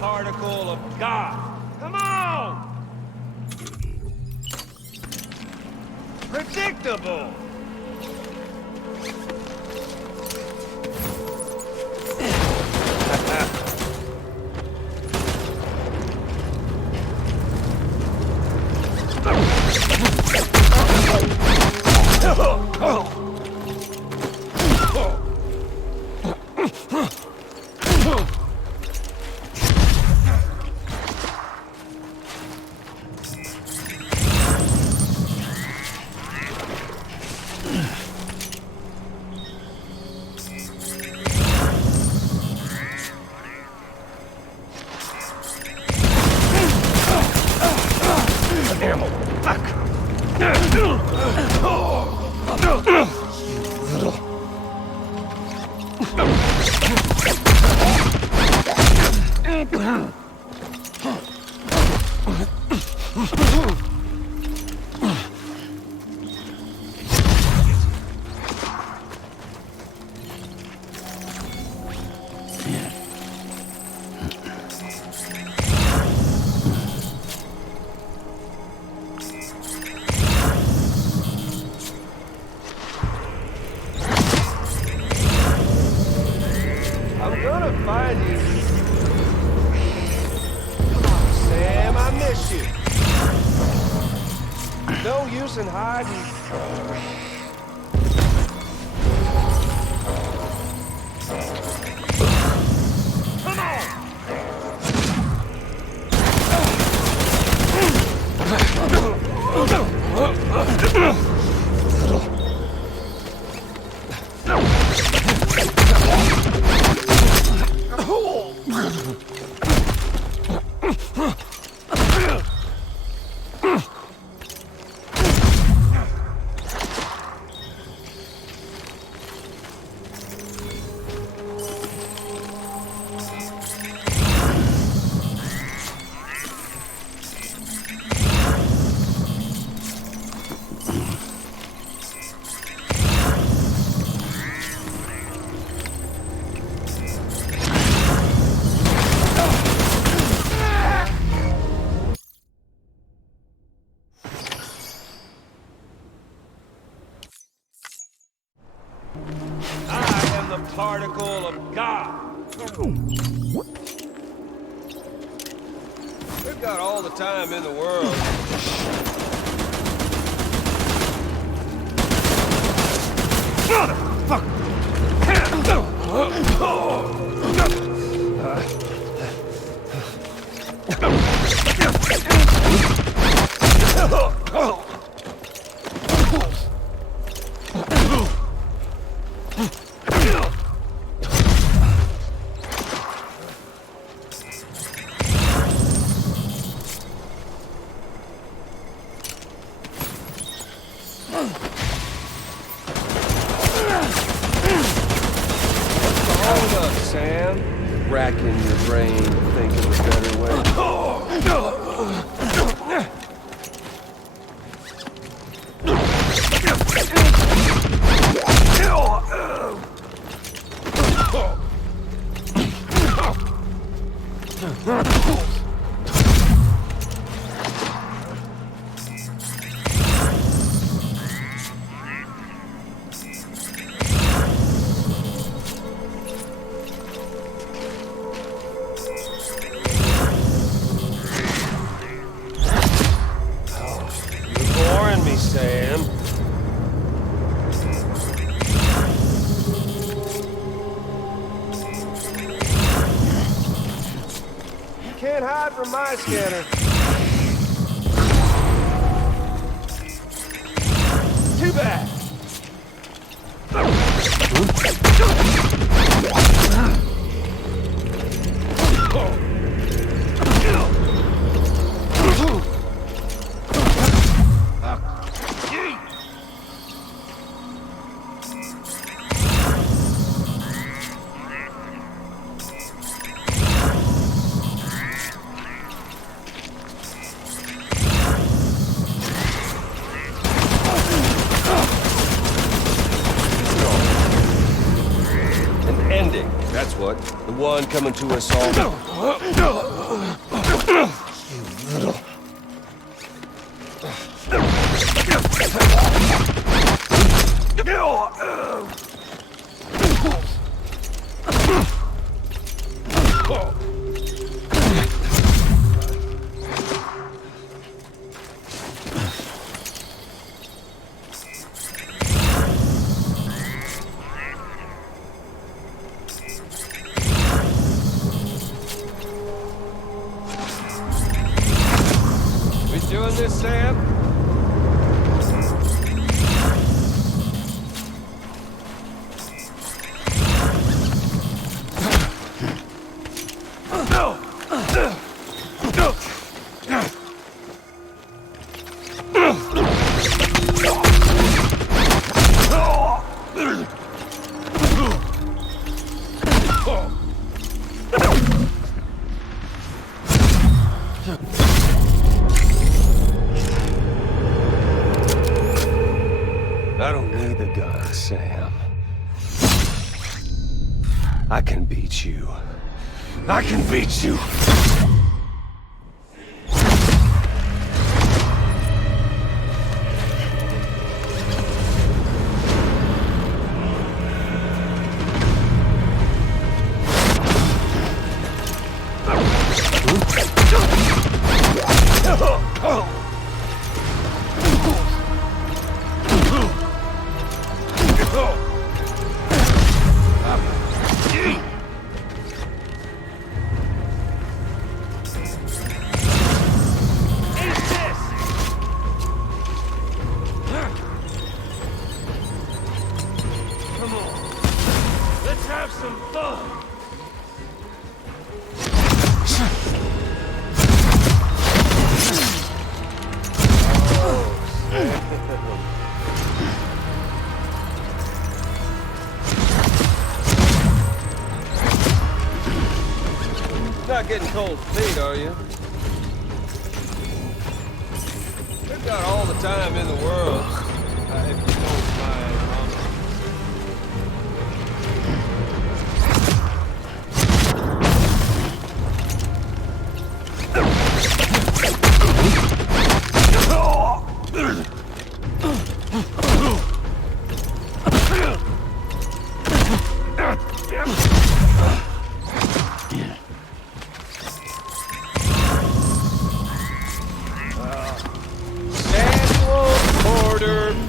particle of God. Come on! Predictable! And hiding. Particle of God. We've got all the time in the world. Racking your brain, think of a better way. Can't hide from my scanner. Too bad. The one coming to us all. Doing this, Sam? I don't need the gun, Sam. I can beat you. I can beat you! Not getting cold feet, are you? We've got all the time in the world. If you don't mind,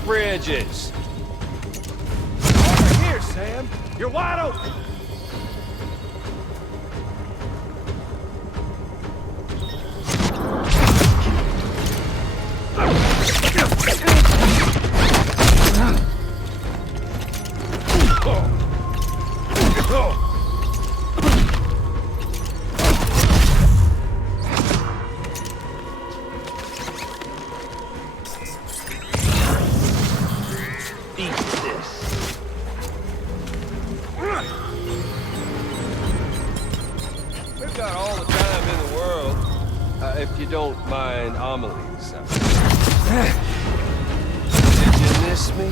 bridges. Over here, Sam. You're wide open. We've got all the time in the world, if you don't mind homilies. Did you miss me?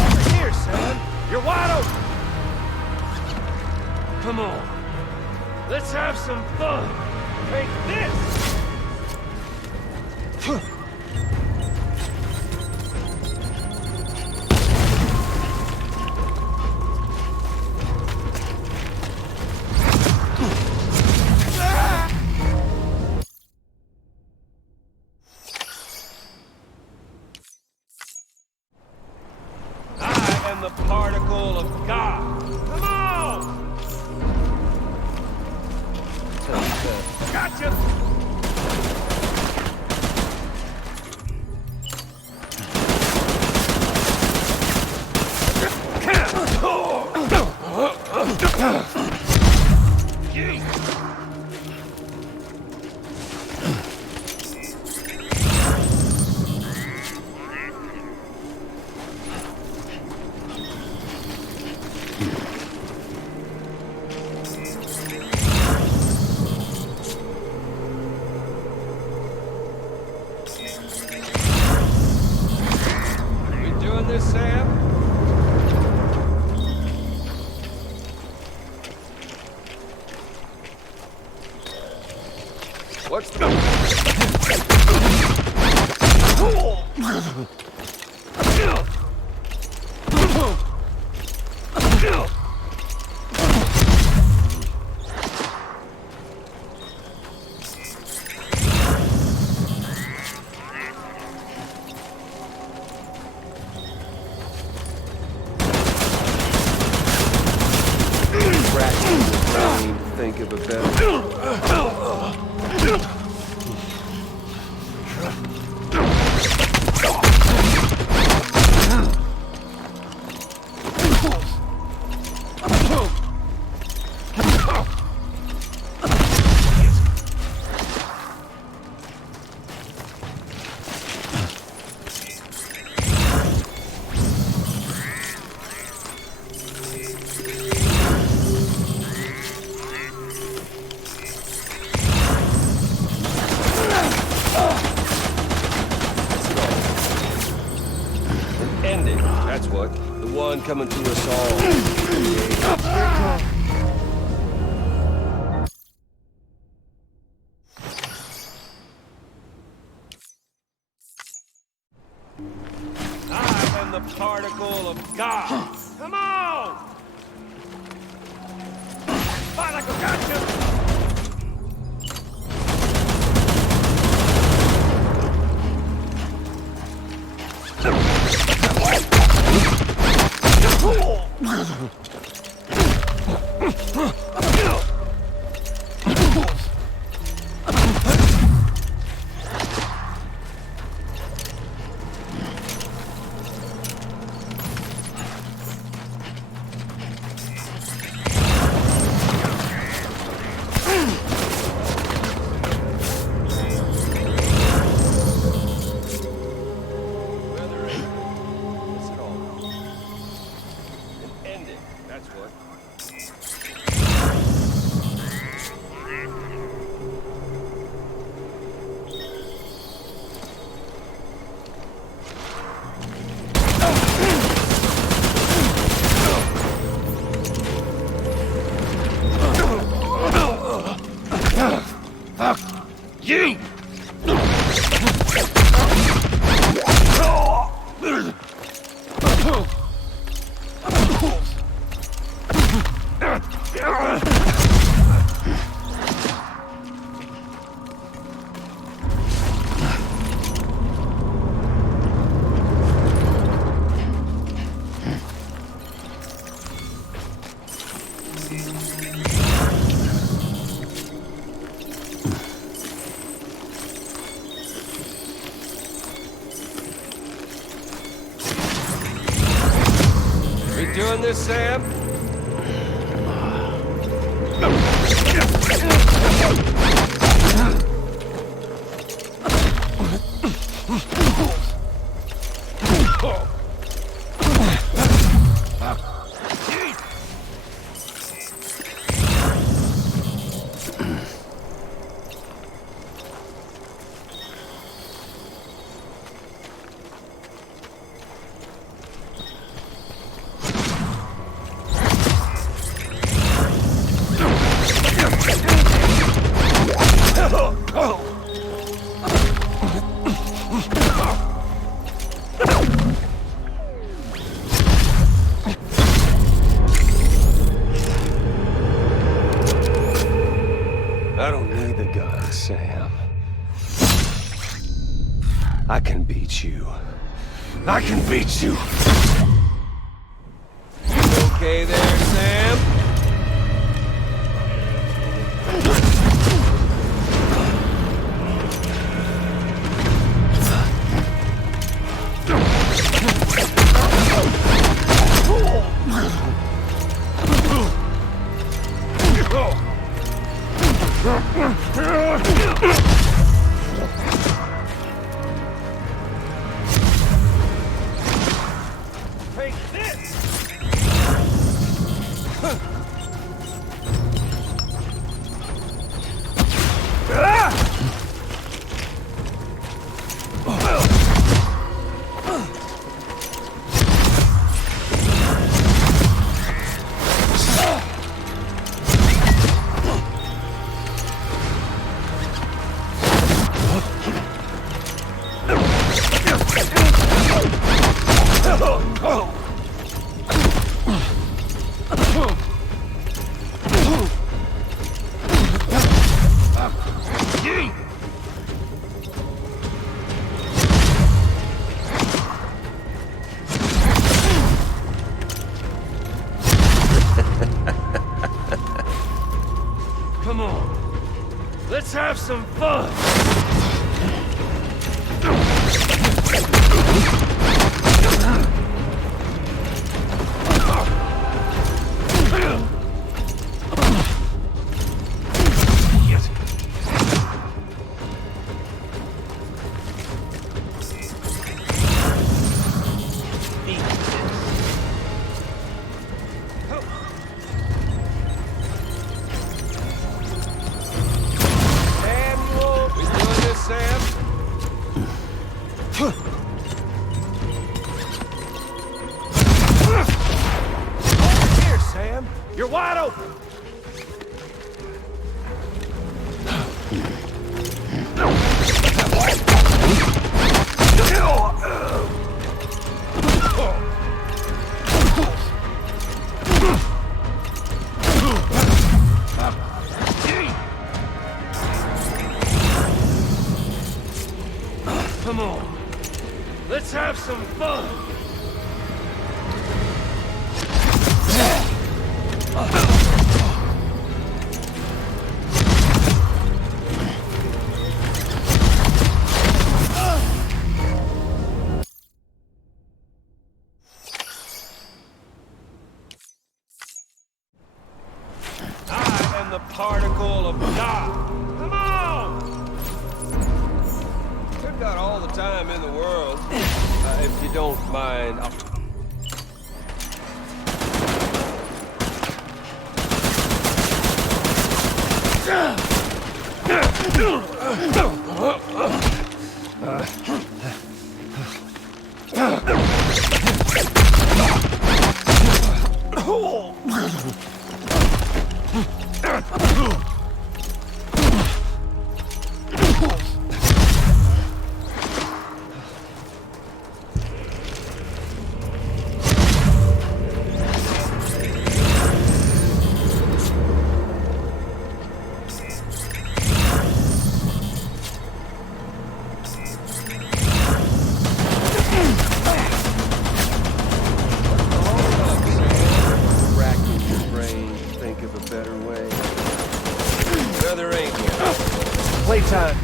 Over here, son. You're wide open. Come on. Let's have some fun. Take this. I am the particle of God. Come on! Gotcha! What's the... Think of a better... That's what. The one coming to us all. I am the particle of God. Come on! Fight like a gotcha! You! Doing this, Sam? I don't need the gun, Sam. I can beat you. I can beat you! You okay there, Sam? Take this! some fun! You're wide open! Come on. Let's have some fun. I am the particle of God. Come on! We've got all the time in the world. If you don't mind, Playtime.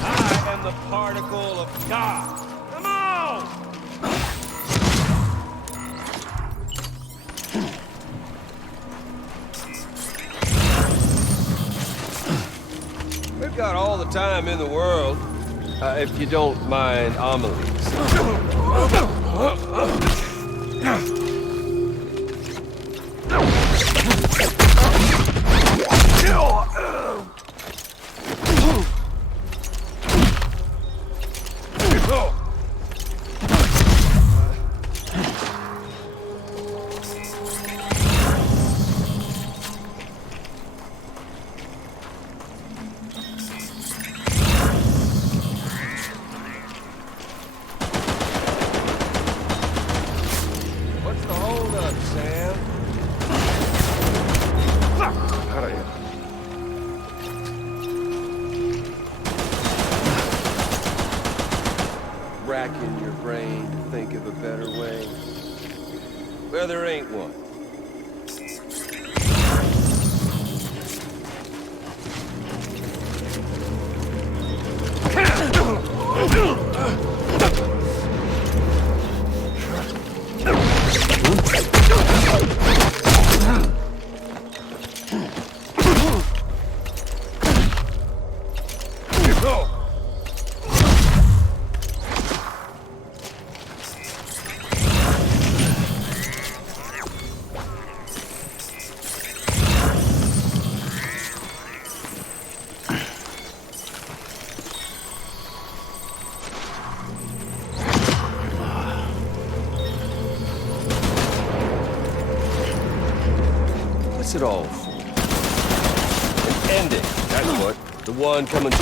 I am the particle of God. Come on! We've got all the time in the world, if you don't mind homilies. What's the hold up, Sam? Out of here. Racking your brain to think of a better way. Well, there ain't one. What's it all for? An ending, that's what. The one coming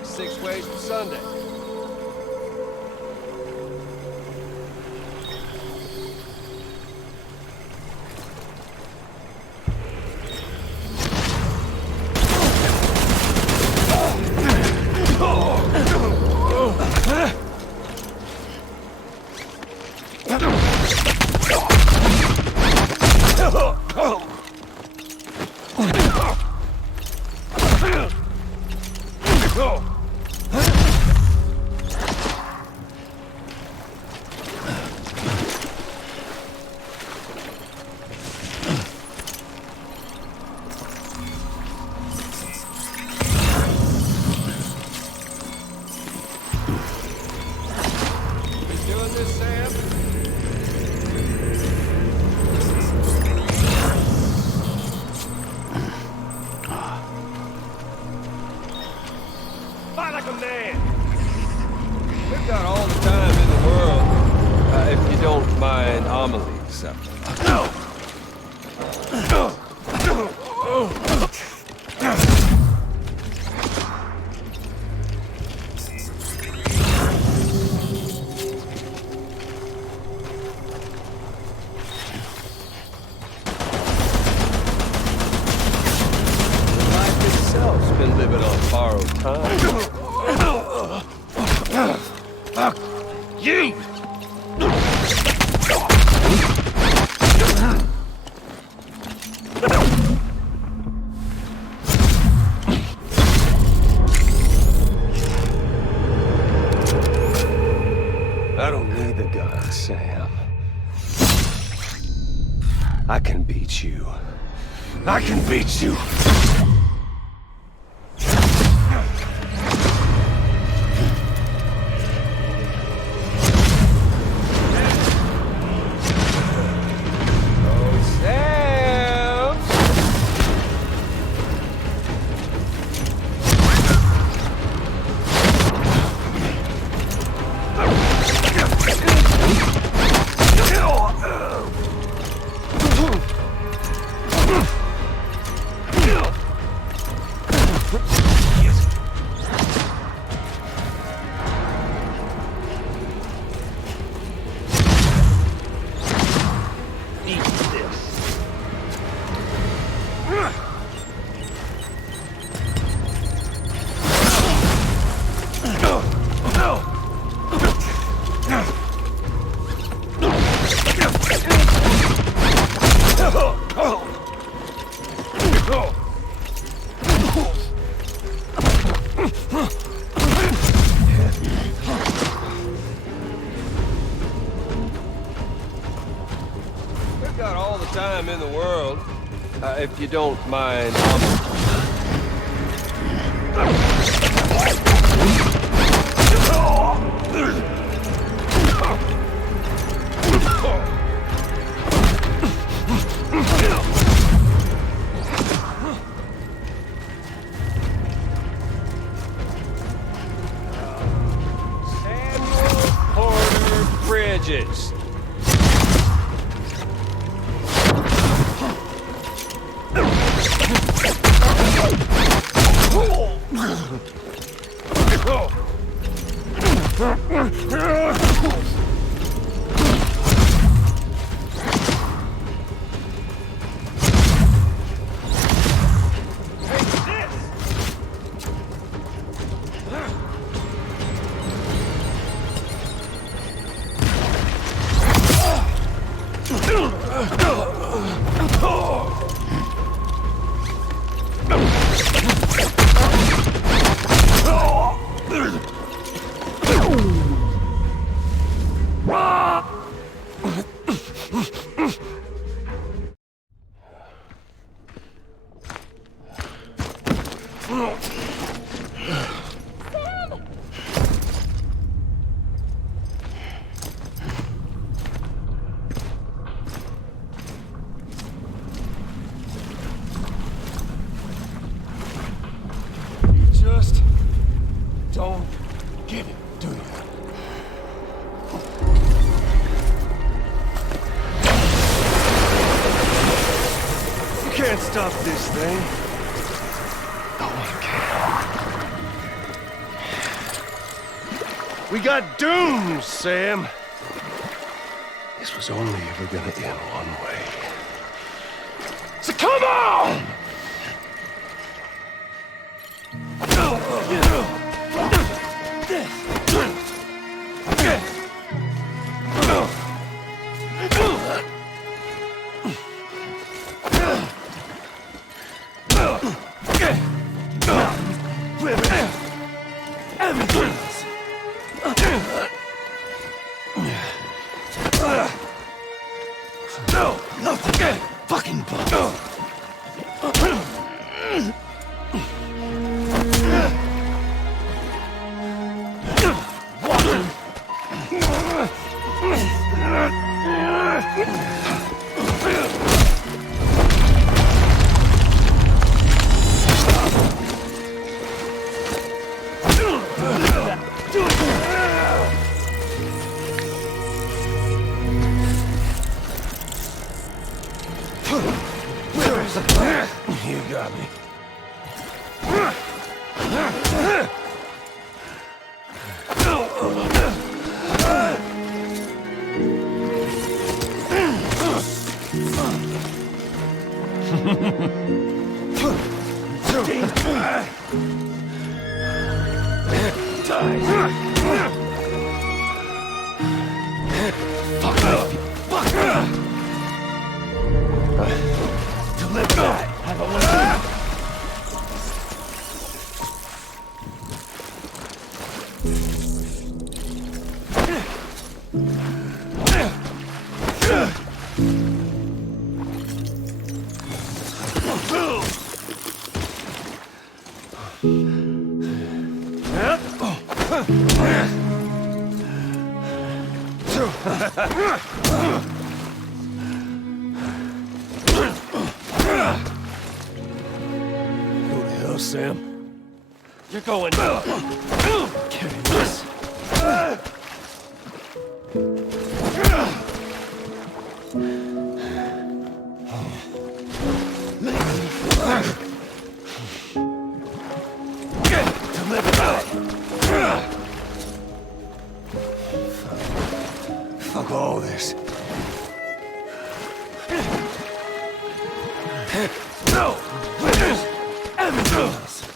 dog 6 ways to Sunday. We've got all the time in the world, if you don't mind homilies. Life itself's been living on borrowed time. You! I don't need the gun, Sam. I can beat you. I can beat you. We've got all the time in the world, if you don't mind Samuel Porter Bridges. Just don't get it, do you? You can't stop this thing. No one can. We got doomed, Sam. This was only ever gonna end one way. So come on! Fucking ball. You got me. Go to hell, Sam. You're going down. Carry this. Fuck all this. No! Winners! Evidence!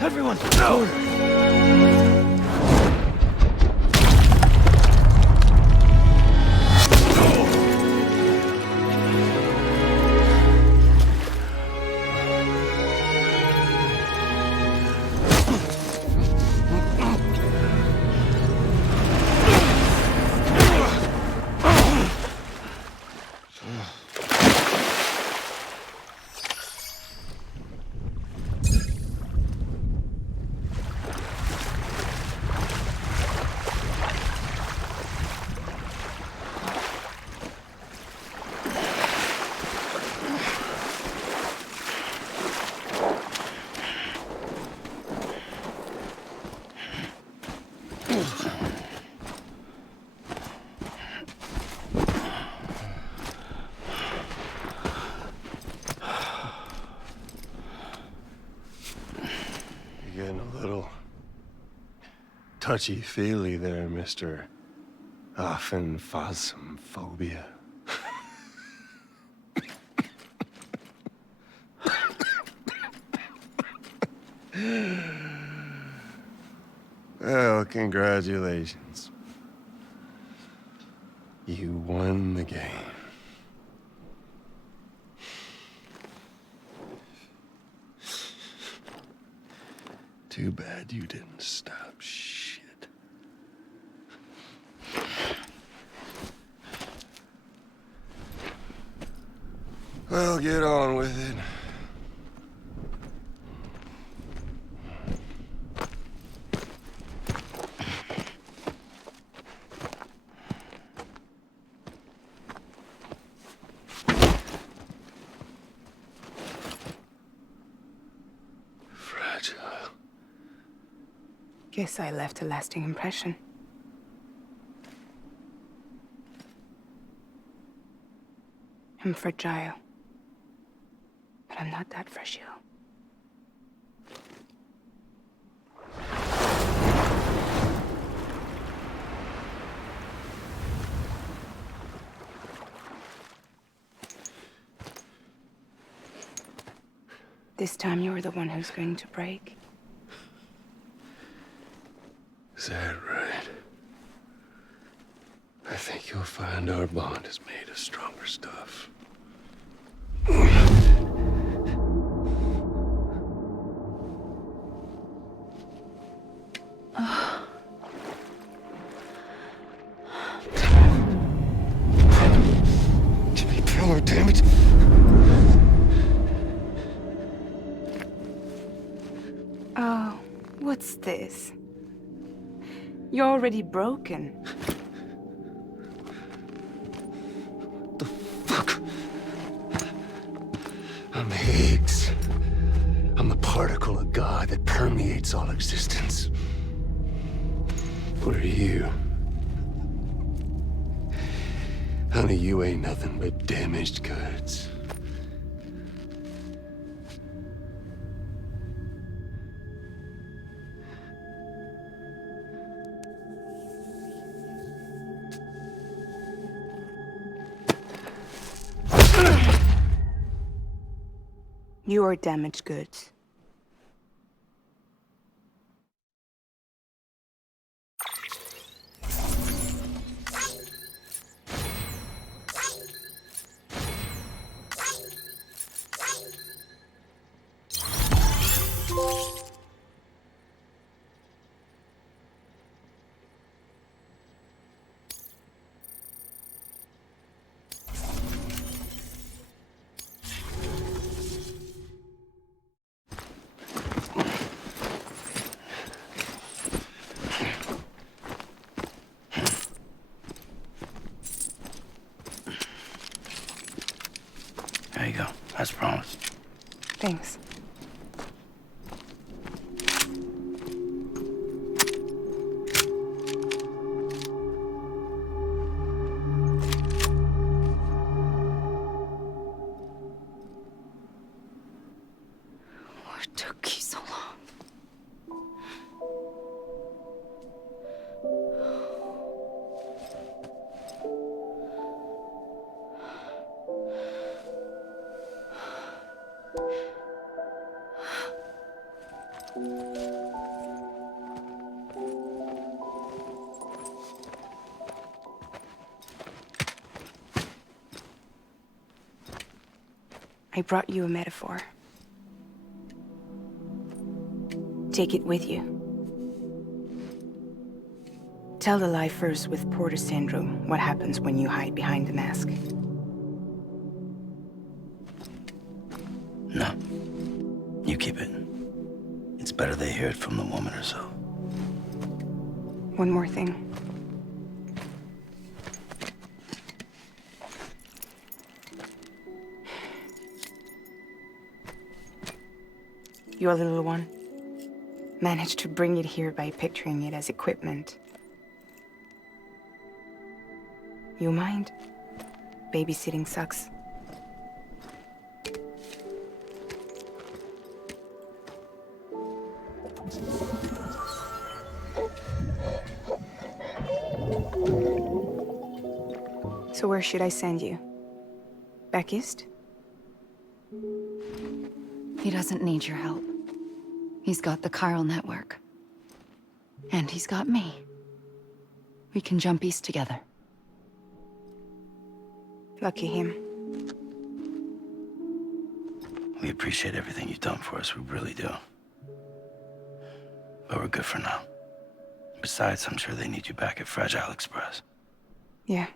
Everyone, order. Getting a little touchy-feely there, Mr. Phasmophobia. Well, congratulations. You won the game. Too bad you didn't stop shit. Well, get on with it. Fragile. Guess I left a lasting impression. I'm fragile. But I'm not that fragile. This time you're the one who's going to break. Is that right? I think you'll find our bond is made of stronger stuff. Jimmy Pillar, damn it! Oh, what's this? You're already broken. The fuck? I'm Higgs. I'm the particle of God that permeates all existence. What are you? Honey, you ain't nothing but damaged goods. You are damaged goods. There you go, as promised. Thanks. What took you so long? I brought you a metaphor. Take it with you. Tell the lifers with Porter syndrome what happens when you hide behind the mask. No. You keep it. It's better they hear it from the woman herself. One more thing. Your little one managed to bring it here by picturing it as equipment. You mind? Babysitting sucks. So where should I send you? Back east? He doesn't need your help. He's got the chiral network. And he's got me. We can jump east together. Lucky him. We appreciate everything you've done for us, we really do. But we're good for now. Besides, I'm sure they need you back at Fragile Express. Yeah.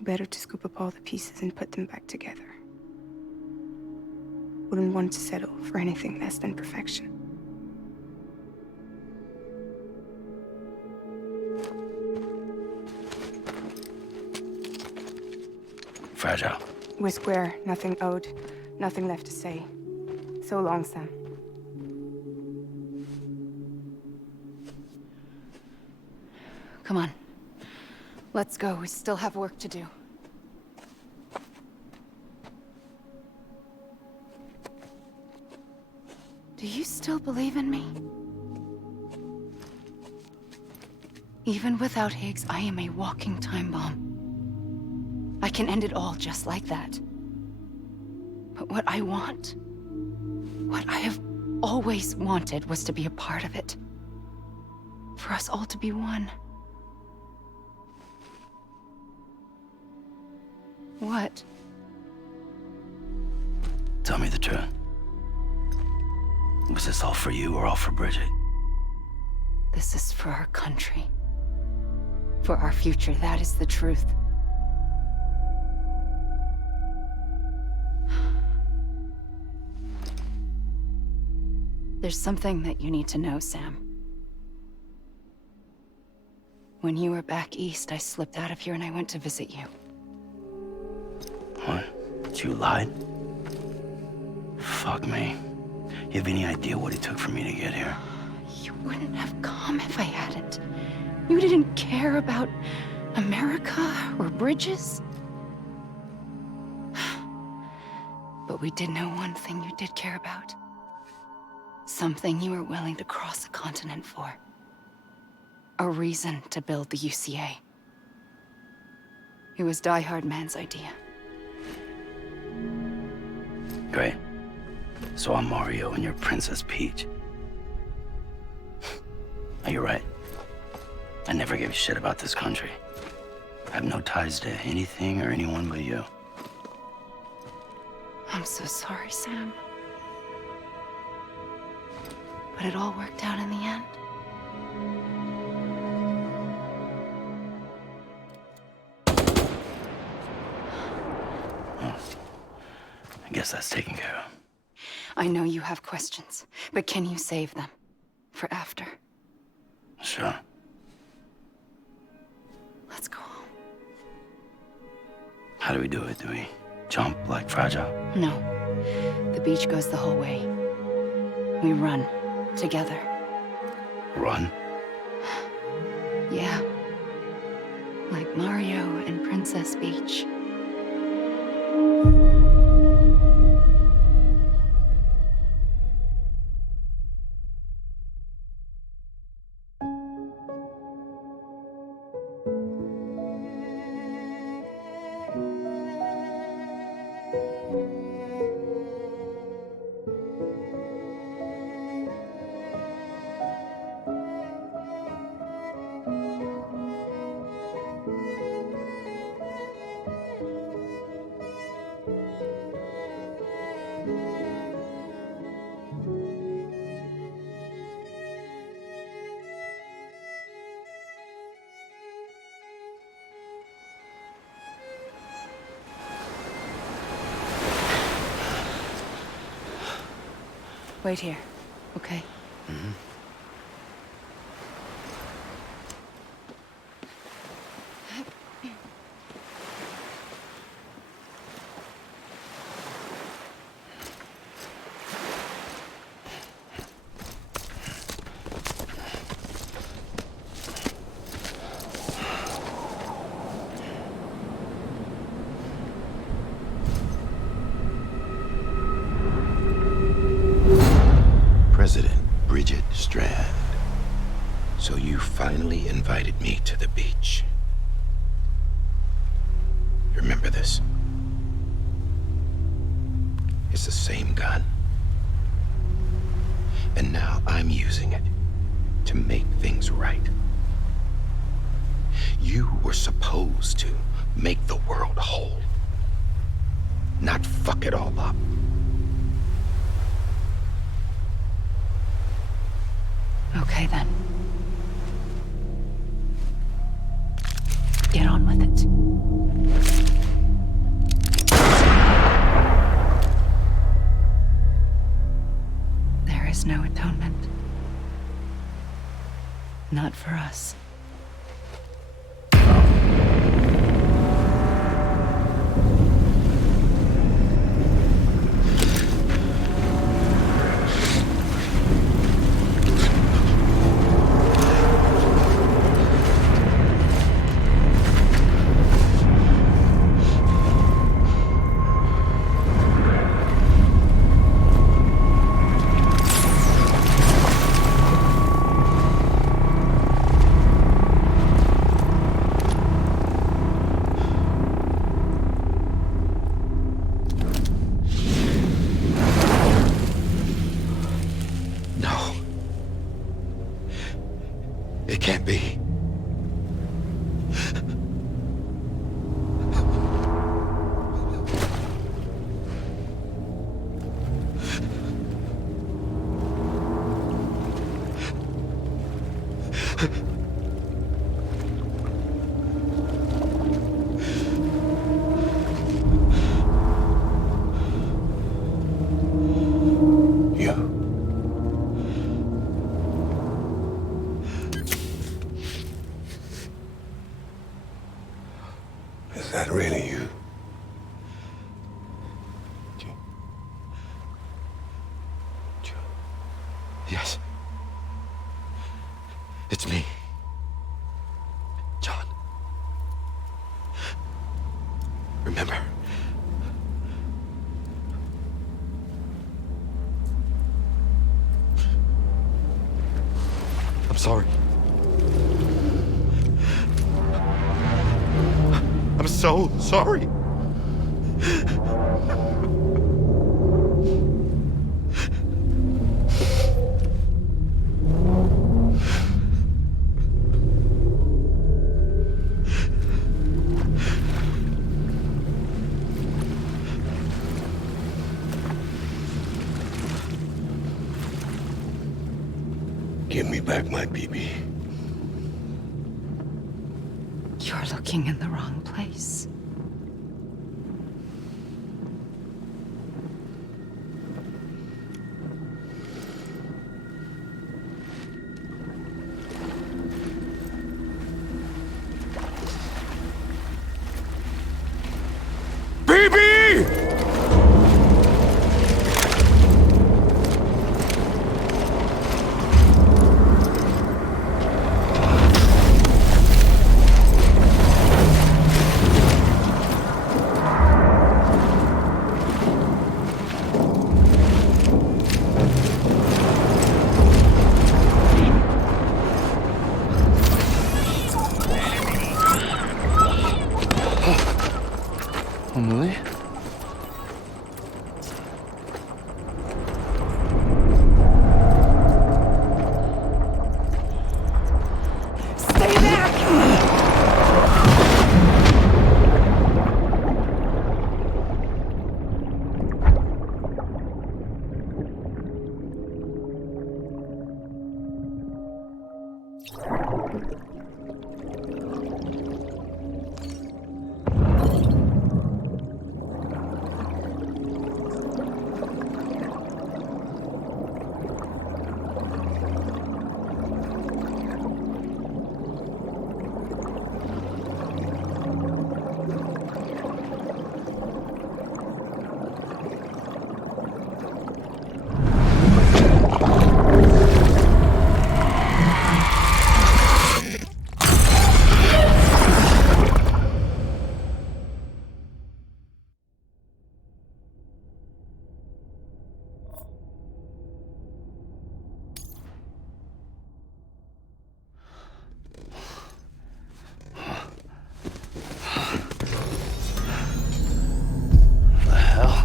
Better to scoop up all the pieces and put them back together. Wouldn't want to settle for anything less than perfection. Fragile. We're square, nothing owed, nothing left to say. So long, Sam. Come on. Let's go. We still have work to do. Do you still believe in me? Even without Higgs, I am a walking time bomb. I can end it all just like that. But what I want, what I have always wanted, was to be a part of it. For us all to be one. What? Tell me the truth. Was this all for you or all for Bridget? This is for our country. For our future, that is the truth. There's something that you need to know, Sam. When you were back east, I slipped out of here and I went to visit you. What? You lied? Fuck me. You have any idea what it took for me to get here? You wouldn't have come if I hadn't. You didn't care about America or bridges. But we did know one thing you did care about. Something you were willing to cross a continent for. A reason to build the UCA. It was Die Hard Man's idea. Great. So I'm Mario and you're Princess Peach. You're right. I never gave a shit about this country. I have no ties to anything or anyone but you. I'm so sorry, Sam. But it all worked out in the end. Well, I guess that's taken care of. I know you have questions, but can you save them for after? Sure. Let's go home. How do we do it? Do we jump like Fragile? No. The beach goes the whole way. We run together. Run? Yeah. Like Mario and Princess Peach. Wait here, okay? Mm-hmm. President Bridget Strand. So you finally invited me to the beach. Remember this? It's the same gun. And now I'm using it to make things right. You were supposed to make the world whole, not fuck it all up. Okay, then. Get on with it. not for us. It can't be. Is that really you? Yes. It's me. John. Remember. I'm sorry. I'm so sorry. Give me back my BB. You're looking in the wrong place. BB! Emily? Stay back!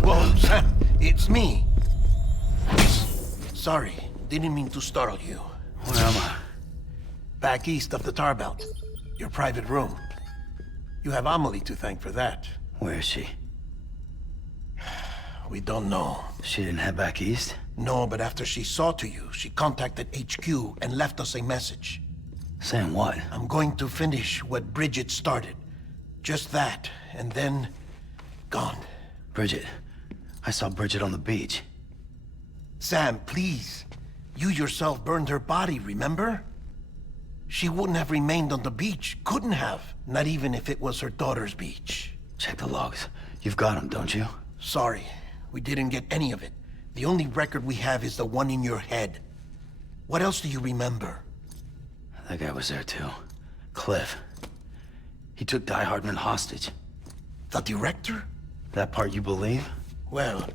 Whoa, Sam, it's me. Sorry, didn't mean to startle you. Where am I? Back east of the tar belt. Your private room. You have Amelie to thank for that. Where is she? We don't know. She didn't head back east? No, but after she saw to you, she contacted HQ and left us a message. Saying what? I'm going to finish what Bridget started. Just that, and then... gone. Bridget. I saw Bridget on the beach. Sam, please. You yourself burned her body, remember? She wouldn't have remained on the beach. Couldn't have. Not even if it was her daughter's beach. Check the logs. You've got them, don't you? Sorry, we didn't get any of it. The only record we have is the one in your head. What else do you remember? That guy was there too. Cliff. He took Die Hardman hostage. The director? That part you believe? Well,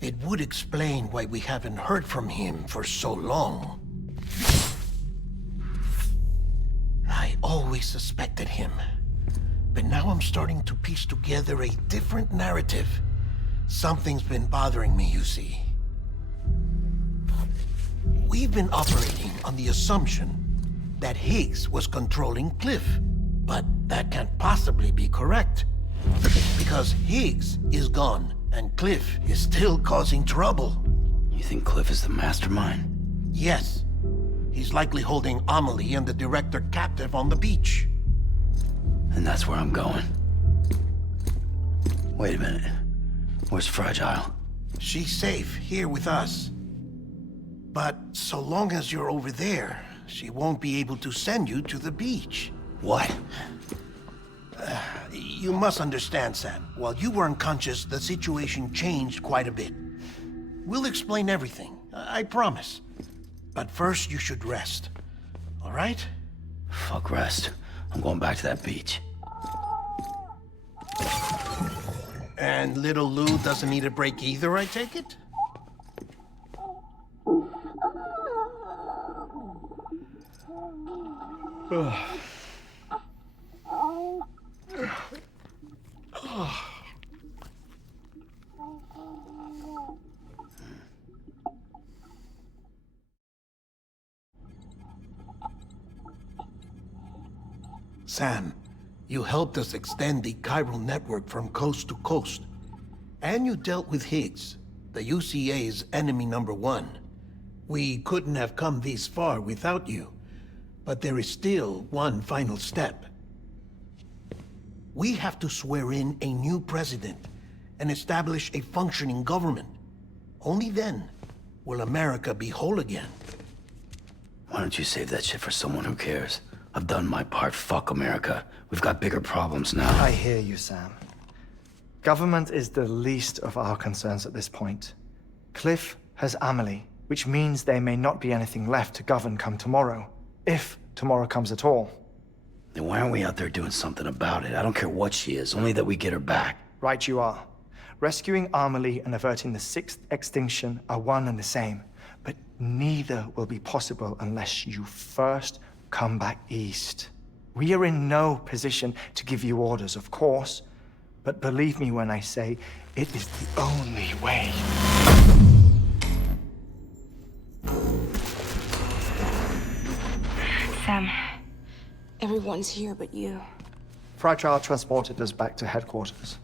it would explain why we haven't heard from him for so long. I always suspected him. But now I'm starting to piece together a different narrative. Something's been bothering me, you see. We've been operating on the assumption that Higgs was controlling Cliff. But that can't possibly be correct. Because Higgs is gone, and Cliff is still causing trouble. You think Cliff is the mastermind? Yes. He's likely holding Amelie and the director captive on the beach. And that's where I'm going. Wait a minute. Where's Fragile? She's safe here with us. But so long as you're over there, she won't be able to send you to the beach. What? You must understand, Sam. While you were unconscious, the situation changed quite a bit. We'll explain everything, I promise. But first, you should rest. All right? Fuck rest. I'm going back to that beach. And little Lou doesn't need a break either, I take it? Sam, you helped us extend the chiral network from coast to coast. And you dealt with Higgs, the UCA's enemy #1. We couldn't have come this far without you. But there is still one final step. We have to swear in a new president and establish a functioning government. Only then will America be whole again. Why don't you save that shit for someone who cares? I've done my part. Fuck America. We've got bigger problems now. I hear you, Sam. Government is the least of our concerns at this point. Cliff has Amelie, which means there may not be anything left to govern come tomorrow. If tomorrow comes at all. Then why aren't we out there doing something about it? I don't care what she is, only that we get her back. Right you are. Rescuing Amelie and averting the 6th extinction are one and the same. But neither will be possible unless you first come back east. We are in no position to give you orders, of course. But believe me when I say, it is the only way. Sam, everyone's here but you. Fragile transported us back to headquarters.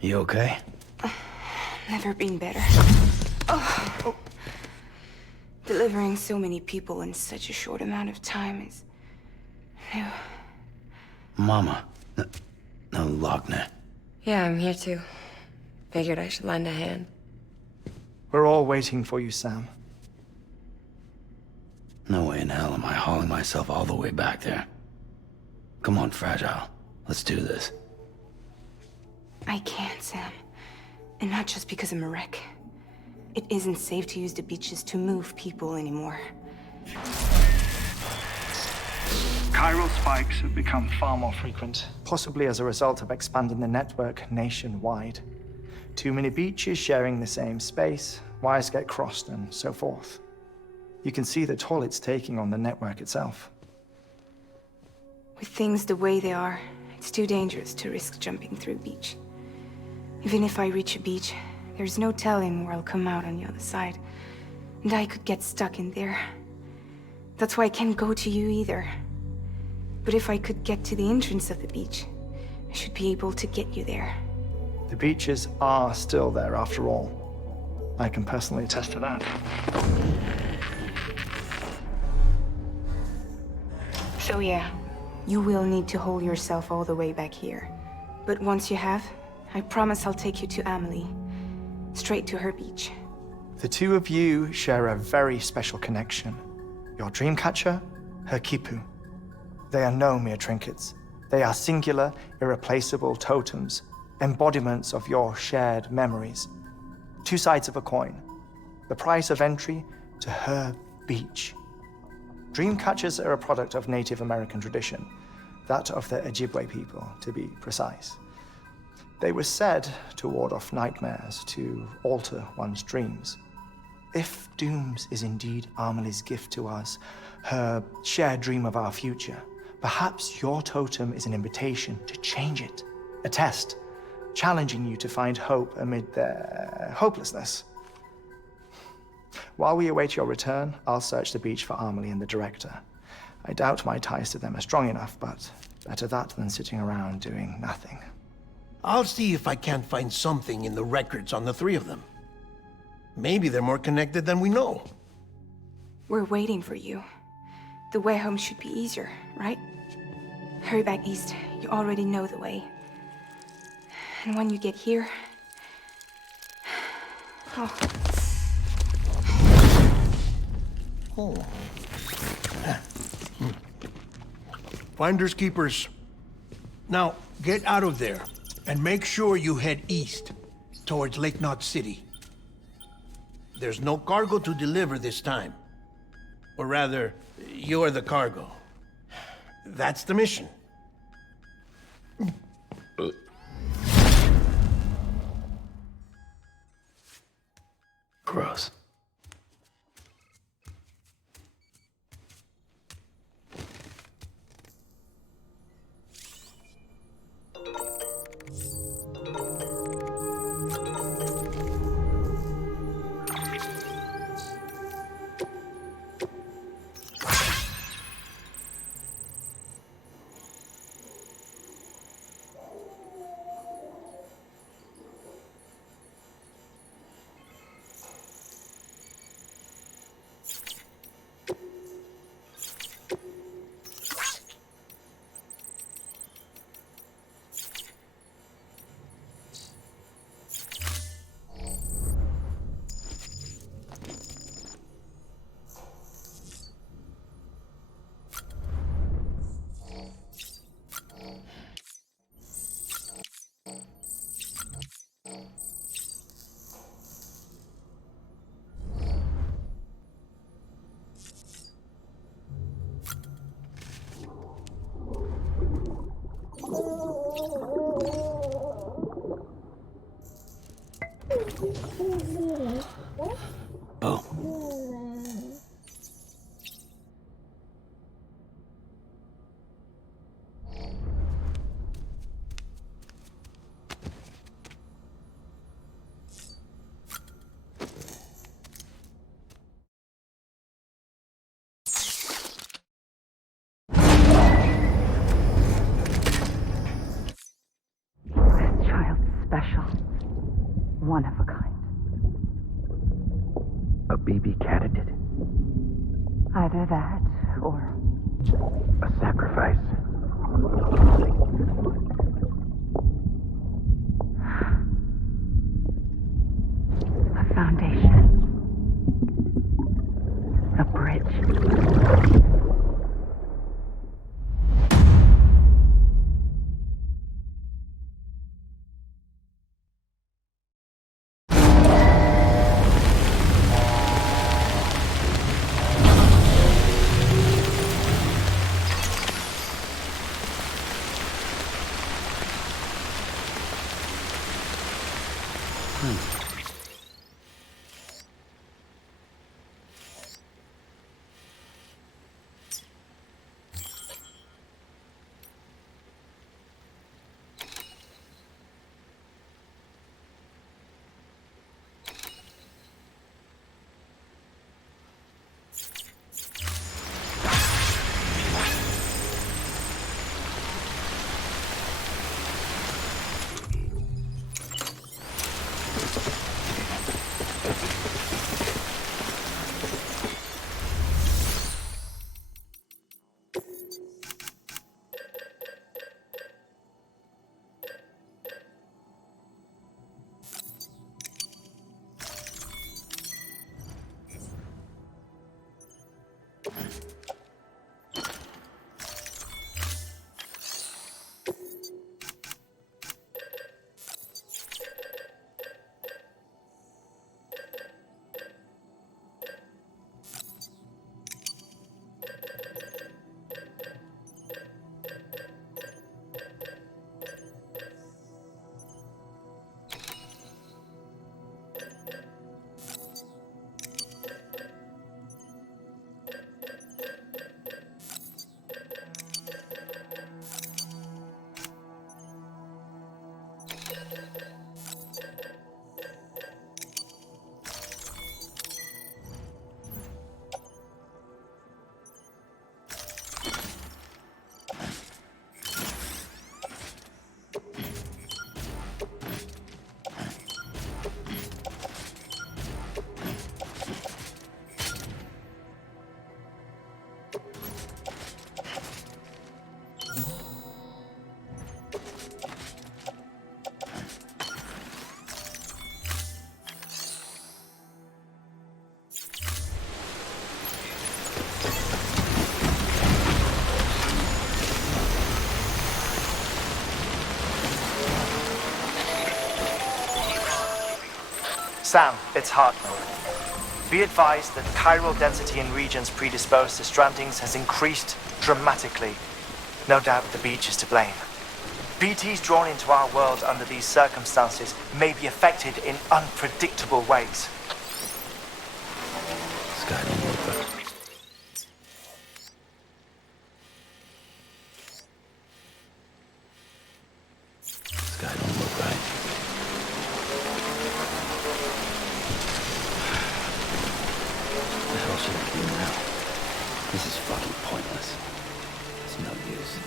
You okay? Never been better. Oh. Delivering so many people in such a short amount of time is new. Mama. No, Lochner. Yeah, I'm here too. Figured I should lend a hand. We're all waiting for you, Sam. No way in hell am I hauling myself all the way back there. Come on, Fragile. Let's do this. I can't, Sam. And not just because I'm a wreck. It isn't safe to use the beaches to move people anymore. Chiral spikes have become far more frequent. Possibly as a result of expanding the network nationwide. Too many beaches sharing the same space, wires get crossed, and so forth. You can see the toll it's taking on the network itself. With things the way they are, it's too dangerous to risk jumping through a beach. Even if I reach a beach, there's no telling where I'll come out on the other side. And I could get stuck in there. That's why I can't go to you either. But if I could get to the entrance of the beach, I should be able to get you there. The beaches are still there after all. I can personally attest to that. So yeah, you will need to hold yourself all the way back here. But once you have, I promise I'll take you to Amelie. Straight to her beach. The two of you share a very special connection. Your dreamcatcher, her Kipu. They are no mere trinkets. They are singular, irreplaceable totems, embodiments of your shared memories. Two sides of a coin. The price of entry to her beach. Dreamcatchers are a product of Native American tradition, that of the Ojibwe people, to be precise. They were said to ward off nightmares, to alter one's dreams. If Dooms is indeed Amelie's gift to us, her shared dream of our future, perhaps your totem is an invitation to change it, a test, challenging you to find hope amid their hopelessness. While we await your return, I'll search the beach for Amelie and the director. I doubt my ties to them are strong enough, but better that than sitting around doing nothing. I'll see if I can't find something in the records on the three of them. Maybe they're more connected than we know. We're waiting for you. The way home should be easier, right? Hurry back east. You already know the way. And when you get here... Oh. Oh. Finders keepers. Now, get out of there, and make sure you head east, towards Lake Knot City. There's no cargo to deliver this time. Or rather, you're the cargo. That's the mission. Gross. One of a kind. A baby candidate? Either that, or... a sacrifice. A foundation. A bridge. Sam, it's Hartman. Be advised that chiral density in regions predisposed to strandings has increased dramatically. No doubt the beach is to blame. BTs drawn into our world under these circumstances may be affected in unpredictable ways. Sky don't look right. Sky don't look right. What the hell should I do now? This is fucking pointless. It's no use.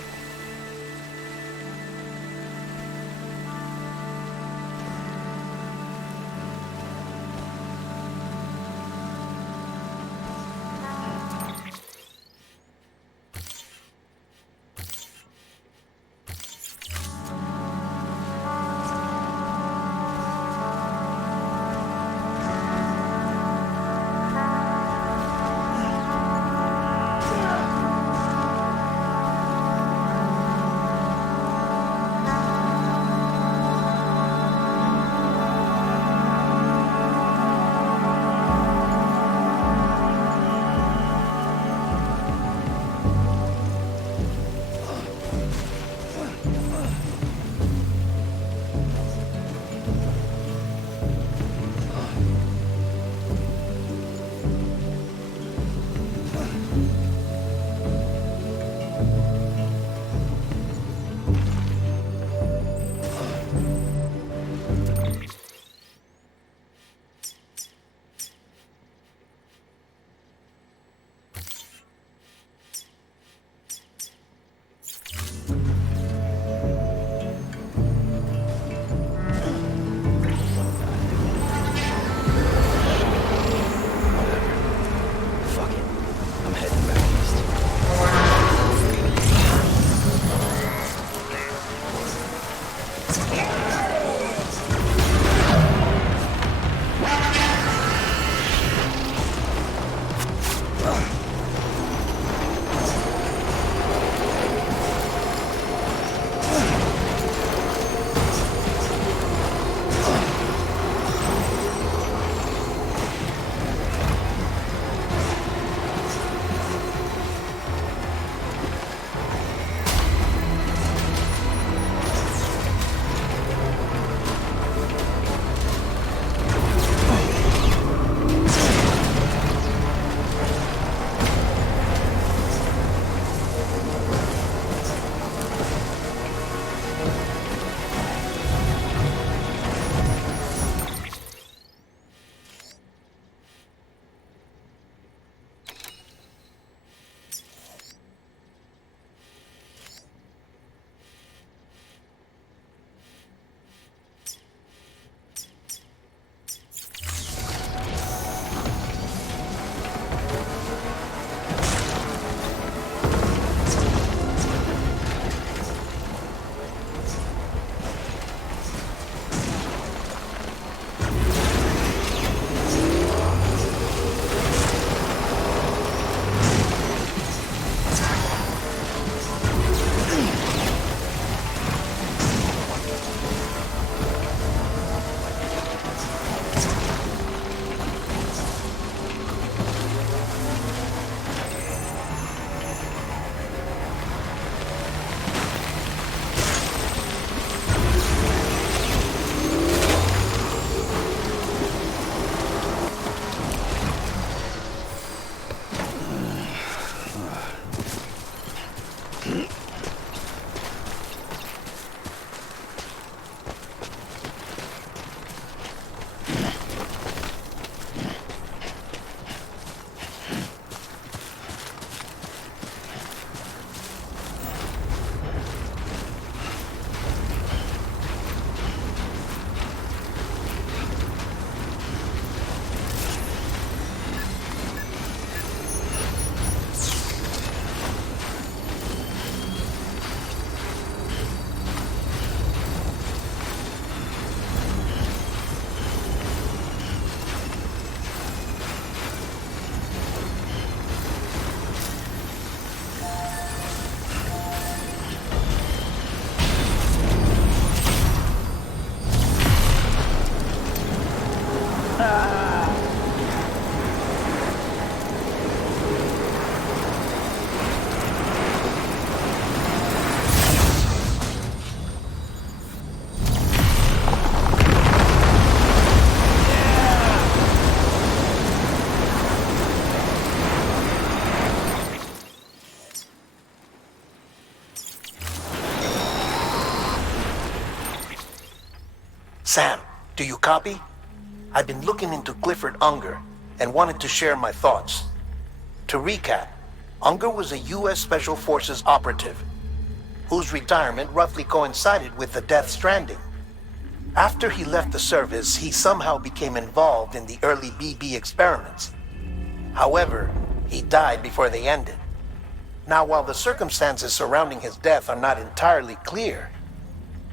Sam, do you copy? I've been looking into Clifford Unger and wanted to share my thoughts. To recap, Unger was a U.S. Special Forces operative whose retirement roughly coincided with the Death Stranding. After he left the service, he somehow became involved in the early BB experiments. However, he died before they ended. Now, while the circumstances surrounding his death are not entirely clear,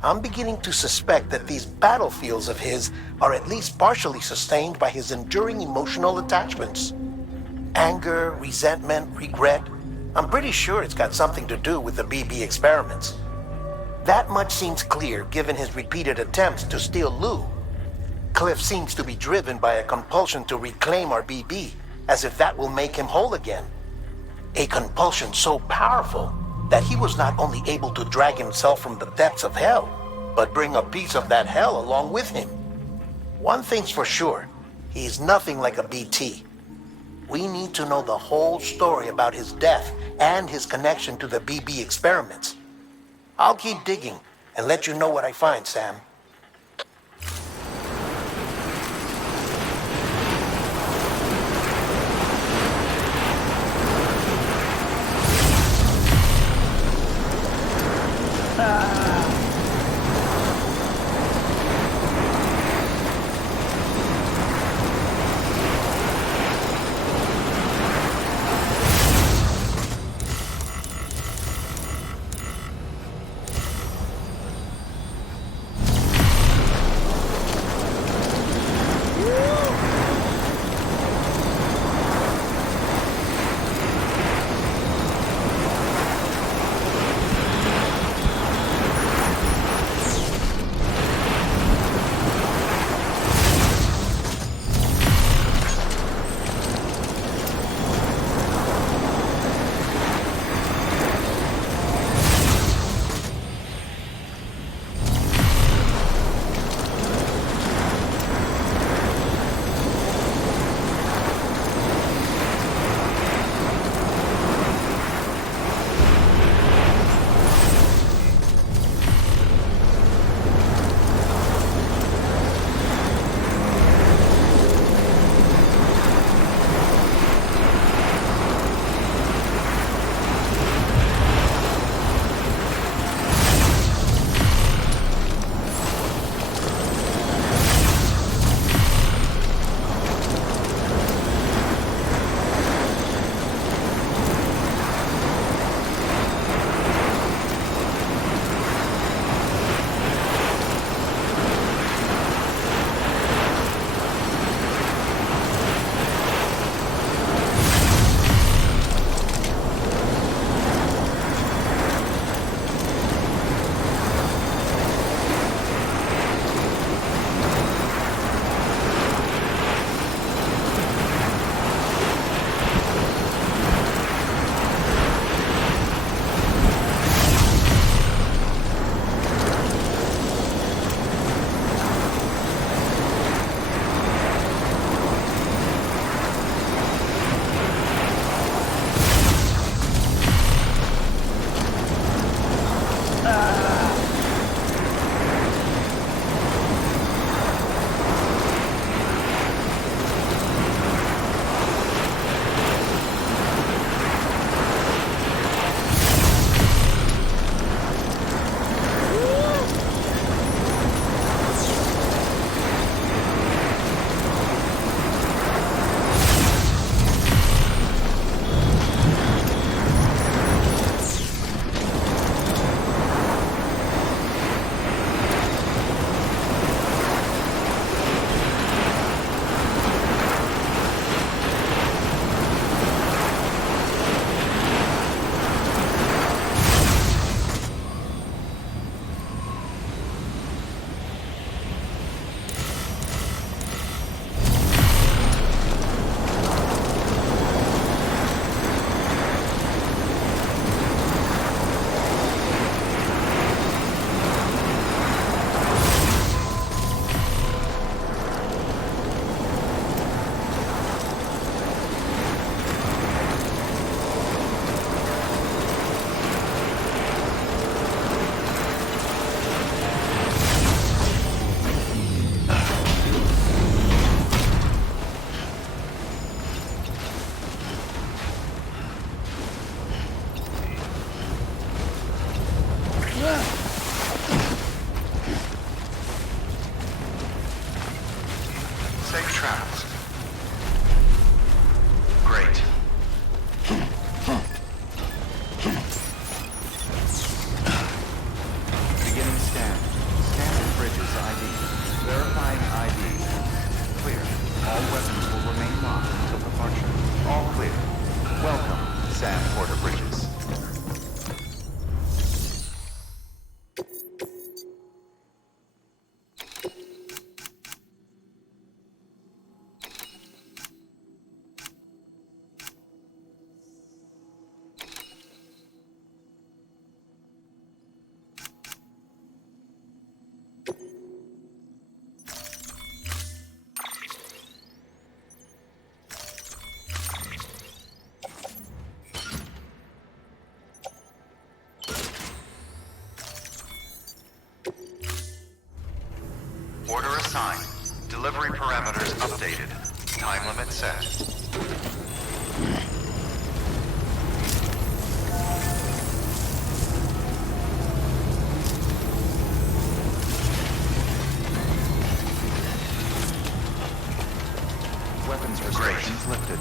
I'm beginning to suspect that these battlefields of his are at least partially sustained by his enduring emotional attachments. Anger, resentment, regret. I'm pretty sure it's got something to do with the BB experiments. That much seems clear given his repeated attempts to steal Lou. Cliff seems to be driven by a compulsion to reclaim our BB, as if that will make him whole again. A compulsion so powerful that he was not only able to drag himself from the depths of hell, but bring a piece of that hell along with him. One thing's for sure, he's nothing like a BT. We need to know the whole story about his death and his connection to the BB experiments. I'll keep digging and let you know what I find, Sam. Safe travels. Great. Beginning scan. Scanning bridges ID. Verifying ID. Clear. All weapons will remain locked until departure. All clear. Welcome, Sam Porter Bridges. Order assigned. Delivery parameters updated. Time limit set. Weapons restrictions lifted.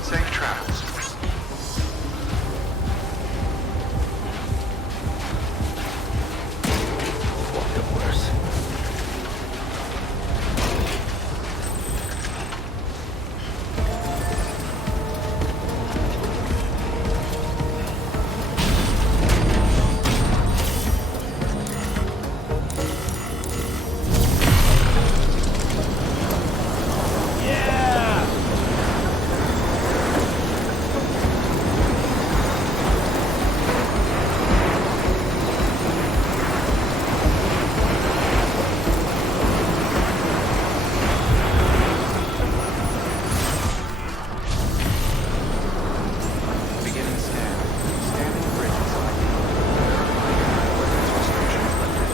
Safe travels. What the worse? Beginning scan. Scanning bridges ID. Verifying weapons restrictions lifted.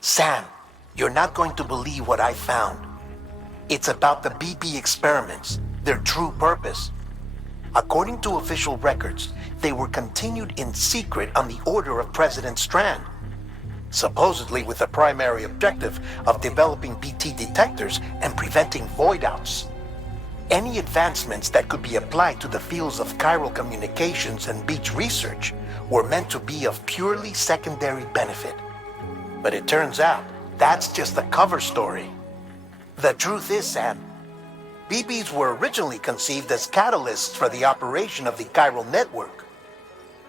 Sam, you're not going to believe what I found. It's about the BP experiments, their true purpose. According to official records, they were continued in secret on the order of President Strand, supposedly with the primary objective of developing BT detectors and preventing void-outs. Any advancements that could be applied to the fields of chiral communications and beach research were meant to be of purely secondary benefit. But it turns out, that's just a cover story. The truth is, Sam, BBs were originally conceived as catalysts for the operation of the chiral network.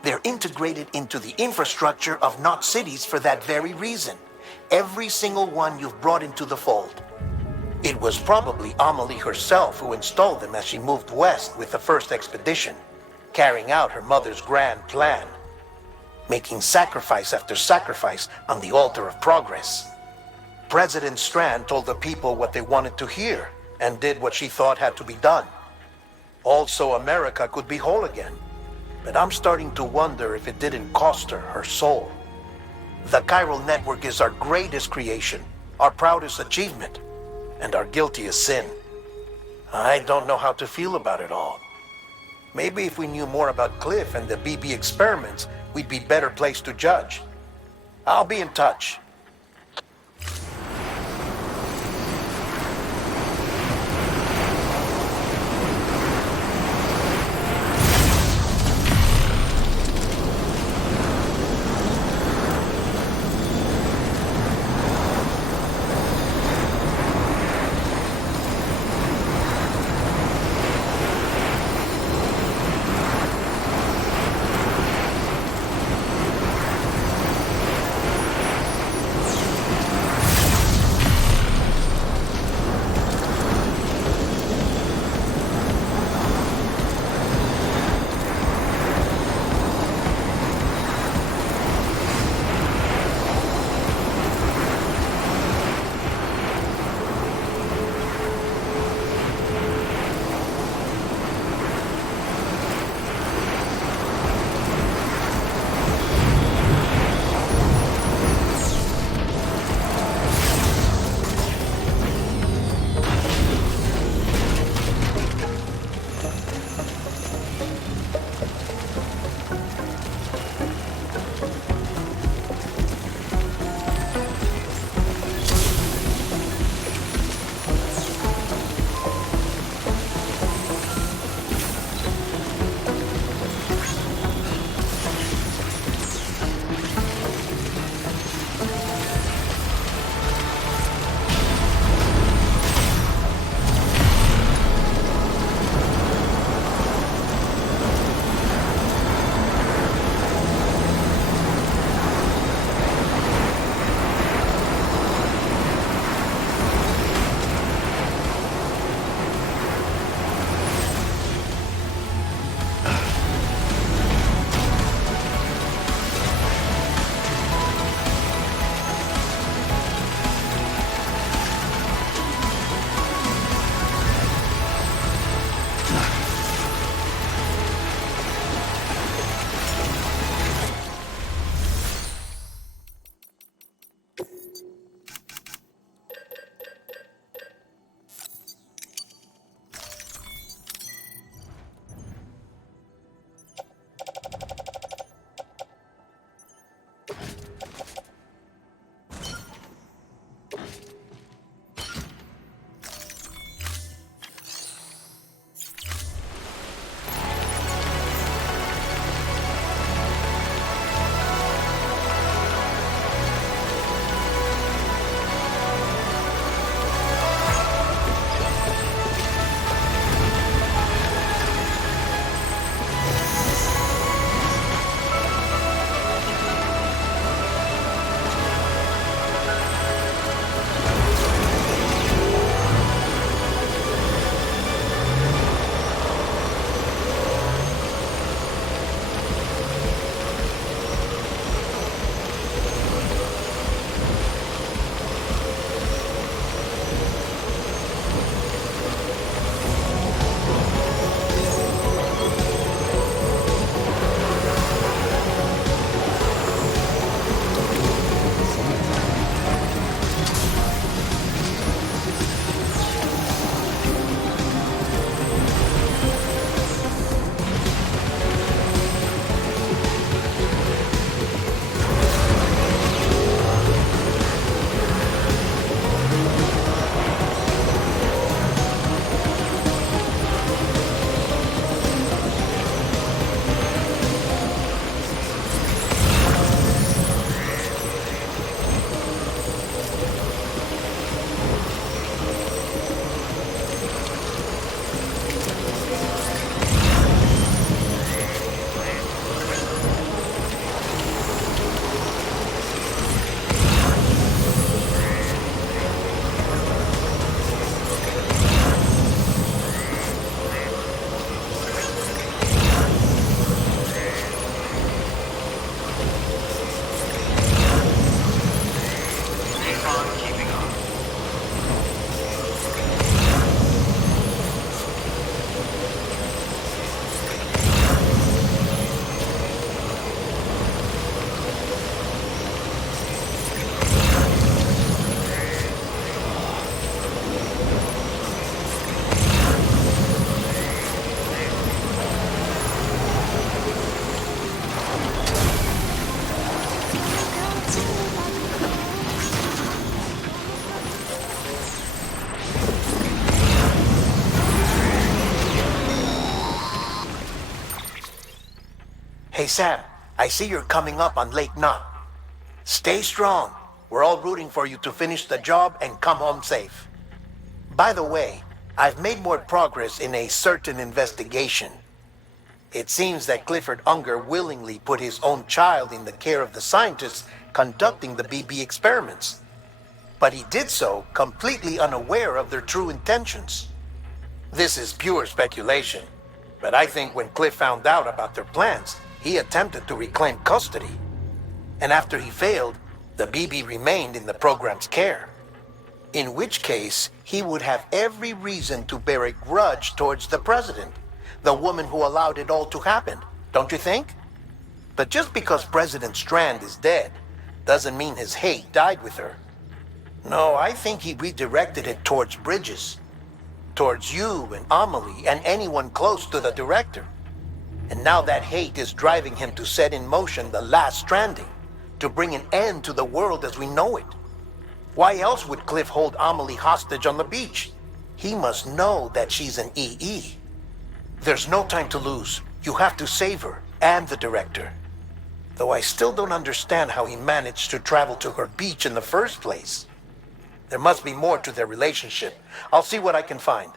They're integrated into the infrastructure of Knot cities for that very reason. Every single one you've brought into the fold. It was probably Amelie herself who installed them as she moved west with the first expedition, carrying out her mother's grand plan, making sacrifice after sacrifice on the altar of progress. President Strand told the people what they wanted to hear and did what she thought had to be done. Also, America could be whole again. But I'm starting to wonder if it didn't cost her her soul. The chiral network is our greatest creation, our proudest achievement, and our guiltiest sin. I don't know how to feel about it all. Maybe if we knew more about Cliff and the BB experiments, we'd be better placed to judge. I'll be in touch. Hey Sam, I see you're coming up on Lake Knot. Stay strong. We're all rooting for you to finish the job and come home safe. By the way, I've made more progress in a certain investigation. It seems that Clifford Unger willingly put his own child in the care of the scientists conducting the BB experiments. But he did so completely unaware of their true intentions. This is pure speculation, but I think when Cliff found out about their plans, he attempted to reclaim custody. And after he failed, the BB remained in the program's care. In which case, he would have every reason to bear a grudge towards the president, the woman who allowed it all to happen, don't you think? But just because President Strand is dead, doesn't mean his hate died with her. No, I think he redirected it towards Bridges. Towards you and Amelie and anyone close to the director. And now that hate is driving him to set in motion the last stranding, to bring an end to the world as we know it. Why else would Cliff hold Amelie hostage on the beach? He must know that she's an EE. There's no time to lose. You have to save her and the director. Though I still don't understand how he managed to travel to her beach in the first place. There must be more to their relationship. I'll see what I can find.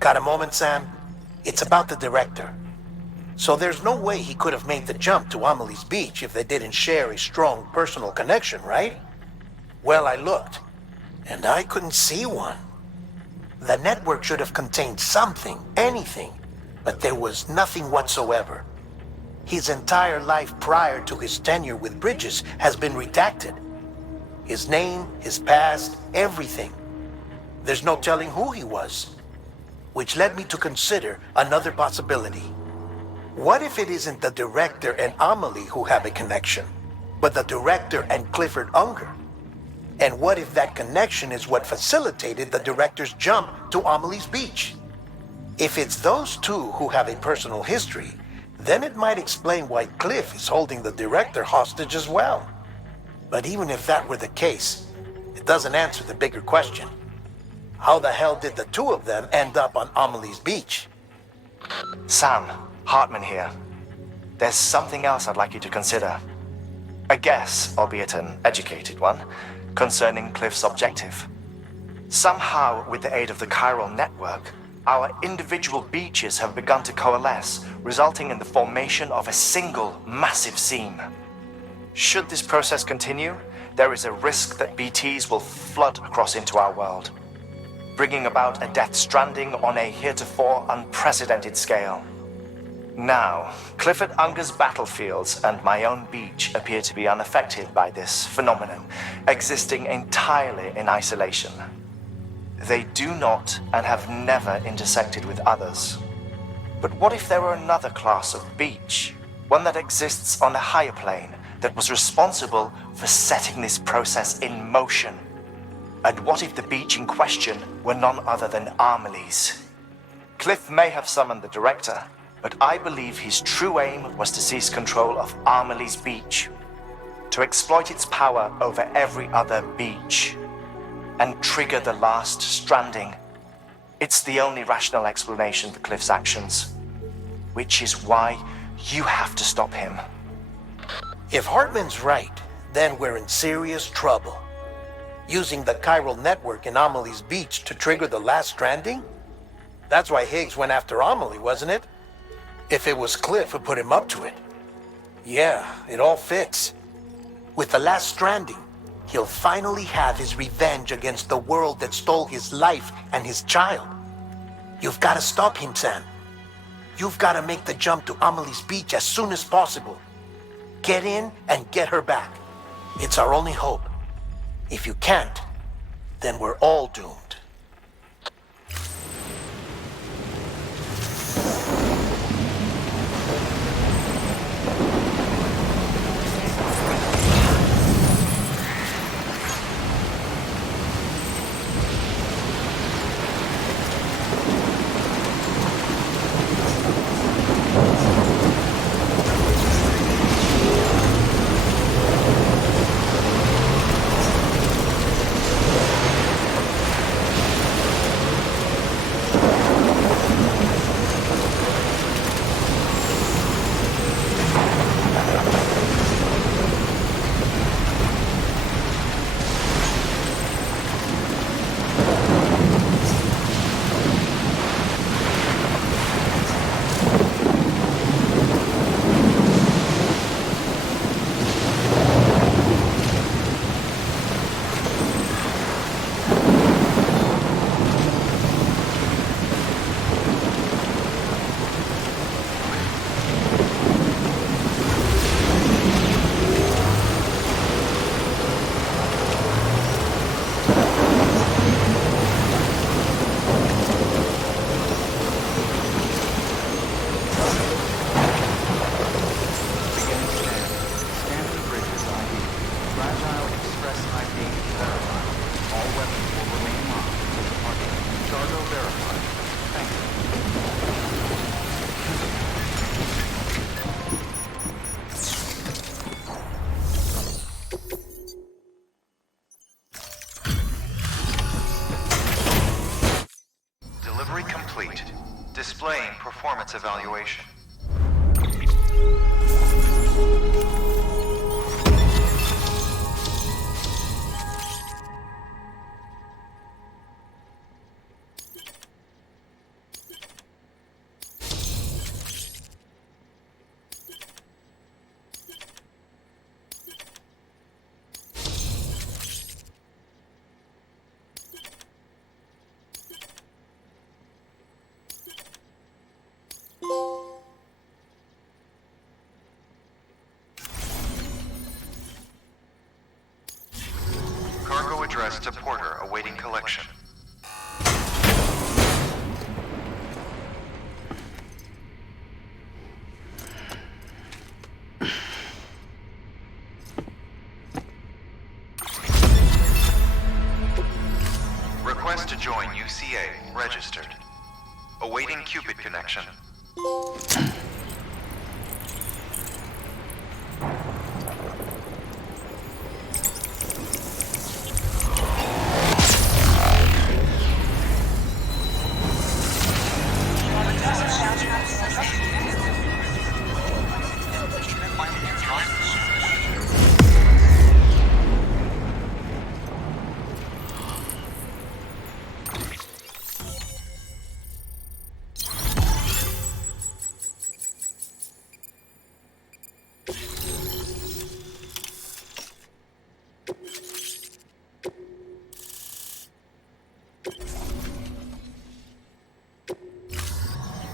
Got a moment, Sam? It's about the director. So there's no way he could have made the jump to Amelie's beach if they didn't share a strong personal connection, right? Well, I looked, and I couldn't see one. The network should have contained something, anything, but there was nothing whatsoever. His entire life prior to his tenure with Bridges has been redacted. His name, his past, everything. There's no telling who he was. Which led me to consider another possibility. What if it isn't the director and Amelie who have a connection, but the director and Clifford Unger? And what if that connection is what facilitated the director's jump to Amelie's beach? If it's those two who have a personal history, then it might explain why Cliff is holding the director hostage as well. But even if that were the case, it doesn't answer the bigger question. How the hell did the two of them end up on Amelie's beach? Sam, Hartman here. There's something else I'd like you to consider. A guess, albeit an educated one, concerning Cliff's objective. Somehow, with the aid of the chiral network, our individual beaches have begun to coalesce, resulting in the formation of a single massive seam. Should this process continue, there is a risk that BTs will flood across into our world, bringing about a Death Stranding on a heretofore unprecedented scale. Now, Clifford Unger's battlefields and my own beach appear to be unaffected by this phenomenon, existing entirely in isolation. They do not and have never intersected with others. But what if there were another class of beach, one that exists on a higher plane, that was responsible for setting this process in motion? And what if the beach in question were none other than Amelie's? Cliff may have summoned the director, but I believe his true aim was to seize control of Amelie's beach, to exploit its power over every other beach, and trigger the last stranding. It's the only rational explanation for Cliff's actions, which is why you have to stop him. If Hartman's right, then we're in serious trouble. Using the chiral network in Amelie's beach to trigger the last stranding? That's why Higgs went after Amelie, wasn't it? If it was Cliff who put him up to it. Yeah, it all fits. With the last stranding, he'll finally have his revenge against the world that stole his life and his child. You've got to stop him, Sam. You've got to make the jump to Amelie's beach as soon as possible. Get in and get her back. It's our only hope. If you can't, then we're all doomed. address ID verified. All weapons will remain locked until departure. Cargo verified. Thank you. Delivery complete. Displaying performance evaluation. Cargo addressed to Porter, awaiting collection. Request to join UCA, registered. Awaiting Cupid connection.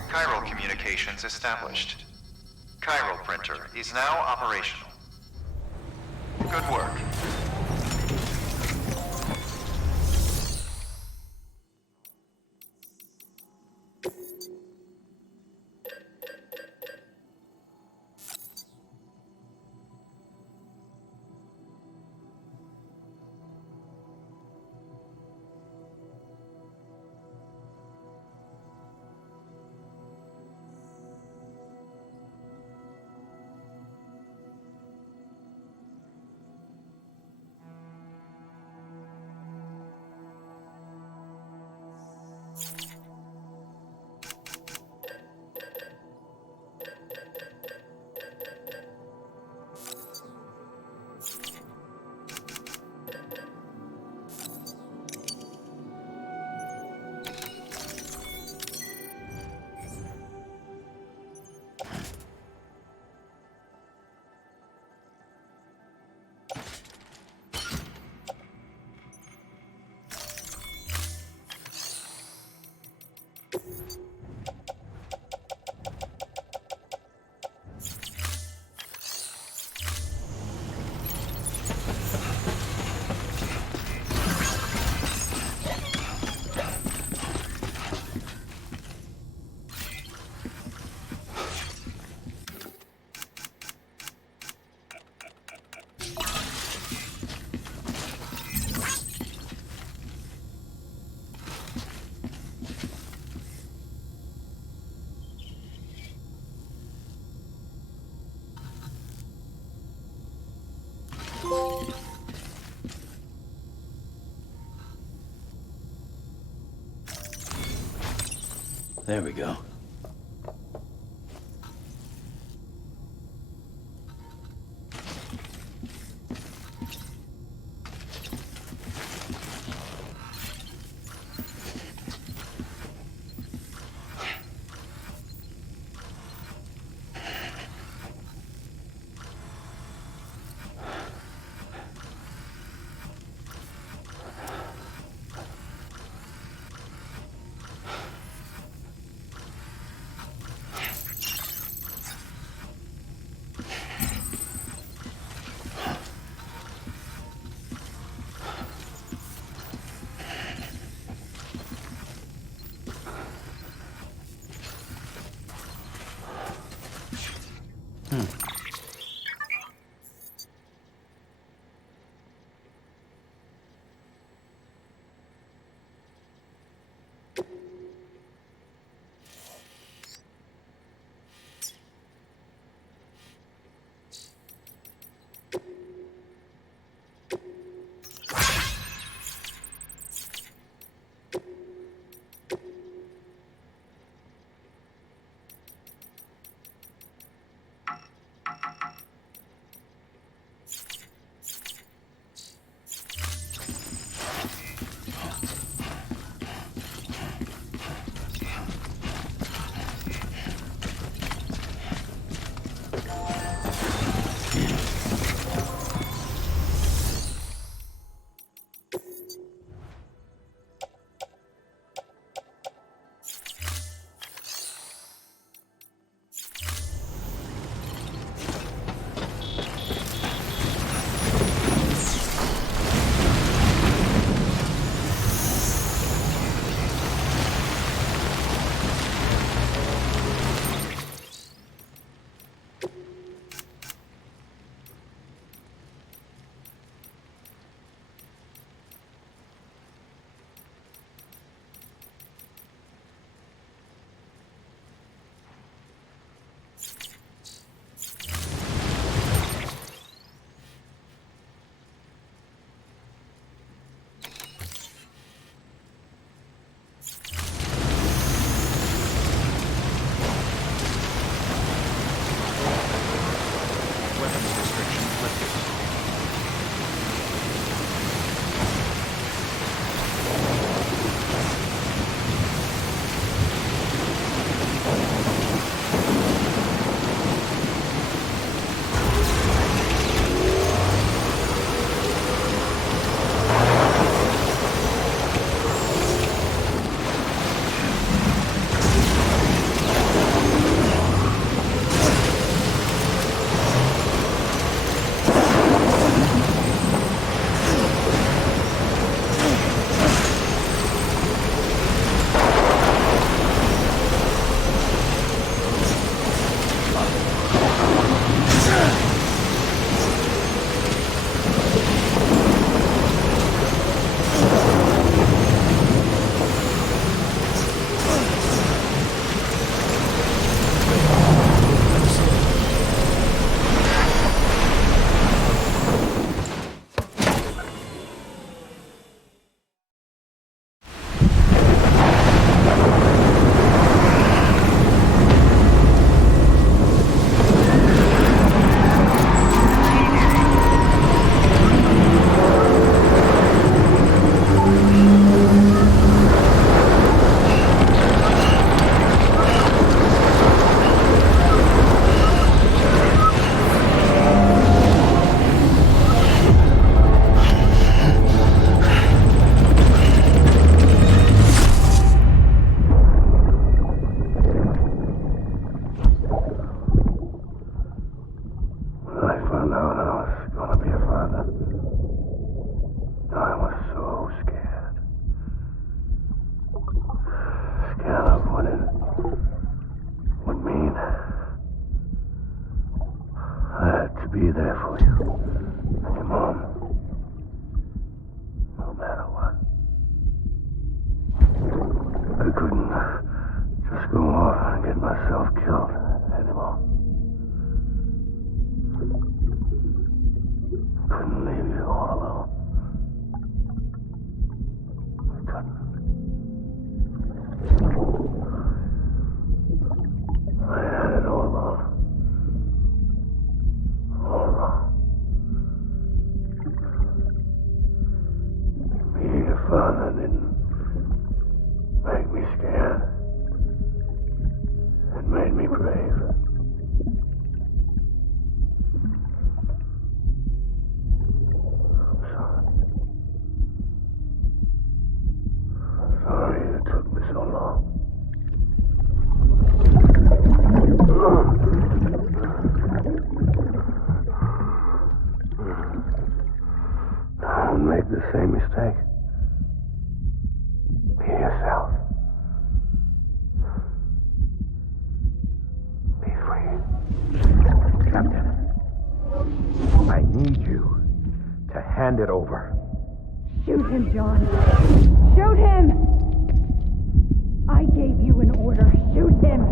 Chiral communications established. Chiral printer is now operational. Good work. There we go. leave you all alone. We couldn't. I had it all wrong. All wrong. Being a father didn't make me scared. It made me brave. I'm sorry. Sorry it took me so long. Don't make the same mistake. Be yourself. Be free. Captain, I need you to hand it over. Shoot him, John. Shoot him! I gave you an order. Shoot him!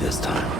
This time.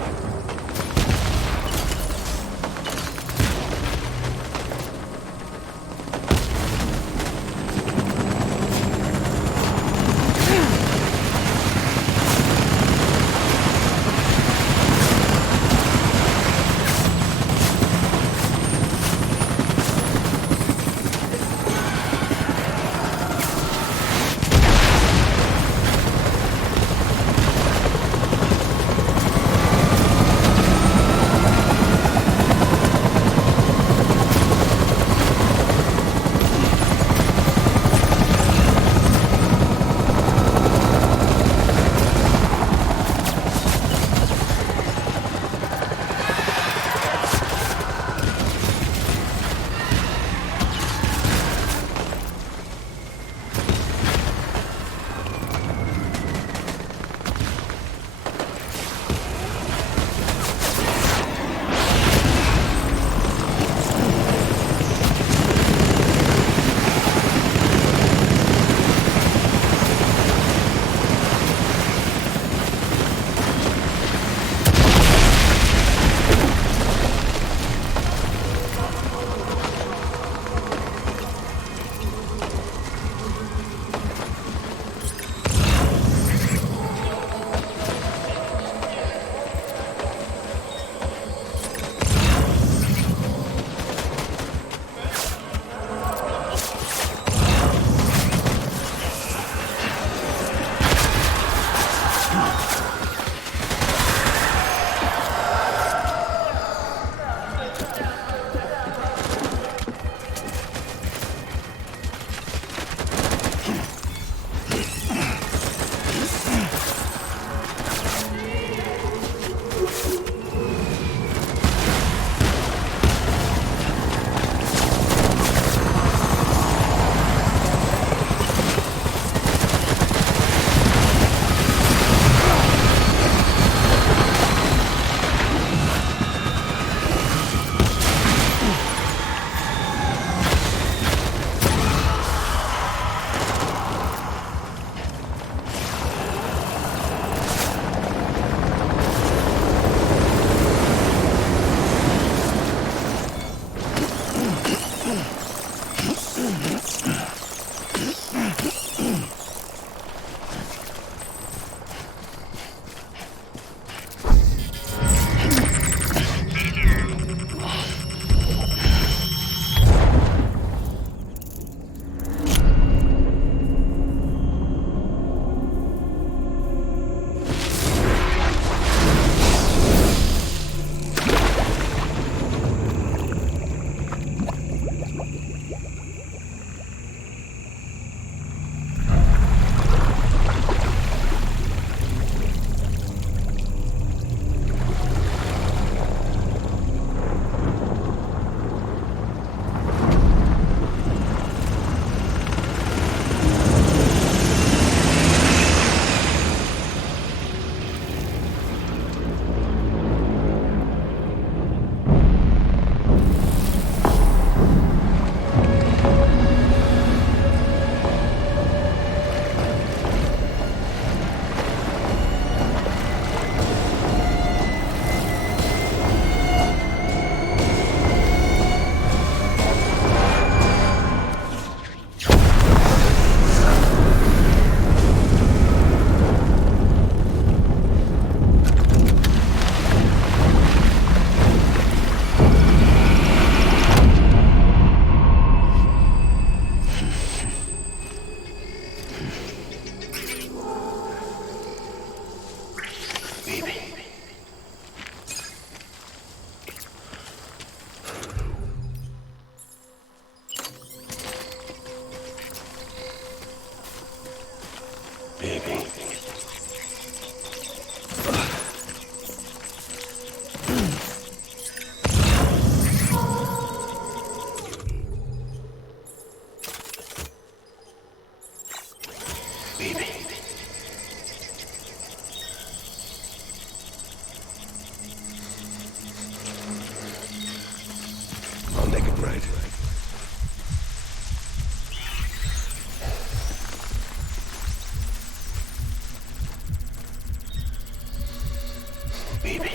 Baby.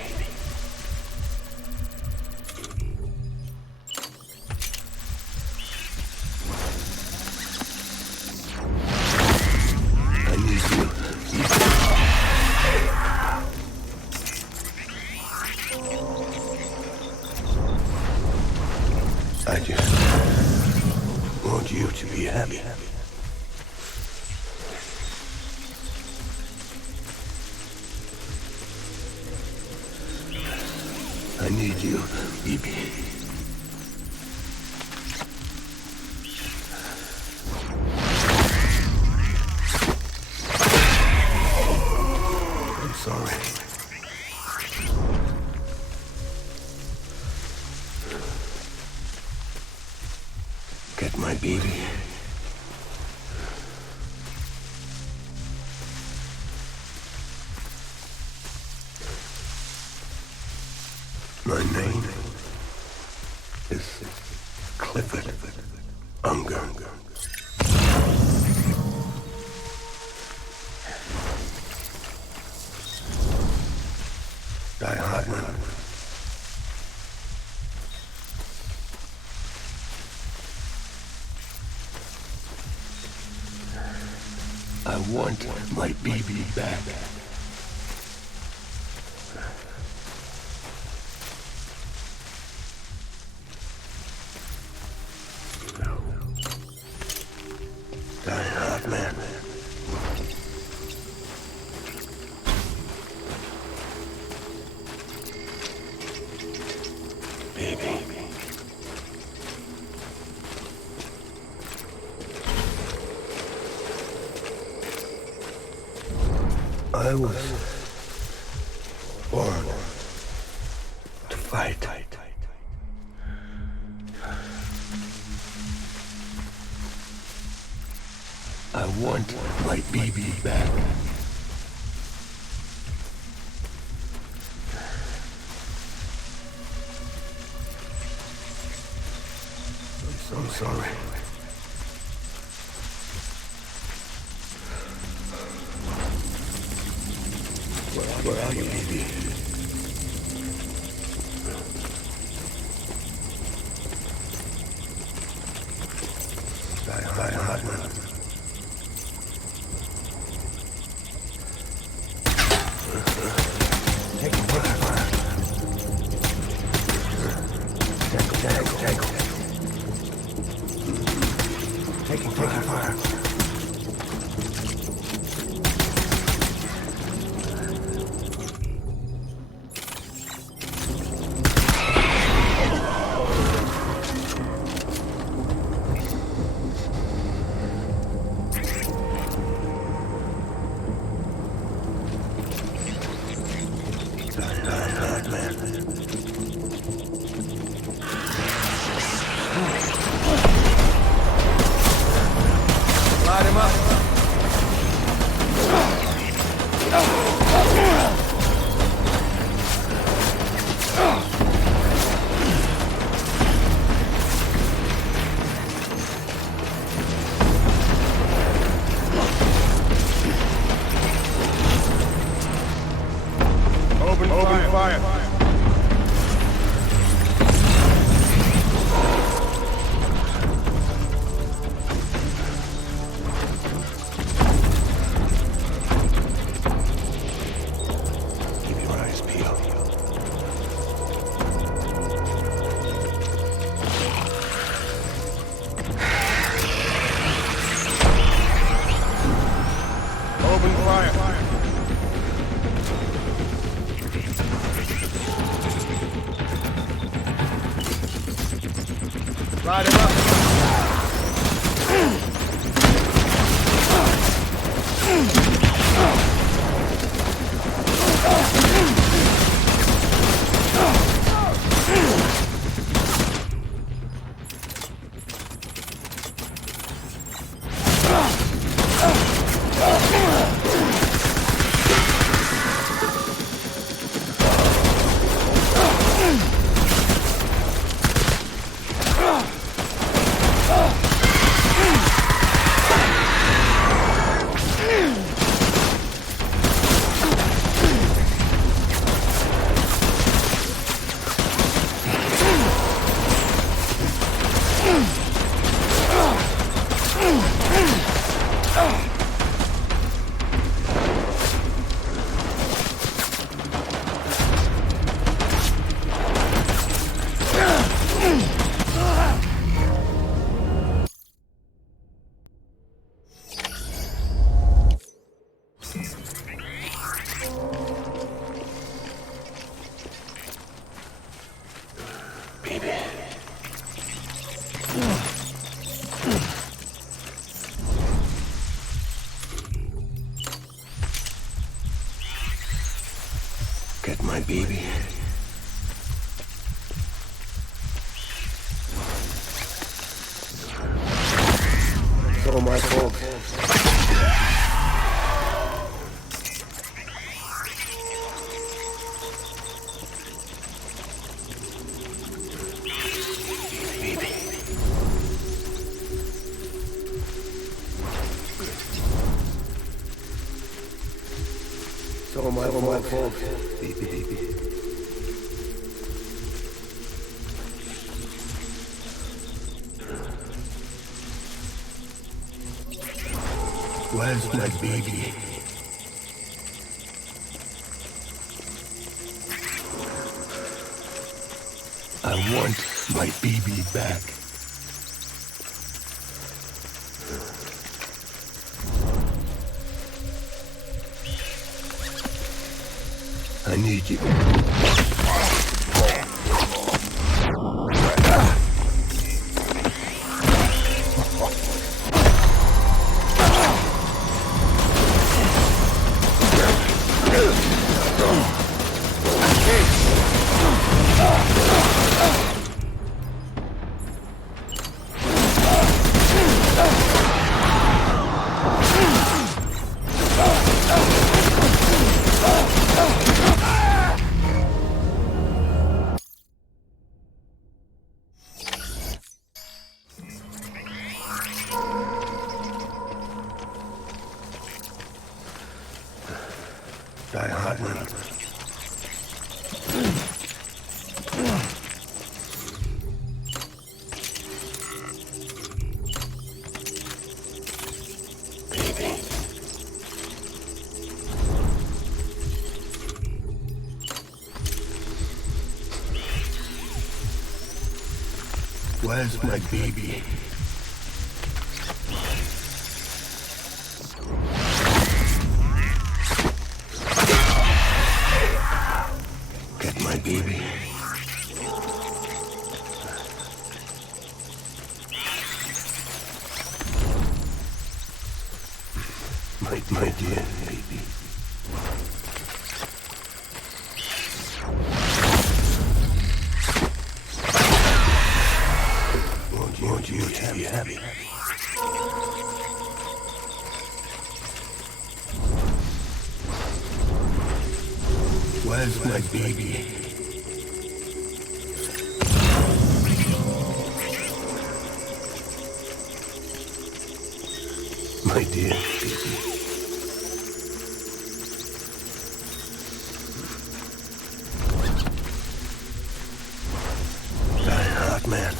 I need you. I just want you to be happy. I need you, baby. I'm sorry. Get my baby. My name is Clifford Unger. Die Hardman. I want my baby back. Die Hardman. Baby. I was born to fight. I want my baby back. I'm sorry. Where are you, baby? Die Hardman. Taking fire. Tango. Taking fire. Light him up. Open fire. Keep your eyes peeled. Open fire. Light him up. all my fault. It's all my fault. Baby. Where's my baby? I want my baby back. I need you. Die hard, man. Baby. Where's my baby? Get my baby. My dear baby. Want you to be happy. Where's my baby? My dear baby. Die hard, man.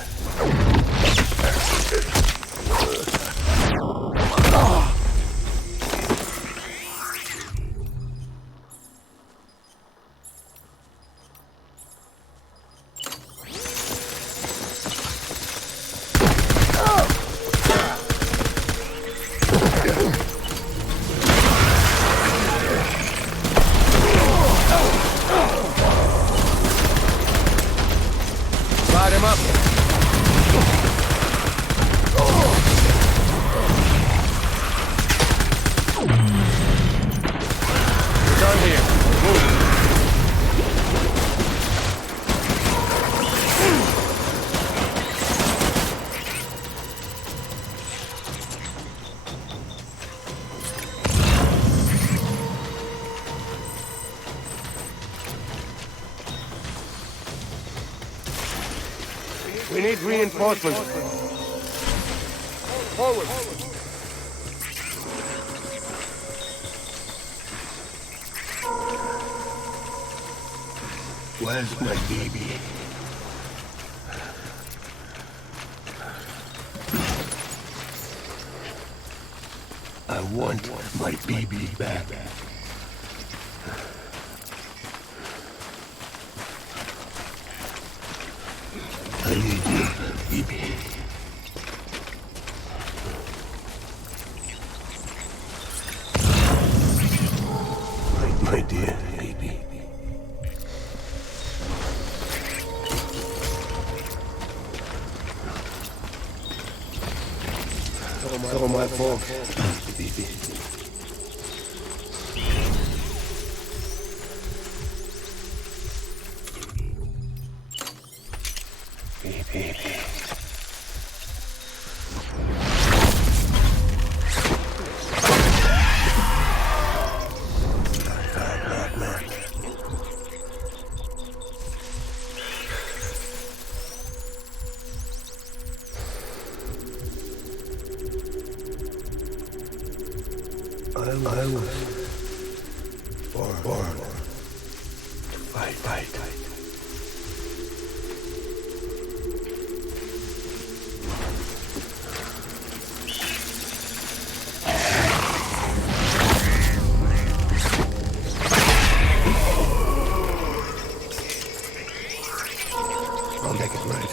Light him up. We're done here. Move. We need reinforcements. Forward. Where's my baby? I want my baby back. I need you, baby. My dear baby. It's all my fault, baby. Baby. I was born to fight. I'll make it right.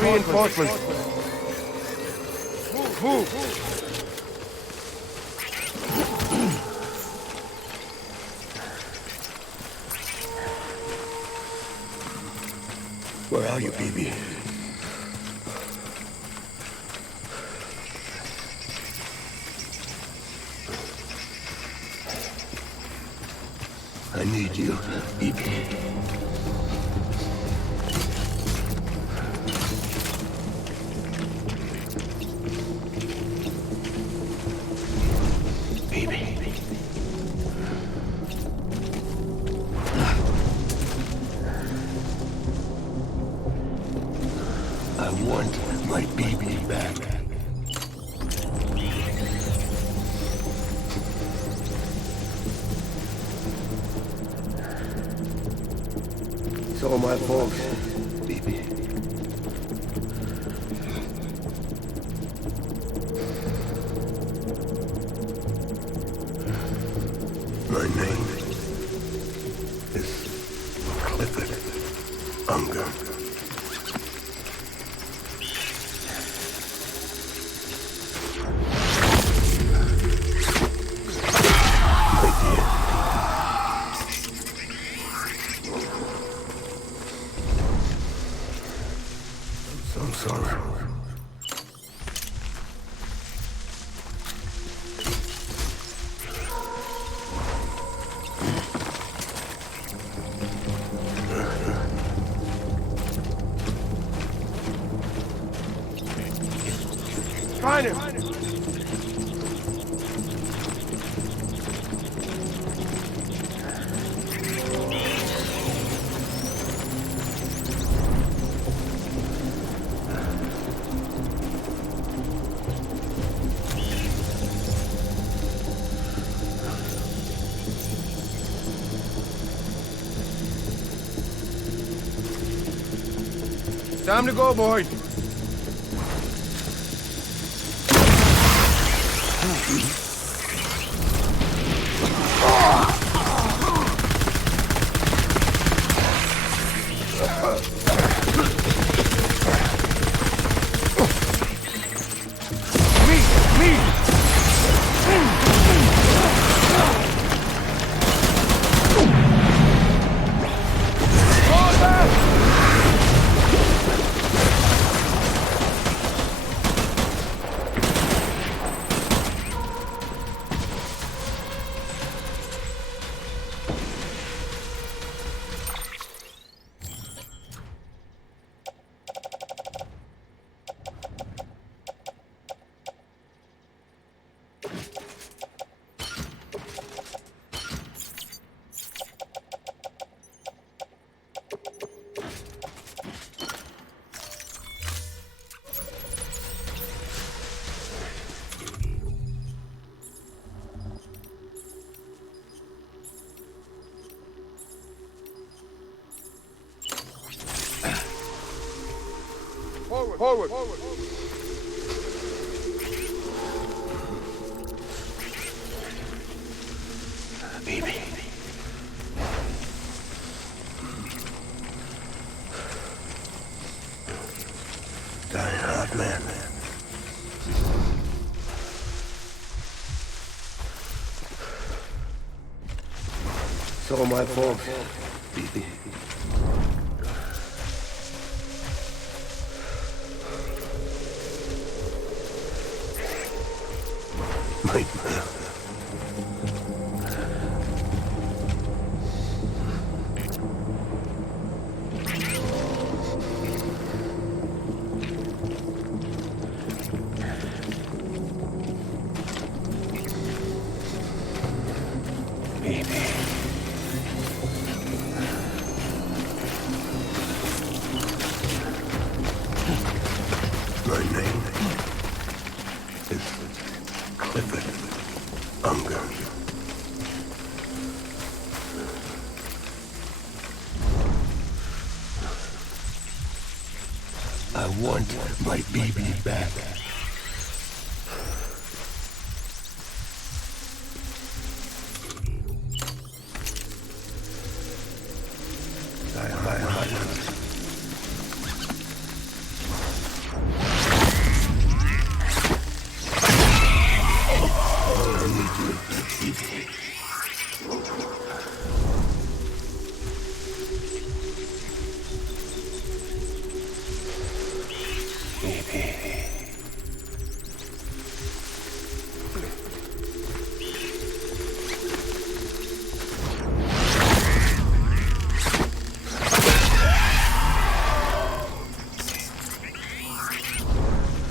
Reinforcements. Move. Where are you, BB? I need you, BB. It's all my fault, BB. My name is Clifford Unger. I'm sorry. Find him! Time to go, boy. Forward. Baby. Dying hard, man. all my fault. Nightmare. I want my baby back.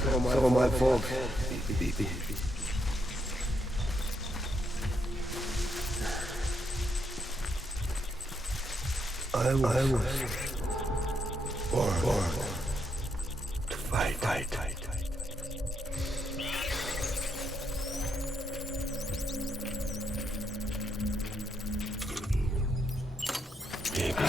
It's all my fault. I was born to fight. Baby.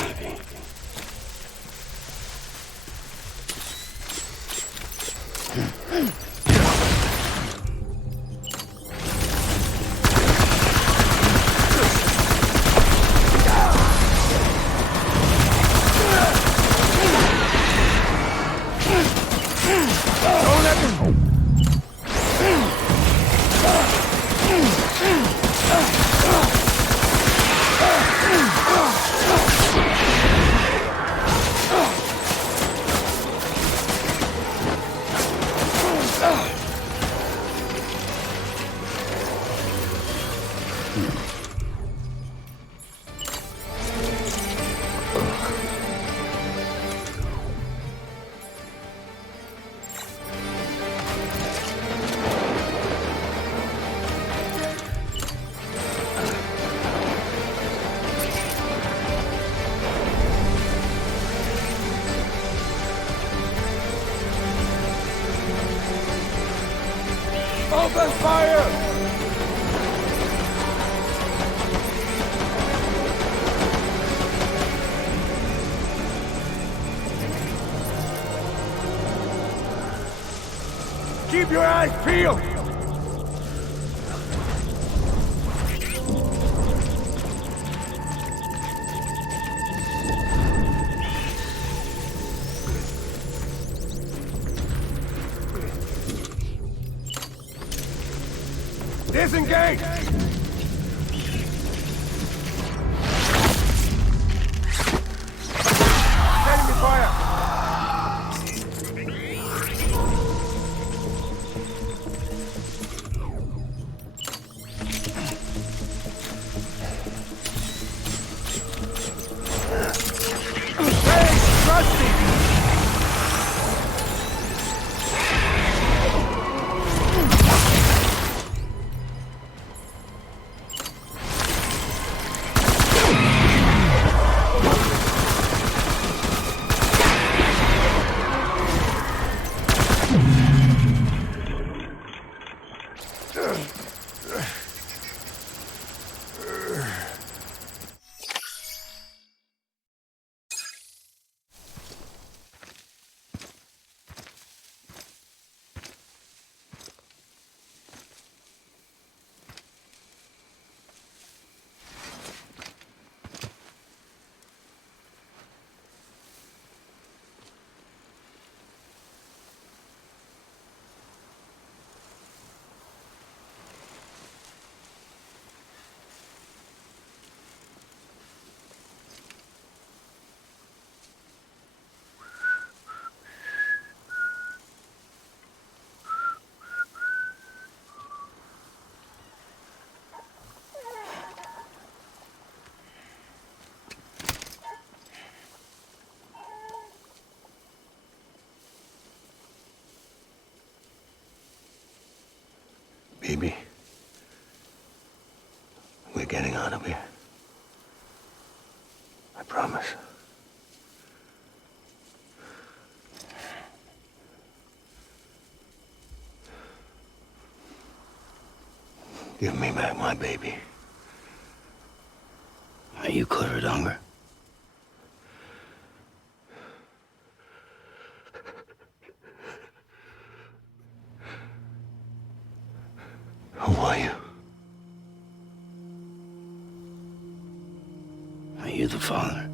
Open fire! Keep your eyes peeled! Disengage! Enemy fire! Hey, trusty! Baby, we're getting out of here. I promise. Give me back my baby. Are you cleared, hunger? Who are you? Are you the father?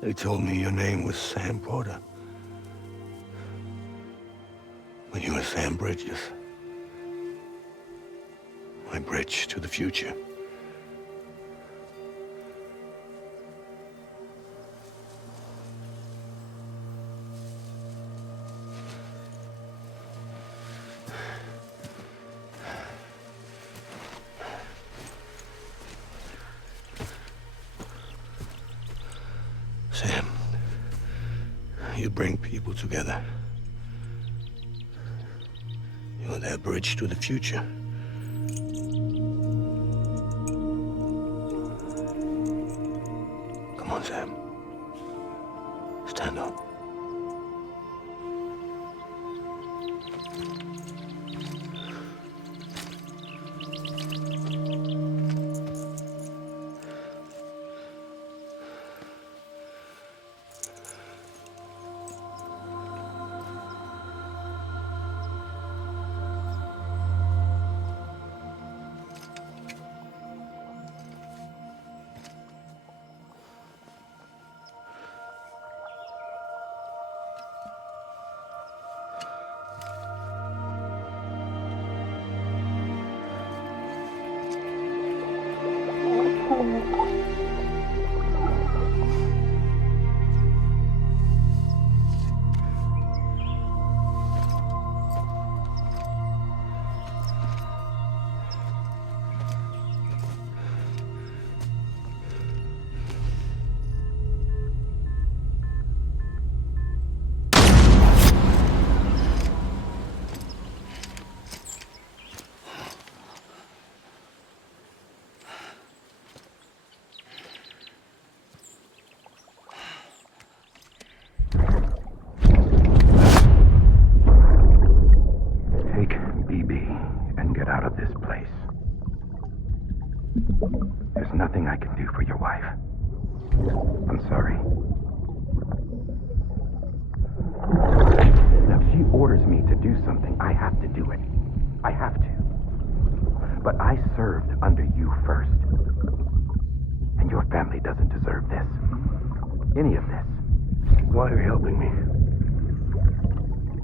They told me your name was Sam Porter. But you were Sam Bridges. My bridge to the future. Sam, you bring people together. You're their bridge to the future. Come on, Sam. Stand up. There's nothing I can do for your wife. I'm sorry. Now, if she orders me to do something, I have to do it. I have to. But I served under you first. And your family doesn't deserve this. Any of this. Why are you helping me?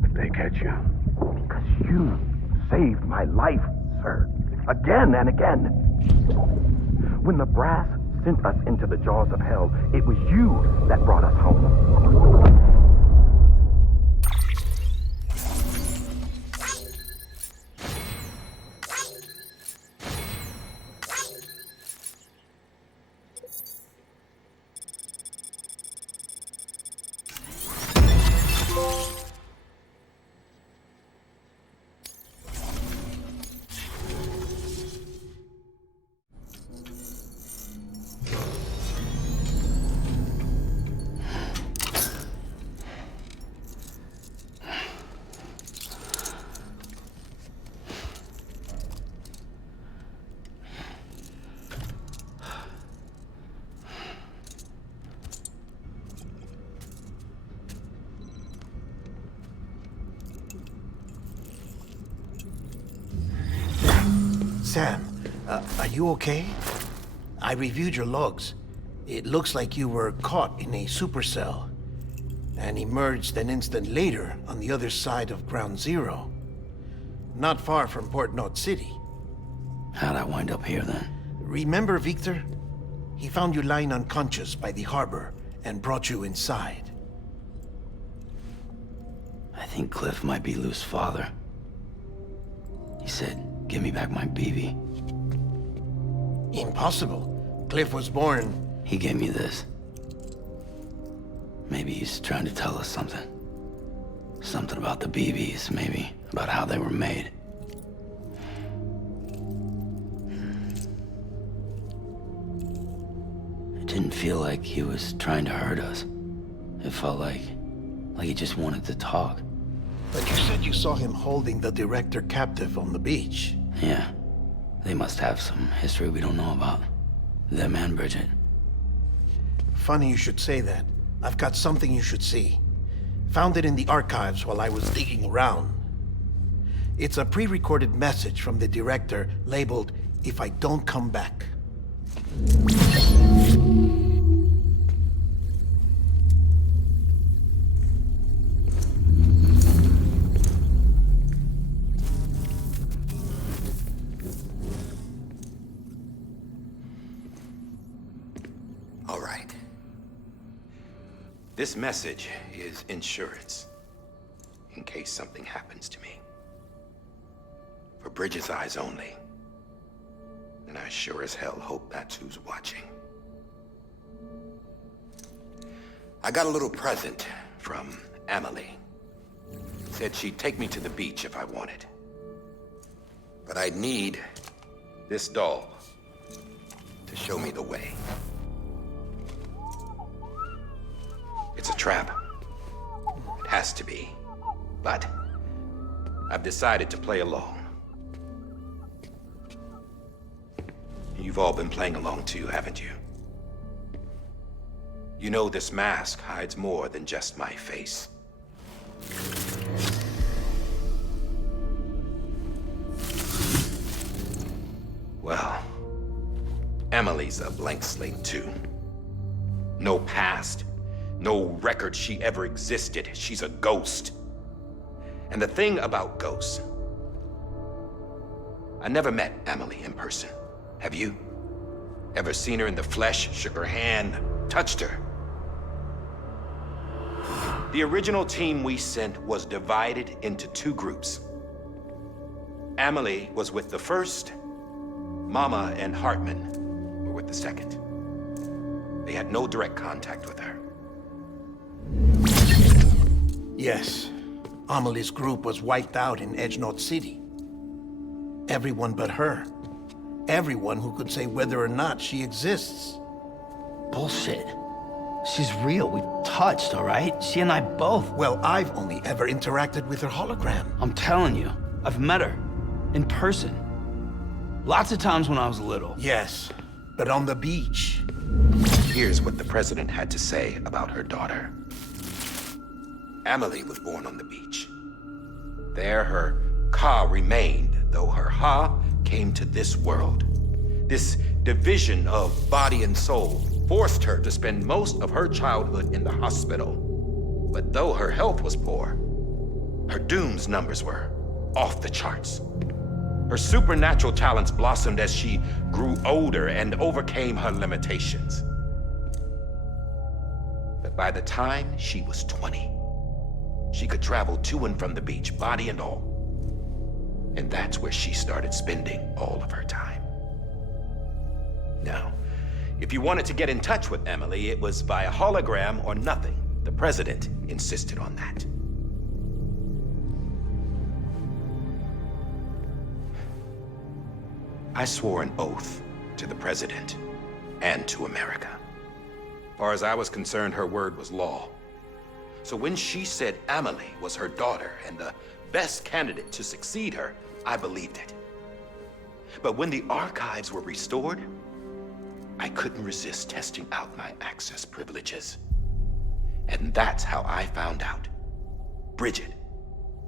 If they catch you. Because you saved my life, sir. Again and again. When the brass sent us into the jaws of hell, it was you that brought us home. Sam, are you okay? I reviewed your logs. It looks like you were caught in a supercell. and emerged an instant later on the other side of Ground Zero. Not far from Port Knot City. How'd I wind up here then? Remember Victor? He found you lying unconscious by the harbor and brought you inside. I think Cliff might be Lou's father. He said, give me back my BB. Impossible. Cliff was born... He gave me this. Maybe he's trying to tell us something. Something about the BBs, maybe. About how they were made. It didn't feel like he was trying to hurt us. It felt like he just wanted to talk. But you said you saw him holding the director captive on the beach. Yeah. They must have some history we don't know about. Them and Bridget. Funny you should say that. I've got something you should see. Found it in the archives while I was digging around. It's a pre-recorded message from the director labeled, "If I don't come back." All right. This message is insurance, in case something happens to me. For Bridget's eyes only. And I sure as hell hope that's who's watching. I got a little present from Emily. Said she'd take me to the beach if I wanted. But I'd need this doll to show me the way. It's a trap. It has to be. But I've decided to play along. You've all been playing along too, haven't you? You know this mask hides more than just my face. Well, Emily's a blank slate too. No past. No record she ever existed. She's a ghost. And the thing about ghosts, I never met Emily in person. Have you? Ever seen her in the flesh, shook her hand, touched her? The original team we sent was divided into two groups. Emily was with the first. Mama and Hartman were with the second. They had no direct contact with her. Yes. Amelie's group was wiped out in Edge Knot City. Everyone but her. Everyone who could say whether or not she exists. Bullshit. She's real. We've touched, all right? She and I both. Well, I've only ever interacted with her hologram. I'm telling you, I've met her. In person. Lots of times when I was little. Yes, but on the beach. Here's what the president had to say about her daughter. Emily was born on the beach. There her Ka remained, though her Ha came to this world. This division of body and soul forced her to spend most of her childhood in the hospital. But though her health was poor, her Doom's numbers were off the charts. Her supernatural talents blossomed as she grew older and overcame her limitations. But by the time she was 20, she could travel to and from the beach, body and all. And that's where she started spending all of her time. Now, if you wanted to get in touch with Emily, it was via hologram or nothing. The president insisted on that. I swore an oath to the president and to America. As far as I was concerned, her word was law. So when she said Emily was her daughter and the best candidate to succeed her, I believed it. But when the archives were restored, I couldn't resist testing out my access privileges. And that's how I found out Bridget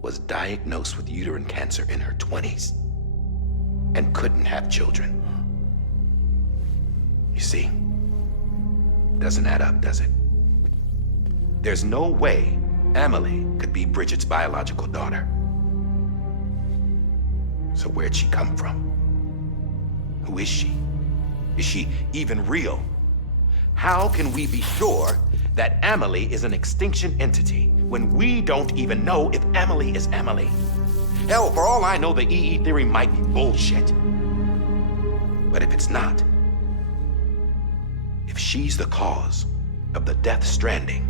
was diagnosed with uterine cancer in her 20s and couldn't have children. You see, doesn't add up, does it? There's no way Amelie could be Bridget's biological daughter. So where'd she come from? Who is she? Is she even real? How can we be sure that Amelie is an extinction entity when we don't even know if Amelie is Amelie? Hell, for all I know, the EE theory might be bullshit. But if it's not, if she's the cause of the Death Stranding,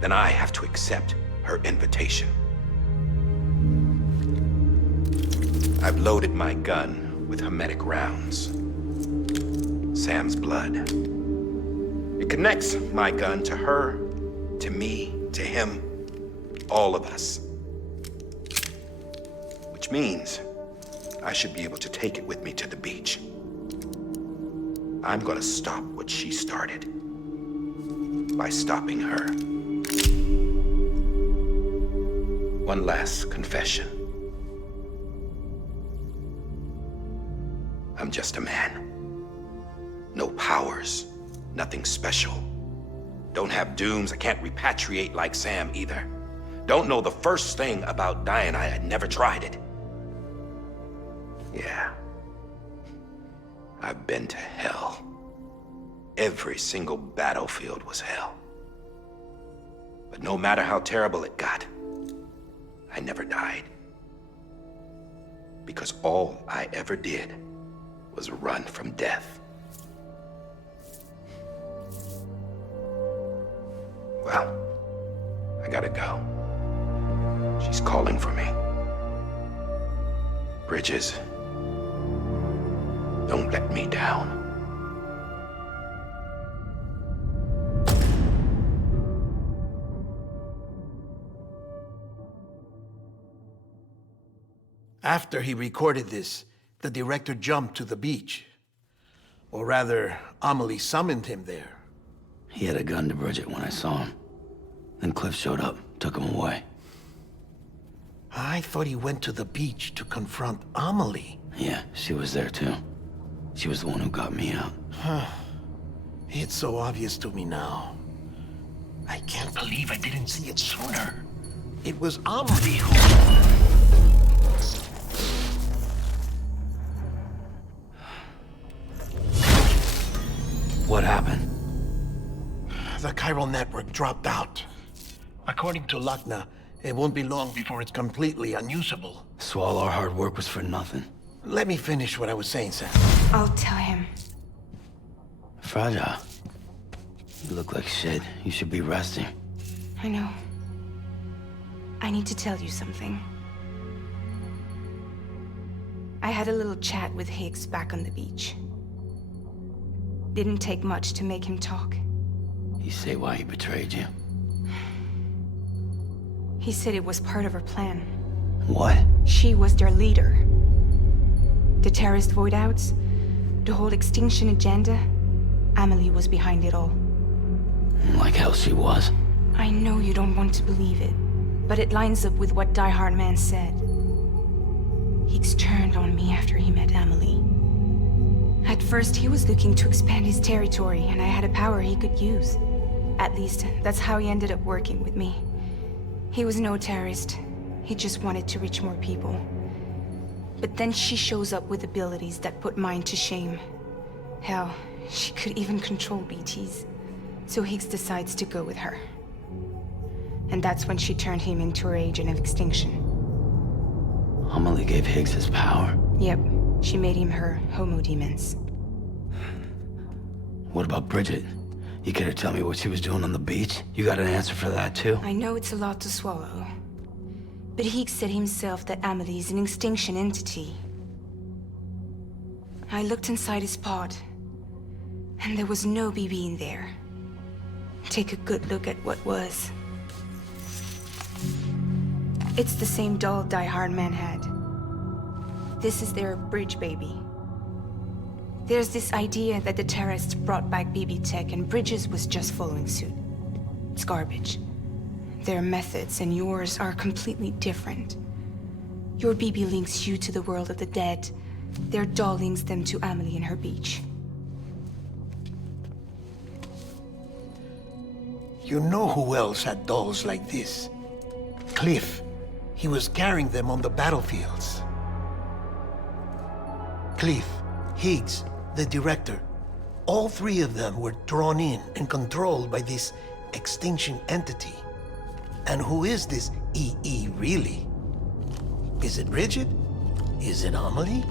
then I have to accept her invitation. I've loaded my gun with hermetic rounds. Sam's blood. It connects my gun to her, to me, to him, all of us. Which means I should be able to take it with me to the beach. I'm gonna stop what she started by stopping her. One last confession. I'm just a man. No powers, nothing special. Don't have dooms, I can't repatriate like Sam either. Don't know the first thing about dying, I had never tried it. Yeah. I've been to hell. Every single battlefield was hell. But no matter how terrible it got, I never died. Because all I ever did was run from death. Well, I gotta go. She's calling for me. Bridges, don't let me down. After he recorded this, the director jumped to the beach. Or rather, Amelie summoned him there. He had a gun to Bridget when I saw him. Then Cliff showed up, took him away. I thought he went to the beach to confront Amelie. Yeah, she was there too. She was the one who got me out. It's so obvious to me now. I can't believe I didn't see it sooner. It was Amelie who... What happened? The chiral network dropped out. According to Lakhna, it won't be long before it's completely unusable. So all our hard work was for nothing. Let me finish what I was saying, Sam. I'll tell him. Fragile. You look like shit. You should be resting. I know. I need to tell you something. I had a little chat with Higgs back on the beach. Didn't take much to make him talk. You say why he betrayed you? He said it was part of her plan. What? She was their leader. The terrorist voidouts, the whole extinction agenda, Amelie was behind it all. Like hell she was. I know you don't want to believe it, but it lines up with what Die Hard Man said. Higgs turned on me after he met Amelie. At first, he was looking to expand his territory, and I had a power he could use. At least, that's how he ended up working with me. He was no terrorist. He just wanted to reach more people. But then she shows up with abilities that put mine to shame. Hell, she could even control BTs. So Higgs decides to go with her. And that's when she turned him into her agent of extinction. Amelie gave Higgs his power? Yep. She made him her Homo Demons. What about Bridget? You care to tell me what she was doing on the beach? You got an answer for that too? I know it's a lot to swallow. But Higgs said himself that Amelie is an extinction entity. I looked inside his pod, and there was no BB in there. Take a good look at what was. It's the same doll Die Hard Man had. This is their bridge baby. There's this idea that the terrorists brought back BB tech and Bridges was just following suit. It's garbage. Their methods and yours are completely different. Your BB links you to the world of the dead. Their doll links them to Amelie and her beach. You know who else had dolls like this? Cliff. He was carrying them on the battlefields. Cliff, Higgs, the director. All three of them were drawn in and controlled by this extinction entity. And who is this EE really? Is it Bridget? Is it Amelie?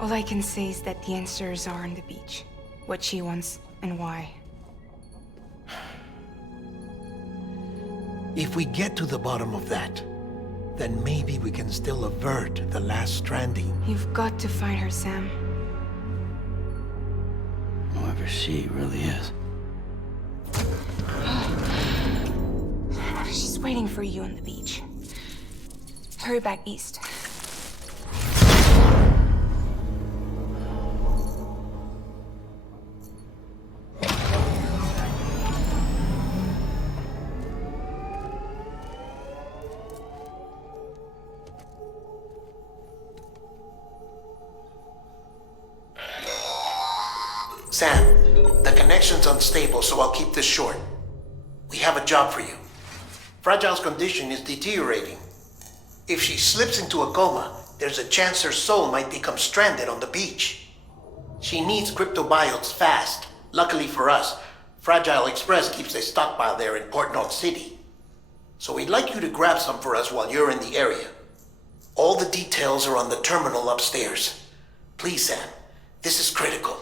All I can say is that the answers are on the beach. What she wants and why. If we get to the bottom of that, then maybe we can still avert the last stranding. You've got to find her, Sam. Whoever she really is. She's waiting for you on the beach. Hurry back east. Sam, the connection's unstable, so I'll keep this short. We have a job for you. Fragile's condition is deteriorating. If she slips into a coma, there's a chance her soul might become stranded on the beach. She needs cryptobiotes fast. Luckily for us, Fragile Express keeps a stockpile there in Port North City. So we'd like you to grab some for us while you're in the area. All the details are on the terminal upstairs. Please, Sam, this is critical.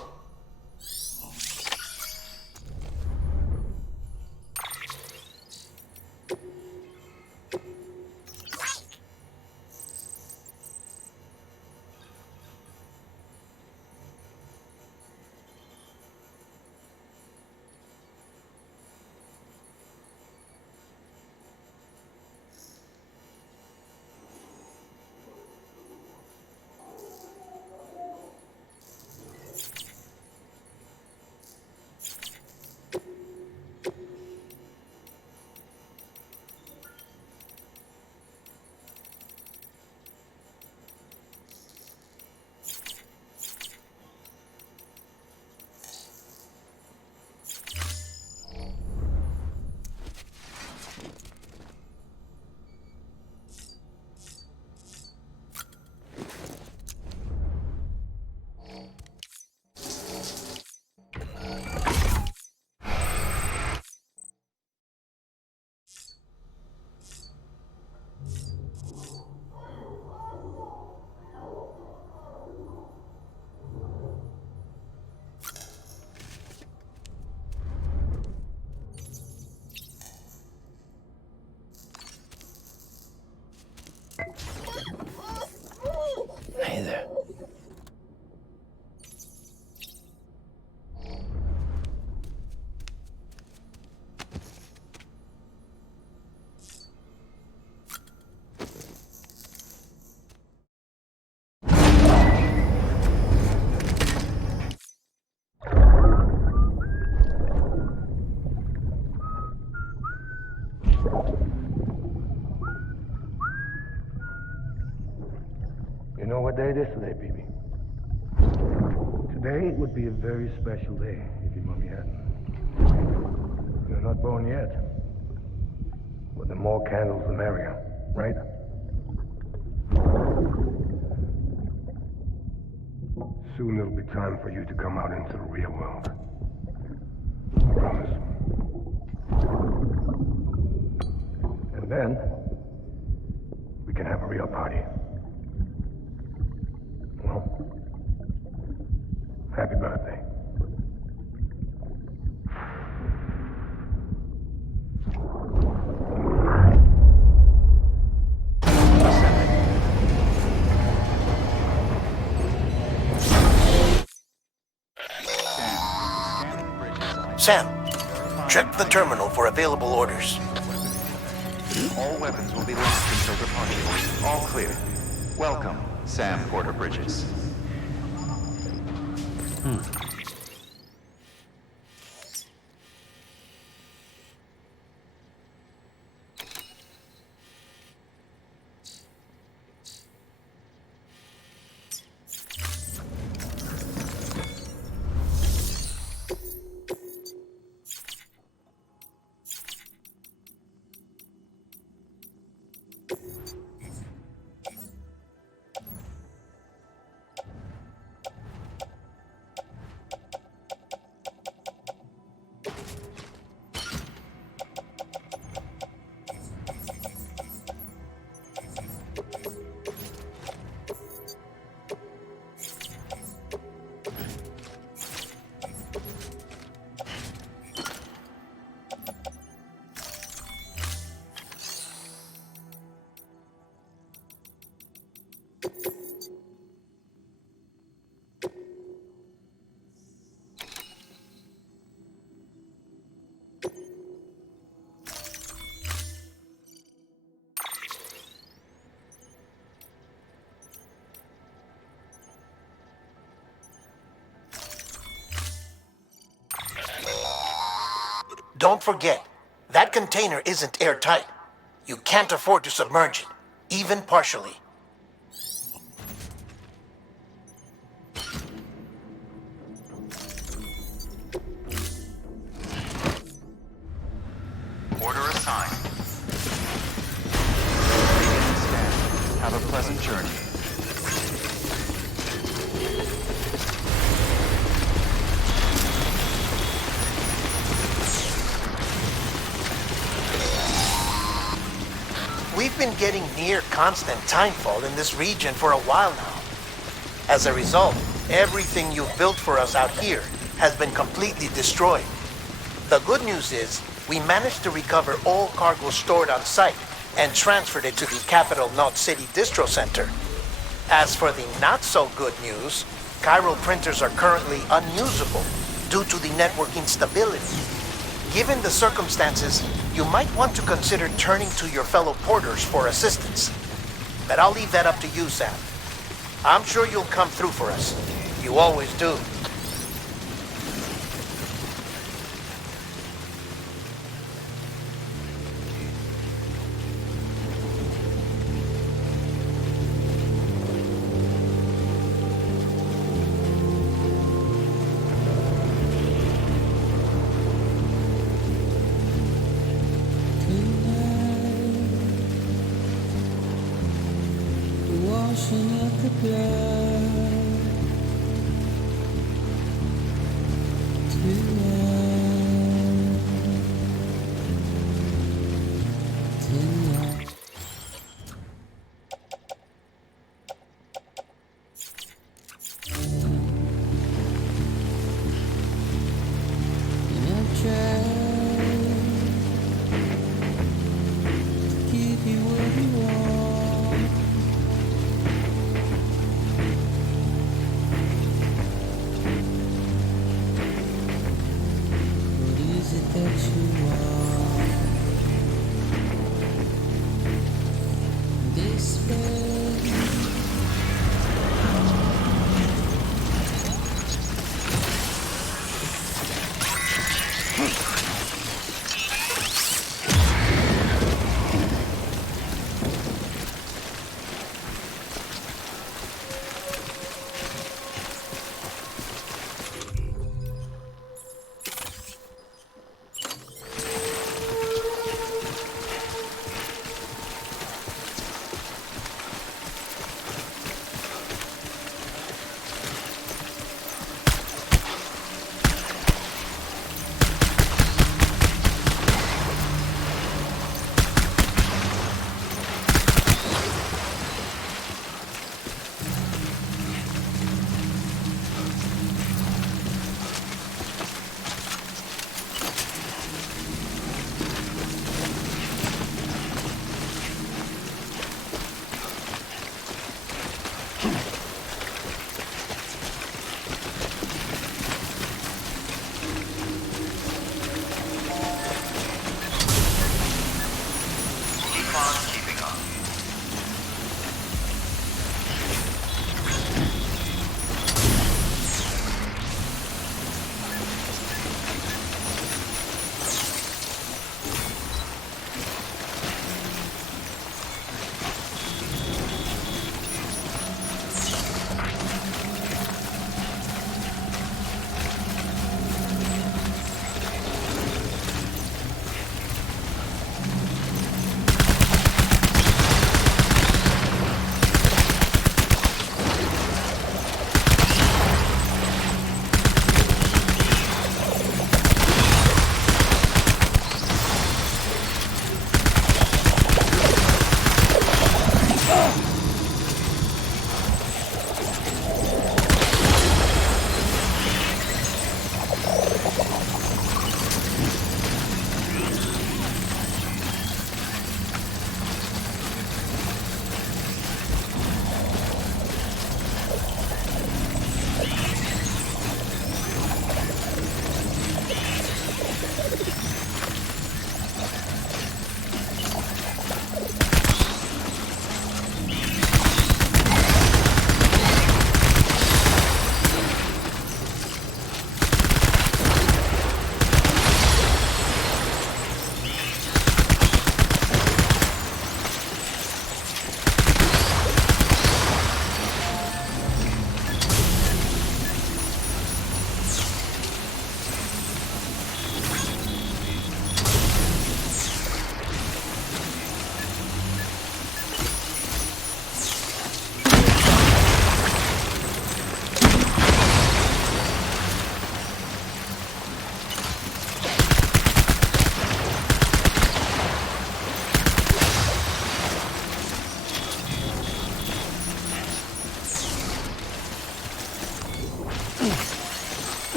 Hey there. You know what day it is today, BB? Today would be a very special day if your mommy hadn't. You're not born yet. But the more candles, the merrier, right? Soon it'll be time for you to come out into the real world. I promise. And then, we can have a real party. Well, happy birthday. Sam, check the terminal for available orders. All weapons will be locked until departure. All clear. Welcome, Sam Porter Bridges. Don't forget, that container isn't airtight. You can't afford to submerge it, even partially. Order assigned. Stand. Have a pleasant journey. We've been getting near constant timefall in this region for a while now. As a result, everything you've built for us out here has been completely destroyed. The good news is, we managed to recover all cargo stored on site and transferred it to the Capital Knot City Distro Center. As for the not-so-good news, chiral printers are currently unusable due to the network instability. Given the circumstances, you might want to consider turning to your fellow porters for assistance. But I'll leave that up to you, Sam. I'm sure you'll come through for us. You always do.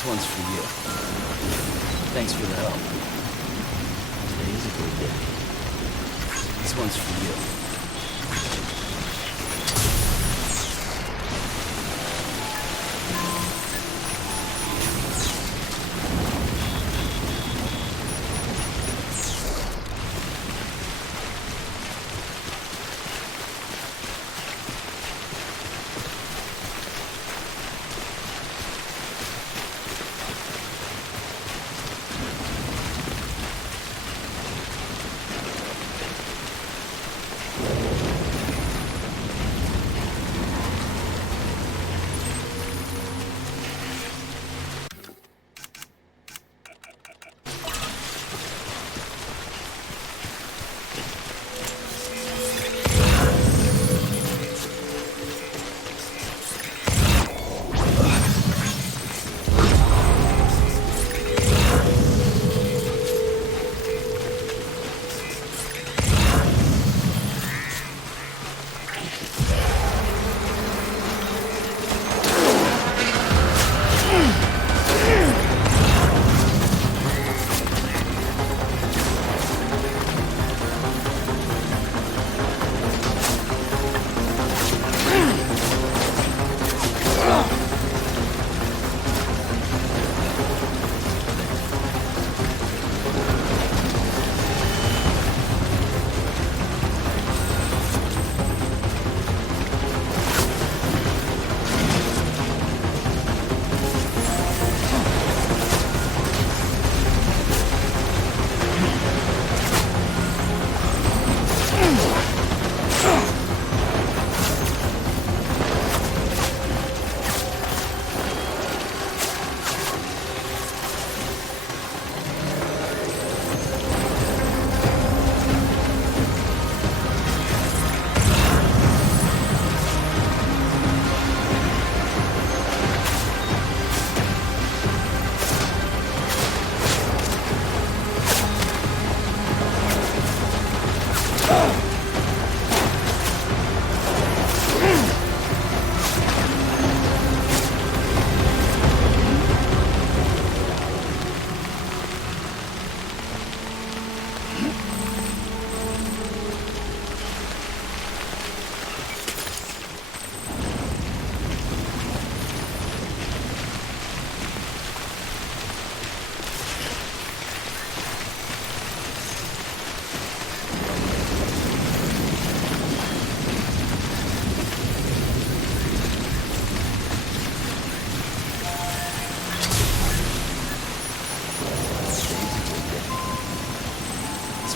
This one's for you. Thanks for the help. Today's a good day. This one's for you.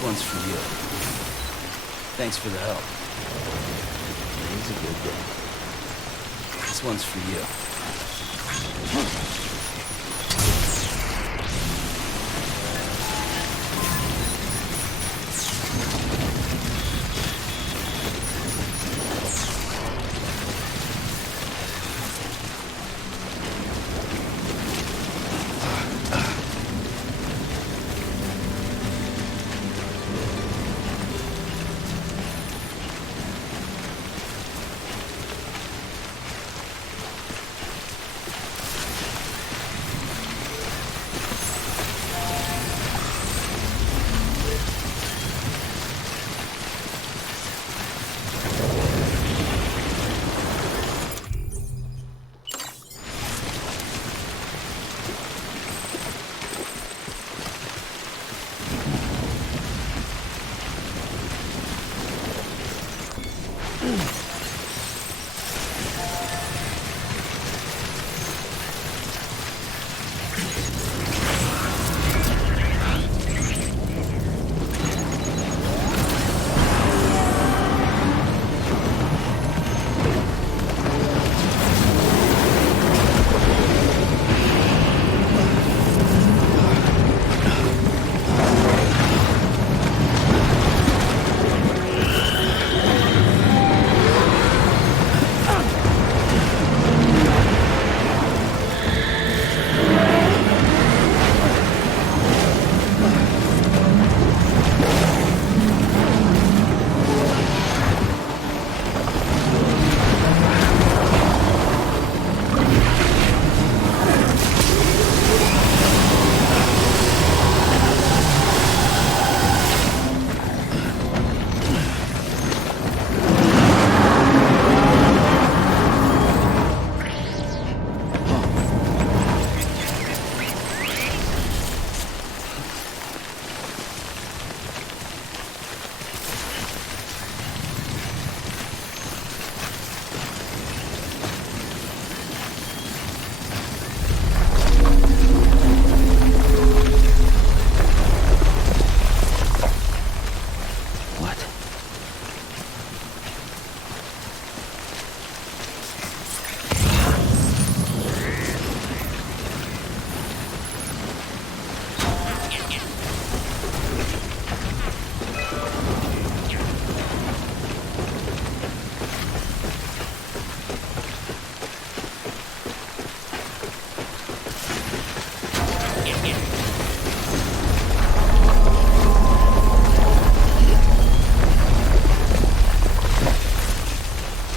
one's for you. Thanks for the help. Today's a good day. This one's for you.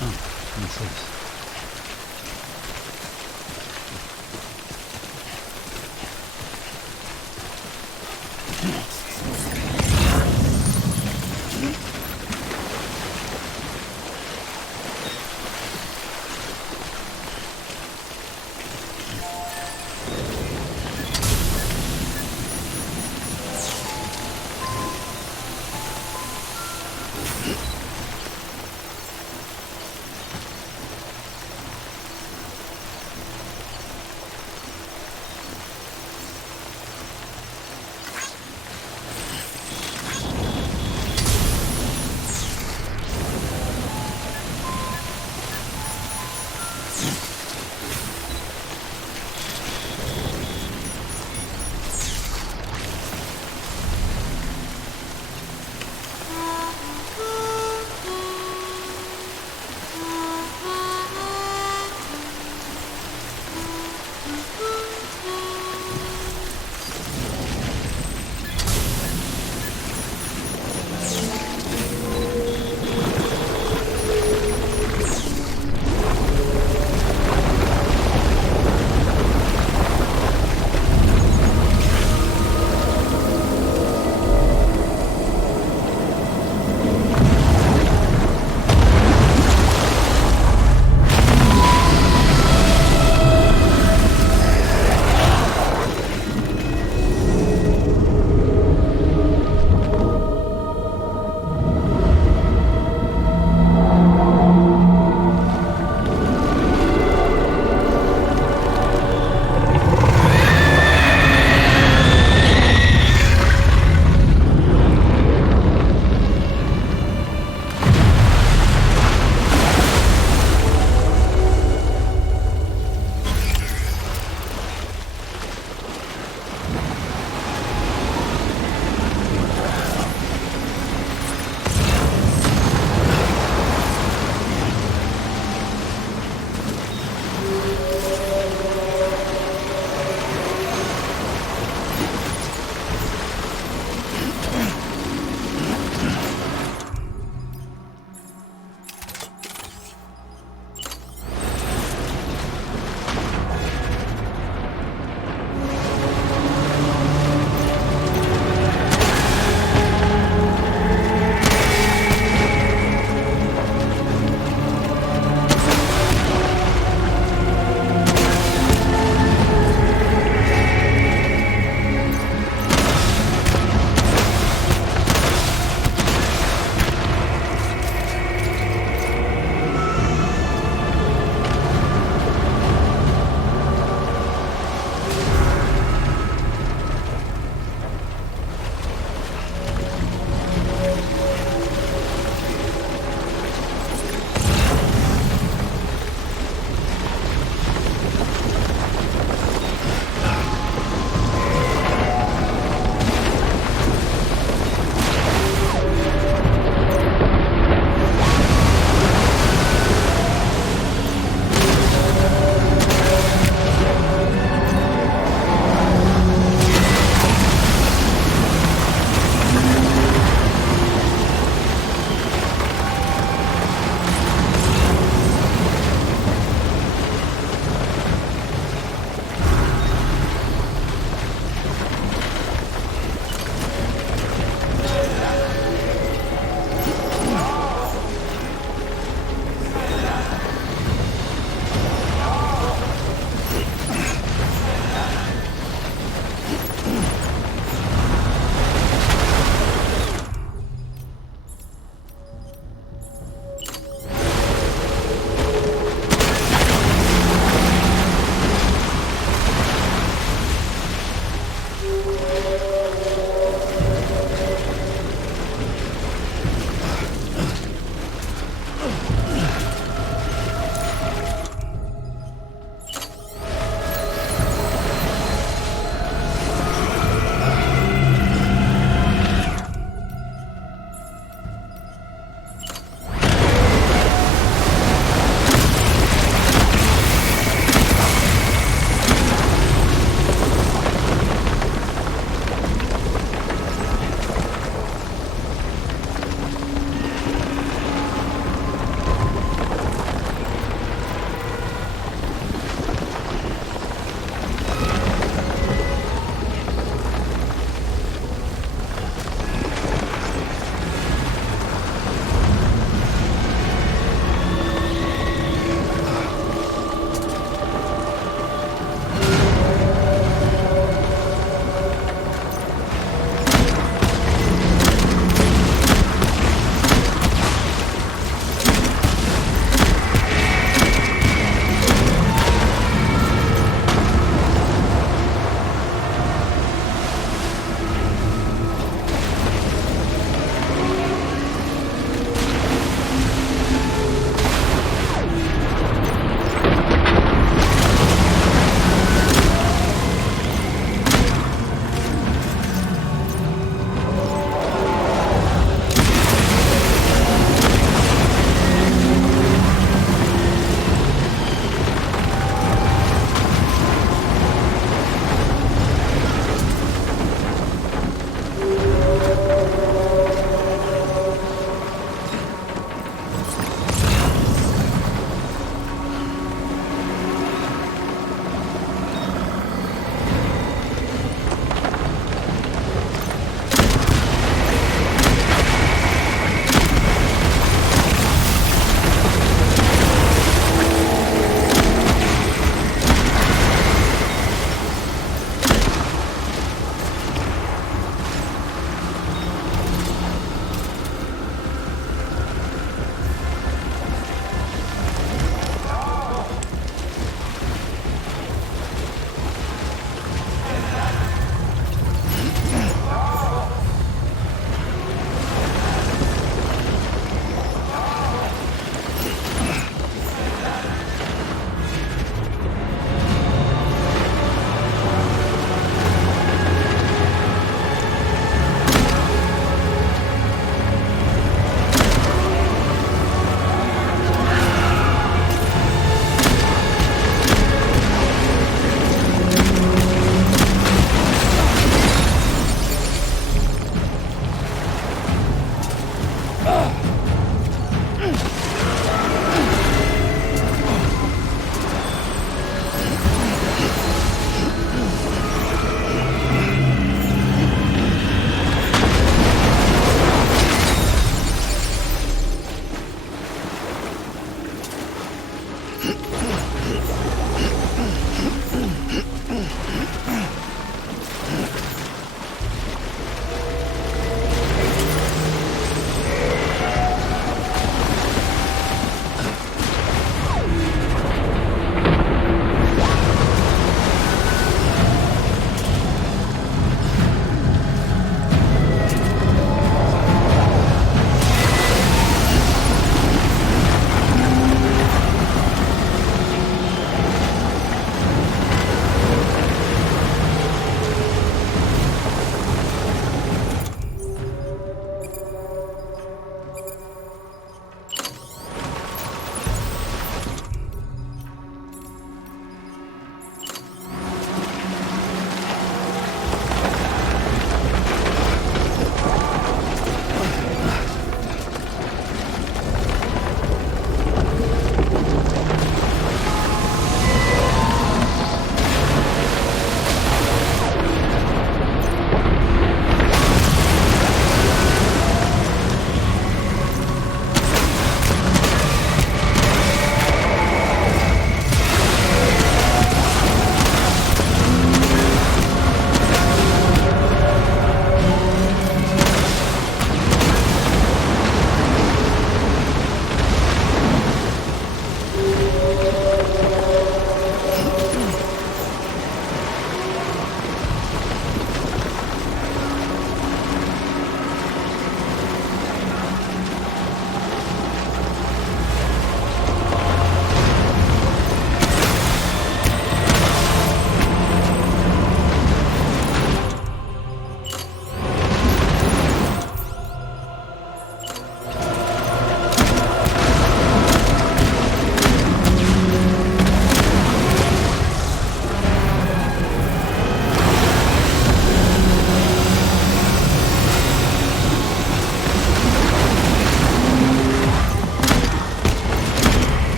What's this?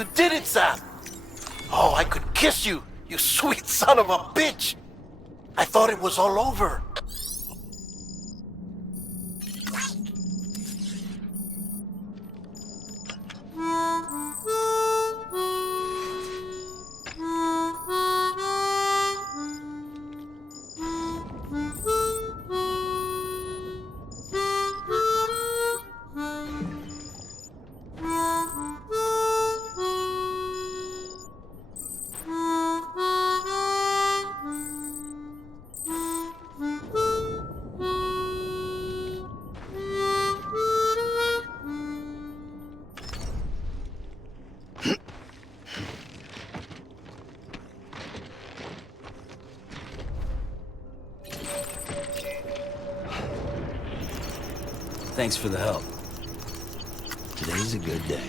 You did it, Sam! Oh, I could kiss you, you sweet son of a bitch! I thought it was all over. Thanks for the help. Today's a good day.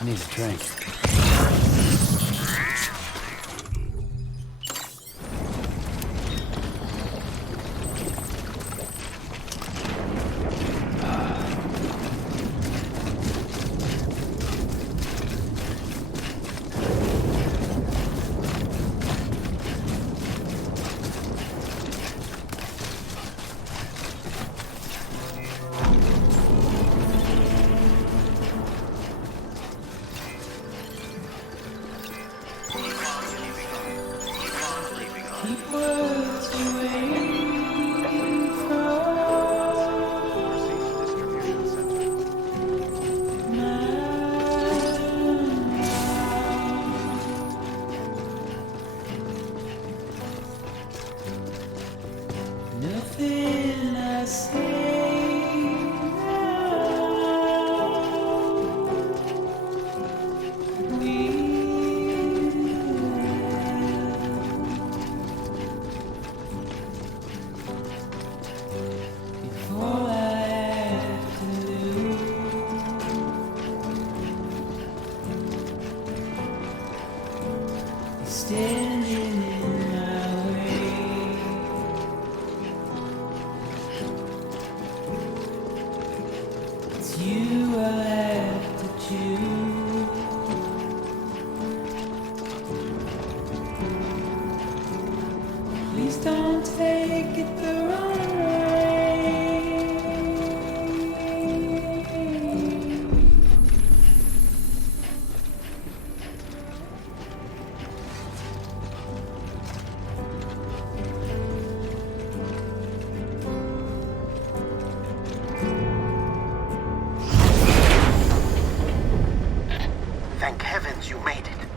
I need a drink. Thank heavens you made it.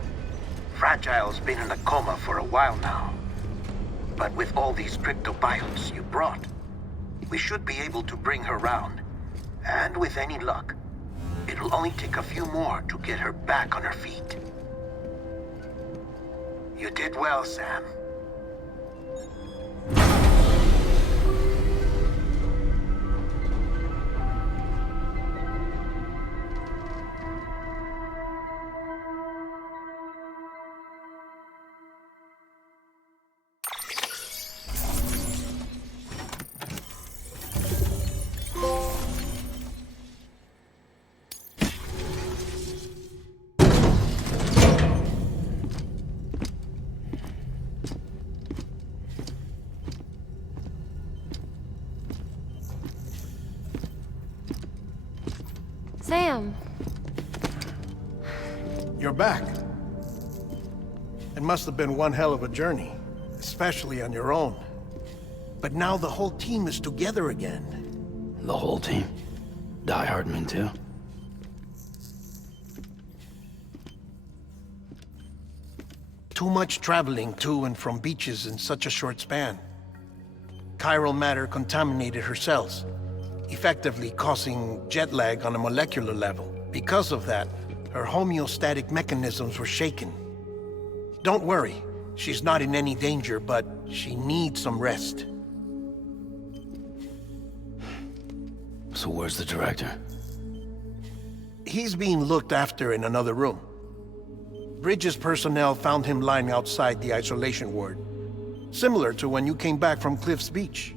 Fragile's been in a coma for a while now. But with all these cryptobiotes you brought, we should be able to bring her round. And with any luck, it'll only take a few more to get her back on her feet. You did well, Sam. Sam. You're back. It must have been one hell of a journey, especially on your own. But now the whole team is together again. The whole team? Die Hardman too? Too much traveling to and from beaches in such a short span. Chiral matter contaminated her cells, effectively causing jet lag on a molecular level. Because of that, her homeostatic mechanisms were shaken. Don't worry, she's not in any danger, but she needs some rest. So where's the director? He's being looked after in another room. Bridges personnel found him lying outside the isolation ward, similar to when you came back from Cliff's Beach.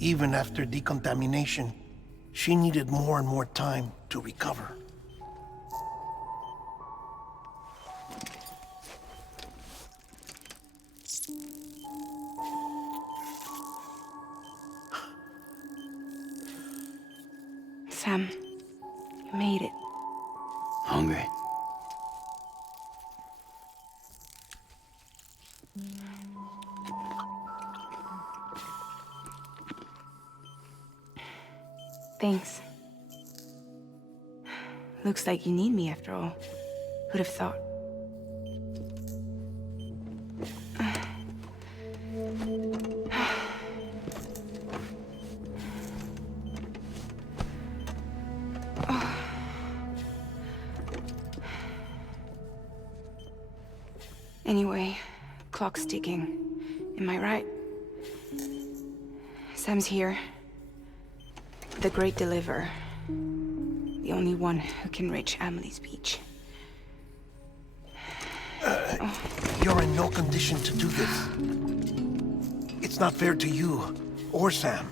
Even after decontamination, she needed more and more time to recover. Sam, you made it. Hungry? Thanks. Looks like you need me after all. Who'd have thought? Anyway, clock's ticking. Am I right? Sam's here. The Great Deliverer. The only one who can reach Amelie's Beach. You're in no condition to do this. It's not fair to you or Sam.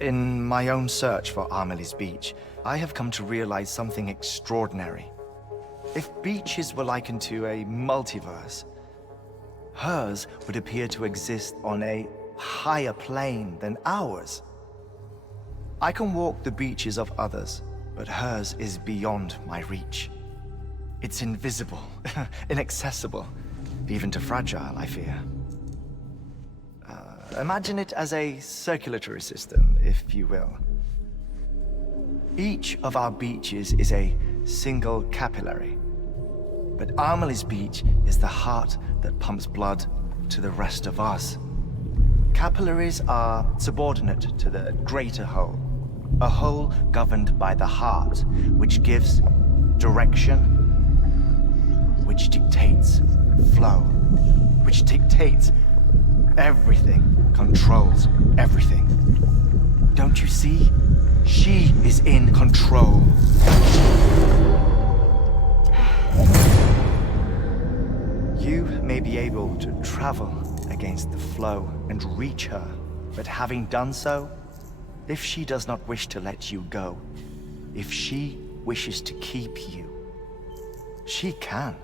In my own search for Amelie's Beach, I have come to realize something extraordinary. If beaches were likened to a multiverse, hers would appear to exist on a higher plane than ours. I can walk the beaches of others, but hers is beyond my reach. It's invisible, inaccessible, even to fragile, I fear. Imagine it as a circulatory system, if you will. Each of our beaches is a single capillary, but Amelie's Beach is the heart that pumps blood to the rest of us. Capillaries are subordinate to the greater whole, a whole governed by the heart, which gives direction, which dictates flow, which dictates everything, controls everything. Don't you see? She is in control. You may be able to travel against the flow and reach her, but having done so, if she does not wish to let you go, if she wishes to keep you, she can.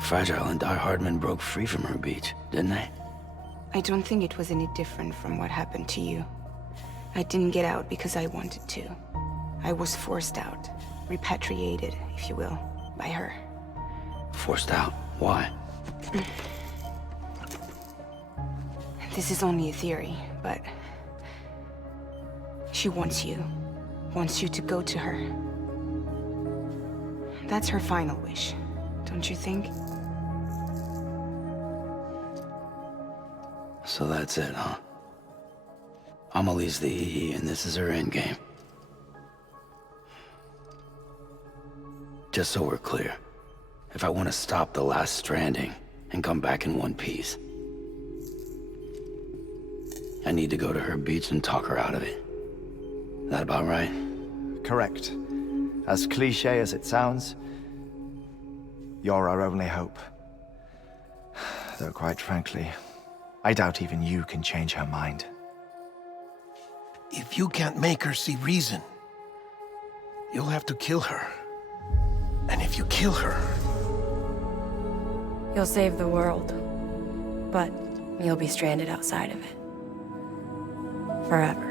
Fragile and Die Hardman broke free from her beach, didn't they? I don't think it was any different from what happened to you. I didn't get out because I wanted to. I was forced out, repatriated, if you will, by her. Forced out? Why? This is only a theory, but she wants you to go to her. That's her final wish, don't you think? So that's it, huh? Amelie's the EE, and this is her endgame. Just so we're clear, if I want to stop the last stranding and come back in one piece. I need to go to her beach and talk her out of it. That about right? Correct. As cliche as it sounds, you're our only hope. Though quite frankly, I doubt even you can change her mind. If you can't make her see reason, you'll have to kill her. And if you kill her... You'll save the world, but you'll be stranded outside of it. Forever.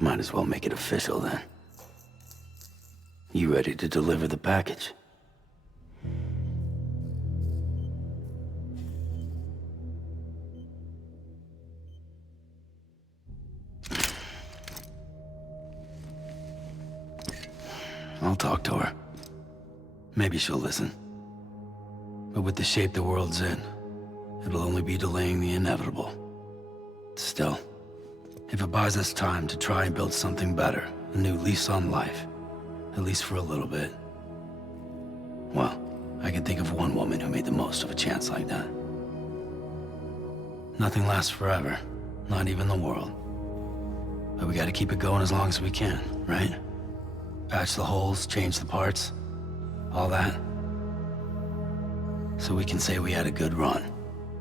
Might as well make it official then. You ready to deliver the package? I'll talk to her. Maybe she'll listen. But with the shape the world's in, it'll only be delaying the inevitable. Still, if it buys us time to try and build something better, a new lease on life, at least for a little bit, well, I can think of one woman who made the most of a chance like that. Nothing lasts forever, not even the world. But we gotta keep it going as long as we can, right? Patch the holes, change the parts, all that. So we can say we had a good run,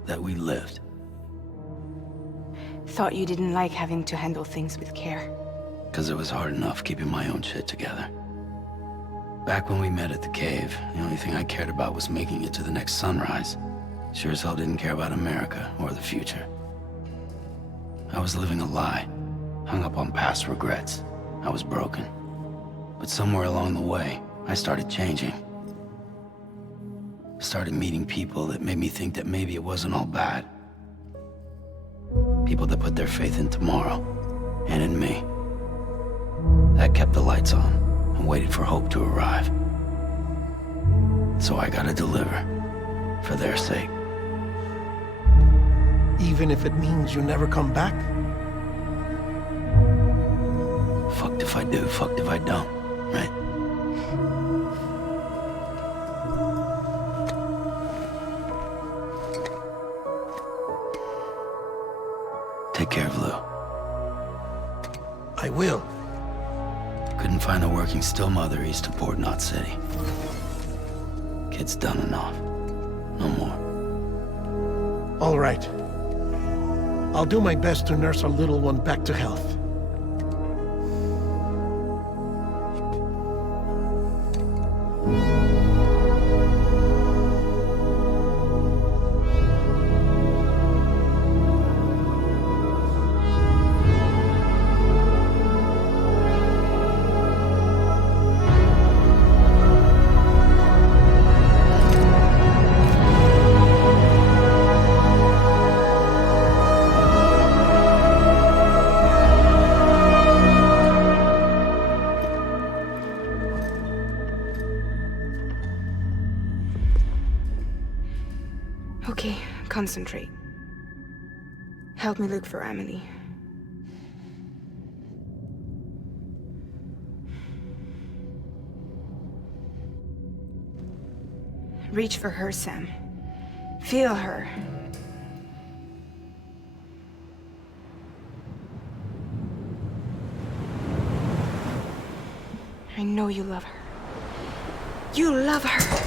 that we lived. Thought you didn't like having to handle things with care. 'Cause it was hard enough keeping my own shit together. Back when we met at the cave, the only thing I cared about was making it to the next sunrise. Sure as hell didn't care about America or the future. I was living a lie, hung up on past regrets. I was broken. But somewhere along the way, I started changing. Started meeting people that made me think that maybe it wasn't all bad. People that put their faith in tomorrow, and in me. That kept the lights on, and waited for hope to arrive. So I gotta deliver, for their sake. Even if it means you never come back? Fucked if I do, fucked if I don't, right? Take care of Lou. I will. Couldn't find a working still mother east of Port Knot City. Kid's done enough. No more. All right. I'll do my best to nurse our little one back to health. Okay, concentrate. Help me look for Emily. Reach for her, Sam. Feel her. I know you love her. You love her!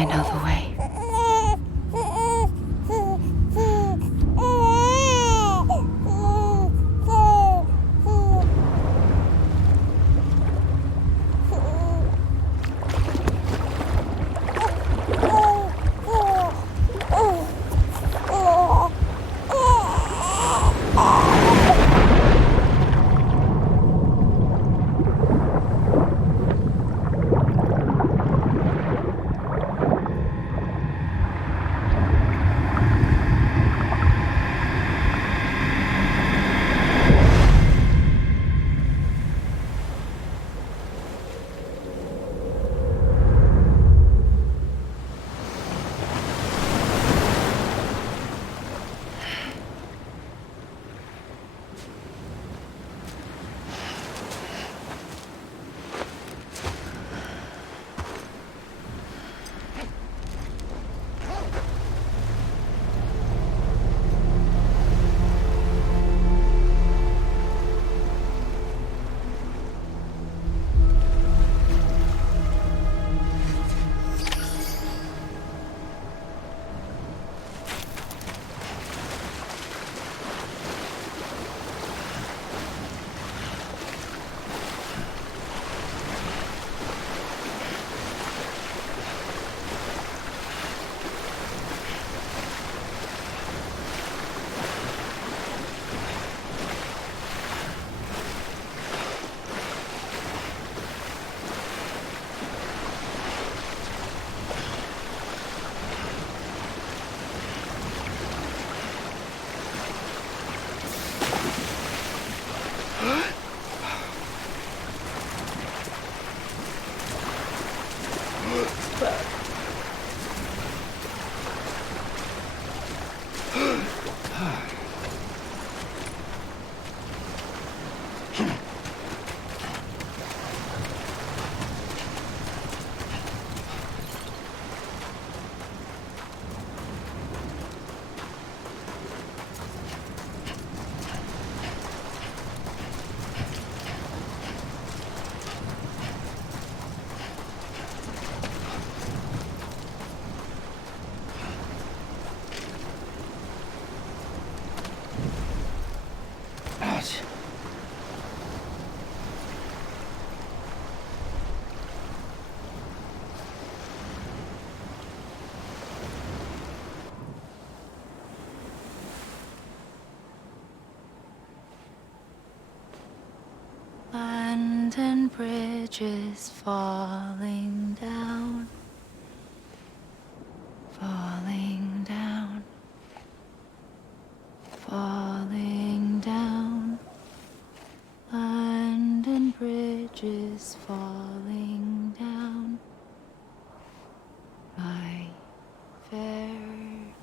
I know the way. London Bridge is falling down, falling down, falling down. London Bridge is falling down, my fair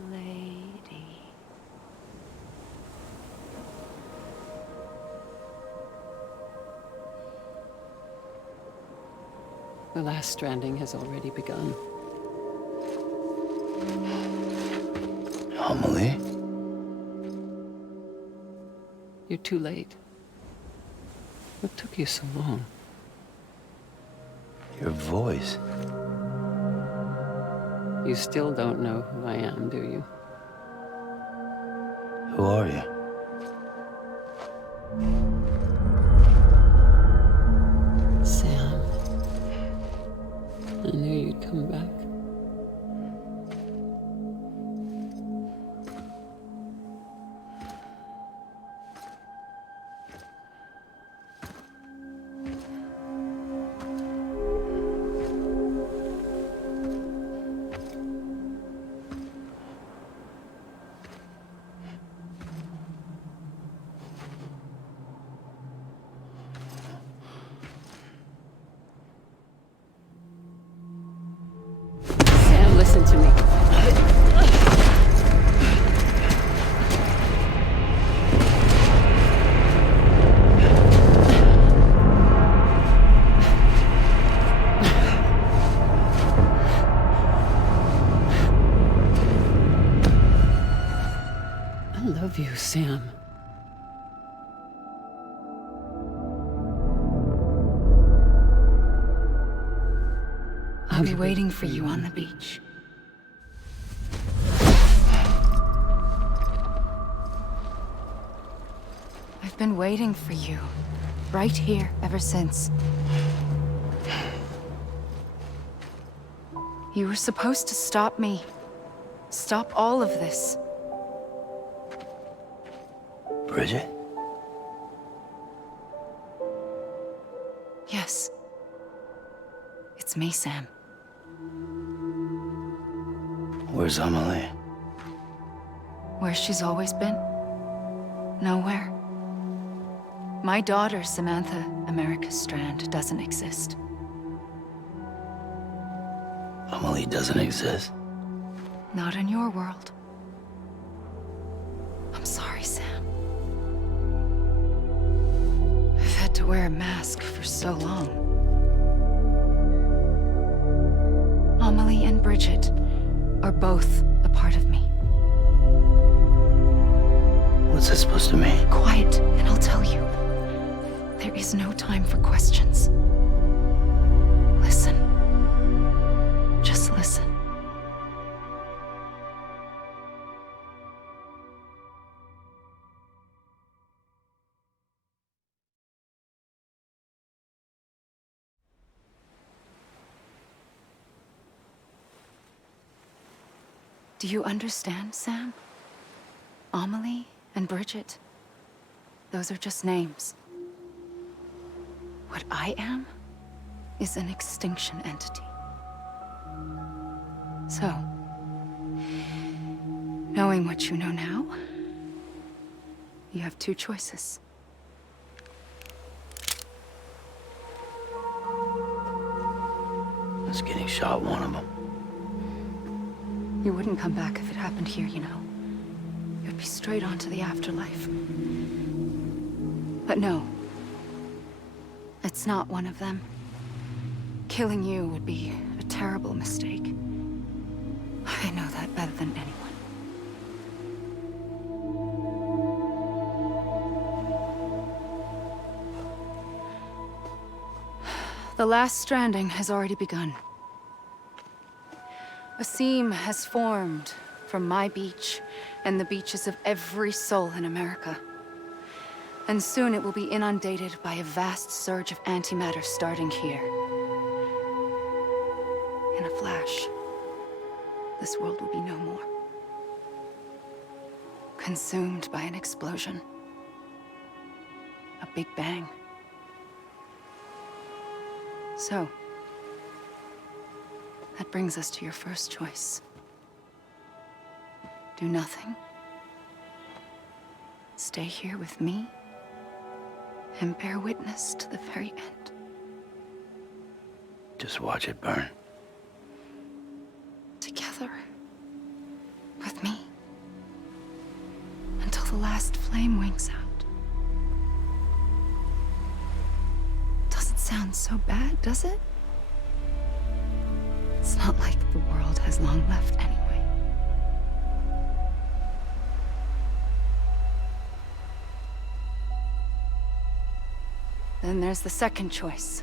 lady. The last stranding has already begun. Amelie? You're too late. What took you so long? Your voice. You still don't know who I am, do you? Who are you? Sam. I knew you'd come back. Listen to me. I love you, Sam. I'll be waiting for you on the beach. I've been waiting for you. Right here, ever since. You were supposed to stop me. Stop all of this. Bridget? Yes. It's me, Sam. Where's Amelie? Where she's always been. Nowhere. My daughter, Samantha America Strand, doesn't exist. Amelie doesn't exist? Not in your world. I'm sorry, Sam. I've had to wear a mask for so long. Amelie and Bridget are both a part of me. What's that supposed to mean? Quiet, and I'll tell you. There is no time for questions. Listen. Just listen. Do you understand, Sam? Amelie and Bridget, those are just names. What I am is an extinction entity. So, knowing what you know now, you have two choices. Is getting shot one of them? You wouldn't come back if it happened here, you know. You'd be straight on to the afterlife. But no. It's not one of them. Killing you would be a terrible mistake. I know that better than anyone. The last stranding has already begun. A seam has formed from my beach and the beaches of every soul in America. And soon it will be inundated by a vast surge of antimatter starting here. In a flash, this world will be no more. Consumed by an explosion. A big bang. So, that brings us to your first choice. Do nothing. Stay here with me and bear witness to the very end. Just watch it burn. Together. With me. Until the last flame winks out. Doesn't sound so bad, does it? It's not like the world has long left anyway. Then there's the second choice.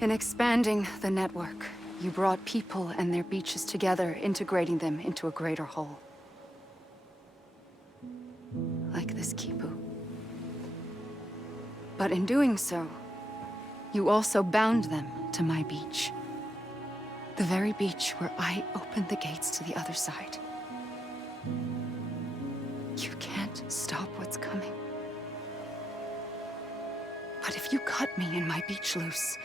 In expanding the network, you brought people and their beaches together, integrating them into a greater whole. Like this Kipu. But in doing so, you also bound them to my beach. The very beach where I opened the gates to the other side. You can't stop what's coming. But if you cut me and my beach loose,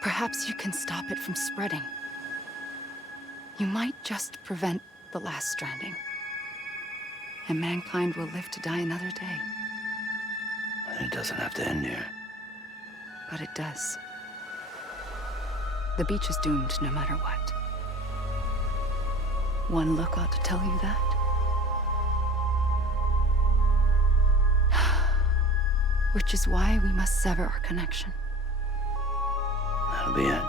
perhaps you can stop it from spreading. You might just prevent the last stranding. And mankind will live to die another day. And it doesn't have to end here. But it does. The beach is doomed no matter what. One look ought to tell you that. Which is why we must sever our connection. That'll be it.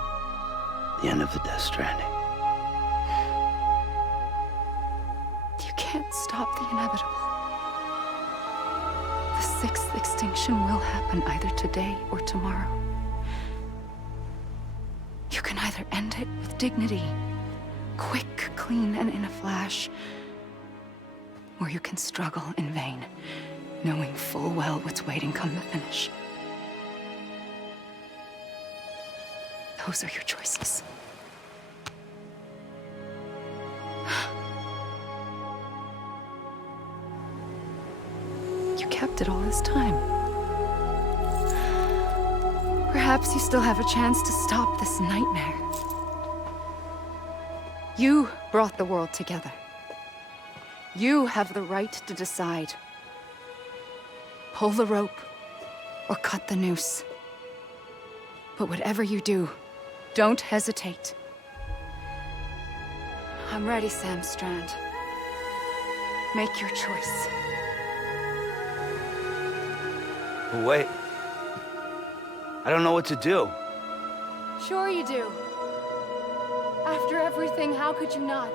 The end of the Death Stranding. You can't stop the inevitable. The sixth extinction will happen either today or tomorrow. You can either end it with dignity, quick, clean, and in a flash, or you can struggle in vain, knowing full well what's waiting come the finish. Those are your choices. You kept it all this time. Perhaps you still have a chance to stop this nightmare. You brought the world together. You have the right to decide. Pull the rope or cut the noose. But whatever you do, don't hesitate. I'm ready, Sam Strand. Make your choice. But wait. I don't know what to do. Sure you do. After everything, how could you not?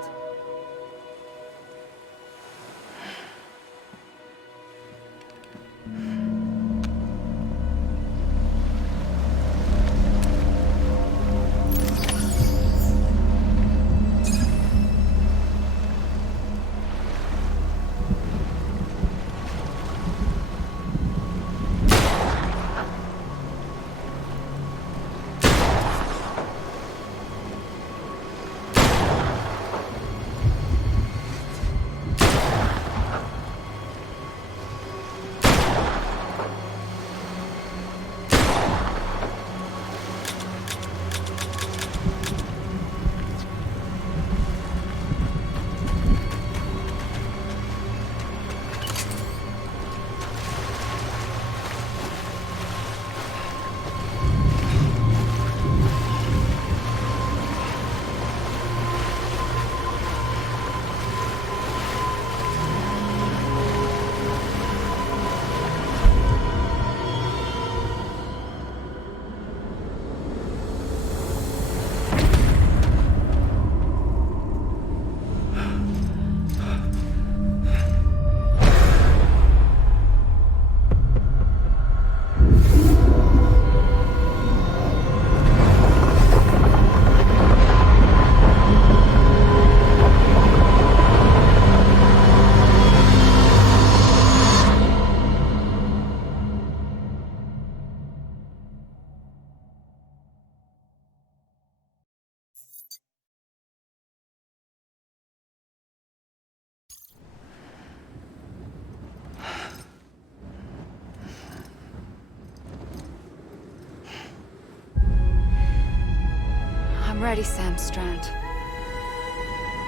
I'm ready, Sam Strand.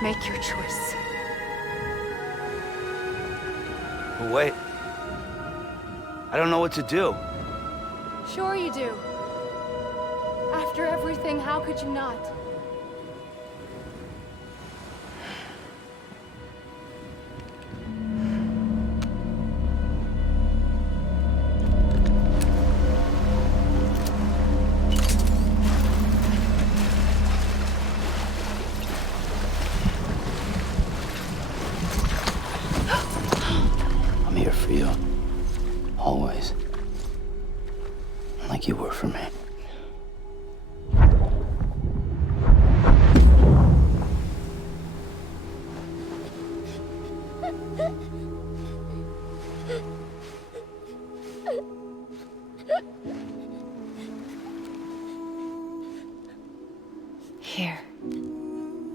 Make your choice. But wait. I don't know what to do. Sure you do. After everything, how could you not? I'm here for you. Always. Like you were for me. Here.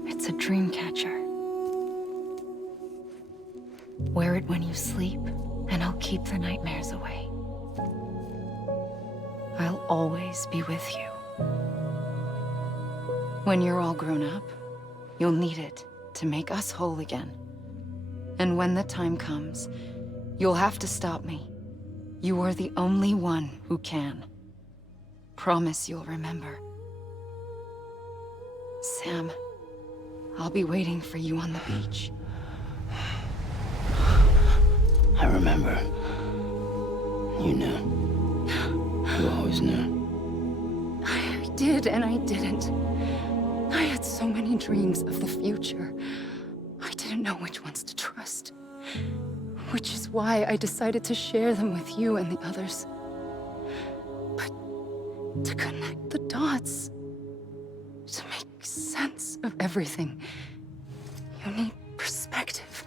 It's a dream catcher. Wear it when you sleep, and I'll keep the nightmares away. I'll always be with you. When you're all grown up, you'll need it to make us whole again. And when the time comes, you'll have to stop me. You are the only one who can. Promise you'll remember. Sam, I'll be waiting for you on the beach. I remember. You knew. You always knew. I did and I didn't. I had so many dreams of the future. I didn't know which ones to trust. Which is why I decided to share them with you and the others. But to connect the dots, to make sense of everything, you need perspective.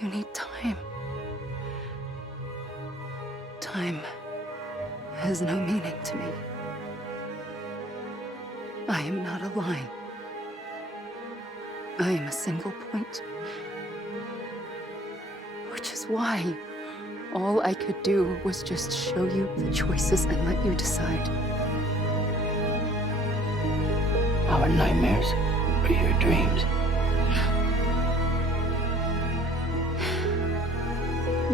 You need I am not a line. I am a single point. Which is why all I could do was just show you the choices and let you decide. Our nightmares are your dreams.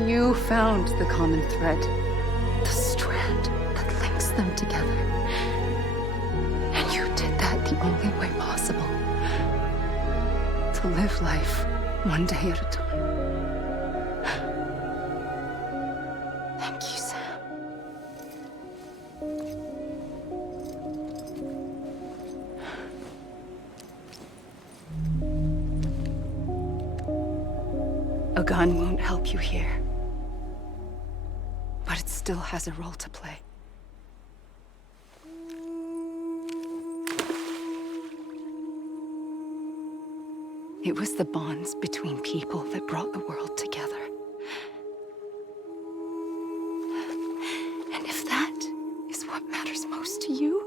You found the common thread, the strand that links them together. And you did that the only way possible. To live life one day at a time. Thank you, Sam. A gun won't help you here. But it still has a role to play. It was the bonds between people that brought the world together. And if that is what matters most to you,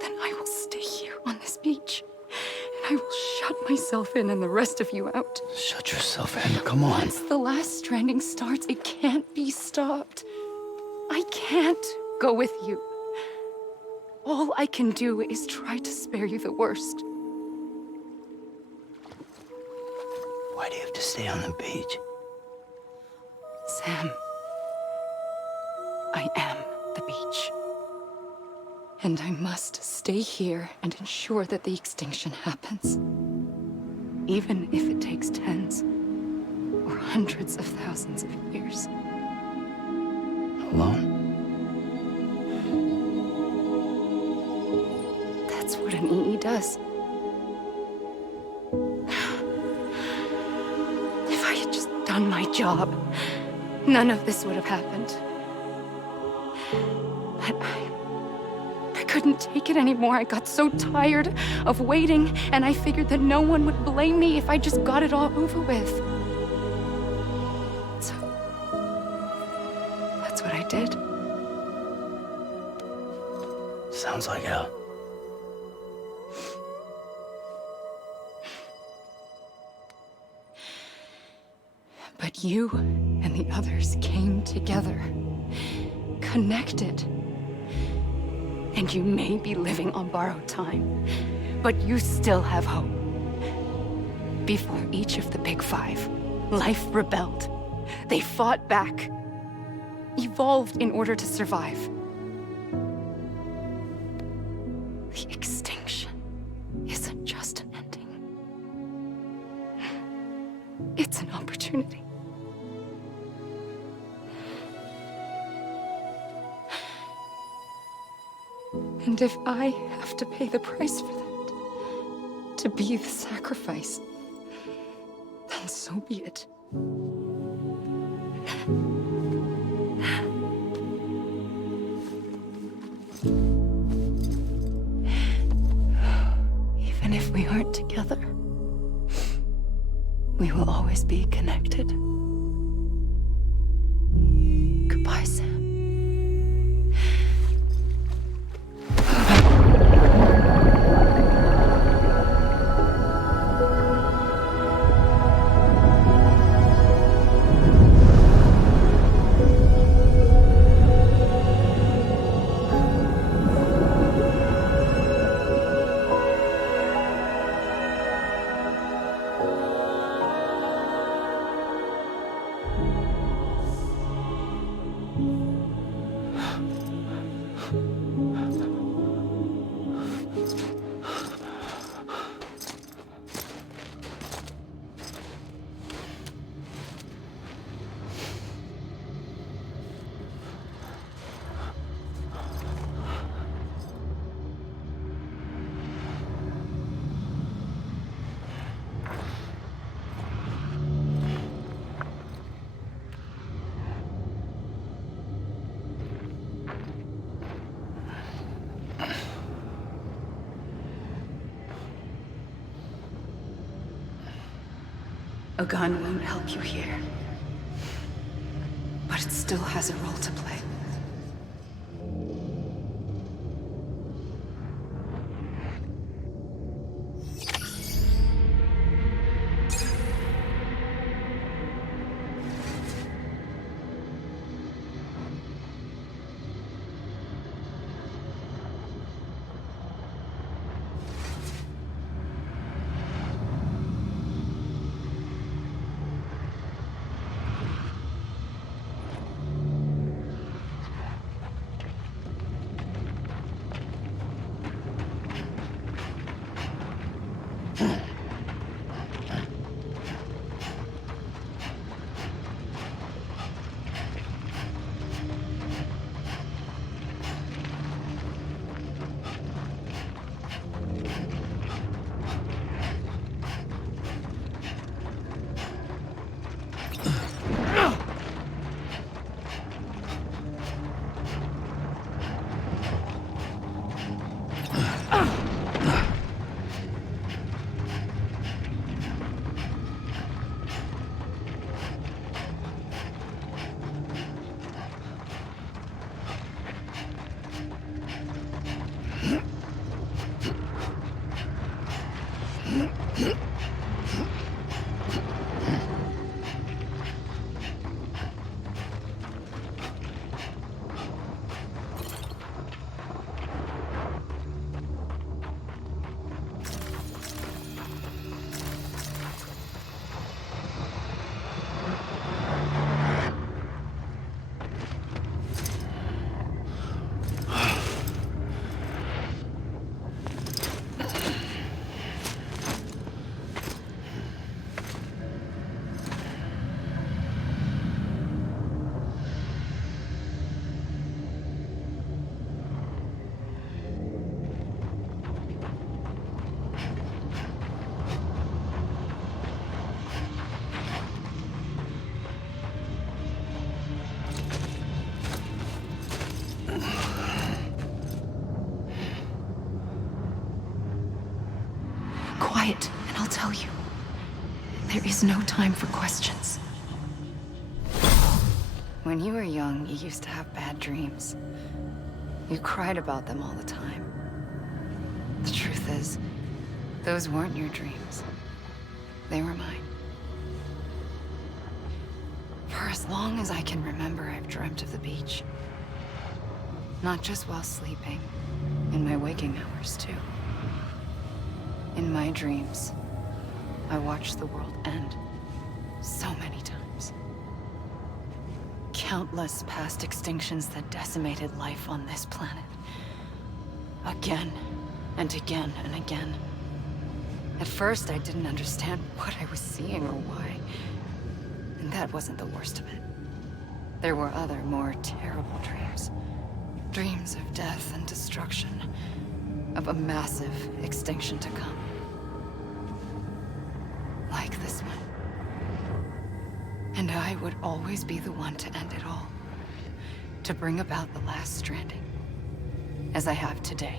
then I will stay here on this beach. And I will shut myself in and the rest of you out. Shut yourself in, come on. Once the last stranding starts, it can't be stopped. I can't go with you. All I can do is try to spare you the worst. Why do you have to stay on the beach? Sam, I am the beach. And I must stay here and ensure that the extinction happens. Even if it takes tens or hundreds of thousands of years. Alone? That's what an EE does. If I had just done my job, none of this would have happened. But I couldn't take it anymore. I got so tired of waiting, and I figured that no one would blame me if I just got it all over with. So, that's what I did. Sounds like hell. But you and the others came together, connected. And you may be living on borrowed time, but you still have hope. Before each of the Big Five, life rebelled. They fought back, evolved in order to survive. The extinction isn't just an ending. It's an opportunity. And if I have to pay the price for that, to be the sacrifice, then so be it. Even if we aren't together, we will always be connected. Goodbye, Sam. A gun won't help you here, but it still has a role to play. Quiet, and I'll tell you. There is no time for questions. When you were young, you used to have bad dreams. You cried about them all the time. The truth is, those weren't your dreams. They were mine. For as long as I can remember, I've dreamt of the beach. Not just while sleeping, in my waking hours, too. In my dreams, I watched the world end so many times. Countless past extinctions that decimated life on this planet. Again, and again, and again. At first, I didn't understand what I was seeing or why. And that wasn't the worst of it. There were other, more terrible dreams. Dreams of death and destruction. Of a massive extinction to come. Like this one. And I would always be the one to end it all. To bring about the last stranding. As I have today.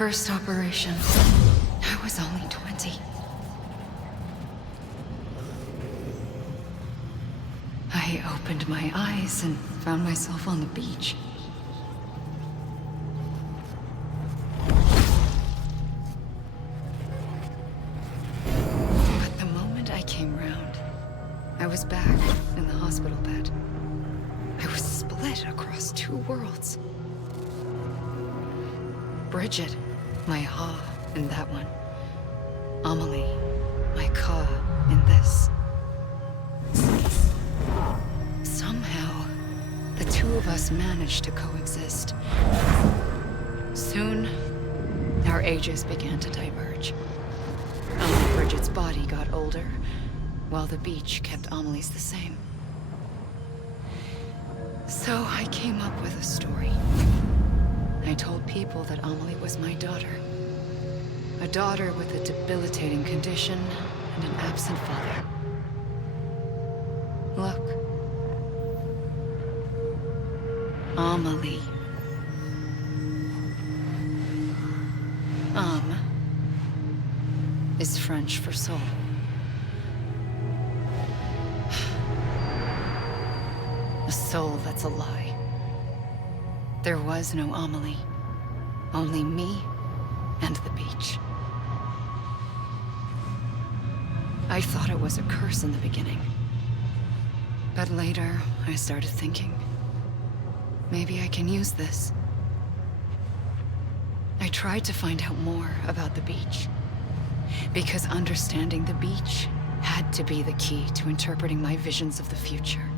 First operation, I was only 20. I opened my eyes and found myself on the beach. But the moment I came round, I was back in the hospital bed. I was split across two worlds. Bridget, my Ha in that one. Amelie, my Ka in this. Somehow, the two of us managed to coexist. Soon, our ages began to diverge. Bridget's body got older, while the beach kept Amelie's the same. So I came up with a story. I told told people that Amelie was my daughter. A daughter with a debilitating condition and an absent father. Look. Amelie. Is French for soul. A soul that's a lie. There was no Amelie. Only me and the beach. I thought it was a curse in the beginning. But later, I started thinking, maybe I can use this. I tried to find out more about the beach. Because understanding the beach had to be the key to interpreting my visions of the future.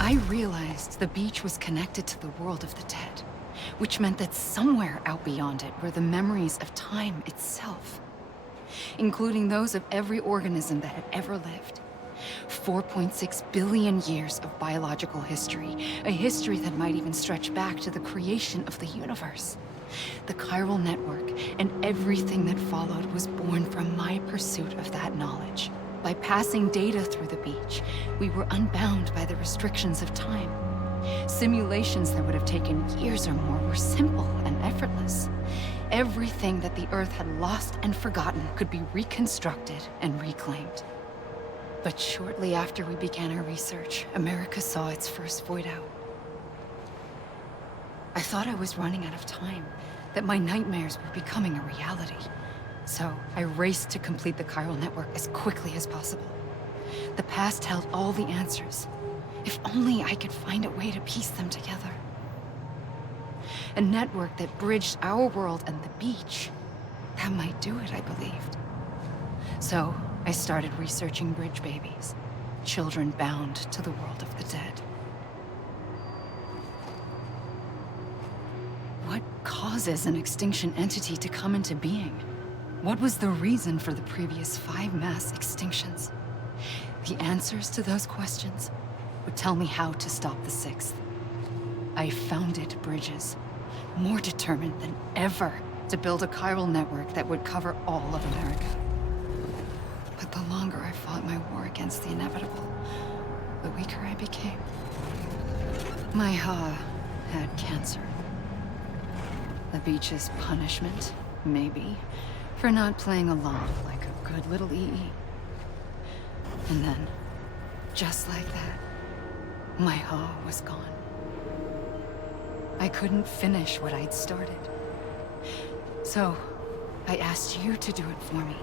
I realized the beach was connected to the world of the dead, which meant that somewhere out beyond it were the memories of time itself, including those of every organism that had ever lived. 4.6 billion years of biological history, a history that might even stretch back to the creation of the universe. The chiral network and everything that followed was born from my pursuit of that knowledge. By passing data through the beach, we were unbound by the restrictions of time. Simulations that would have taken years or more were simple and effortless. Everything that the Earth had lost and forgotten could be reconstructed and reclaimed. But shortly after we began our research, America saw its first void out. I thought I was running out of time, that my nightmares were becoming a reality. So I raced to complete the chiral network as quickly as possible. The past held all the answers. If only I could find a way to piece them together. A network that bridged our world and the beach. That might do it, I believed. So I started researching bridge babies, children bound to the world of the dead. What causes an extinction entity to come into being? What was the reason for the previous 5 mass extinctions? The answers to those questions would tell me how to stop the 6th. I founded bridges, more determined than ever to build a chiral network that would cover all of America. But the longer I fought my war against the inevitable, the weaker I became. My had cancer. The beach's punishment, maybe, for not playing along like a good little EE. And then, just like that, my Ha was gone. I couldn't finish what I'd started. So, I asked you to do it for me,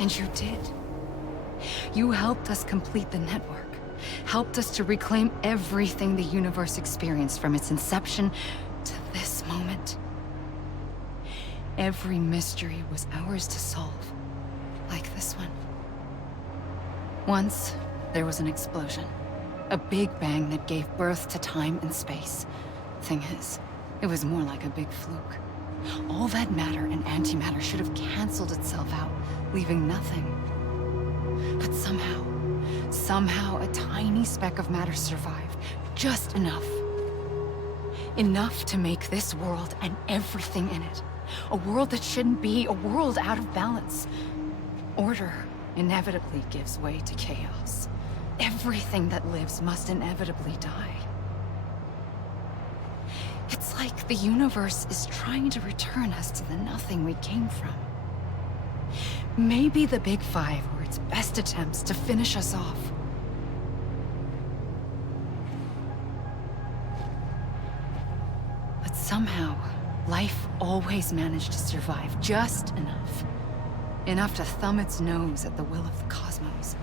and you did. You helped us complete the network, helped us to reclaim everything the universe experienced from its inception to this moment. Every mystery was ours to solve, like this one. Once, there was an explosion. A big bang that gave birth to time and space. Thing is, it was more like a big fluke. All that matter and antimatter should have canceled itself out, leaving nothing. But somehow a tiny speck of matter survived. Just enough. Enough to make this world and everything in it. A world that shouldn't be, a world out of balance. Order inevitably gives way to chaos. Everything that lives must inevitably die. It's like the universe is trying to return us to the nothing we came from. Maybe the Big Five were its best attempts to finish us off. But somehow, life always managed to survive just enough. Enough to thumb its nose at the will of the cosmos.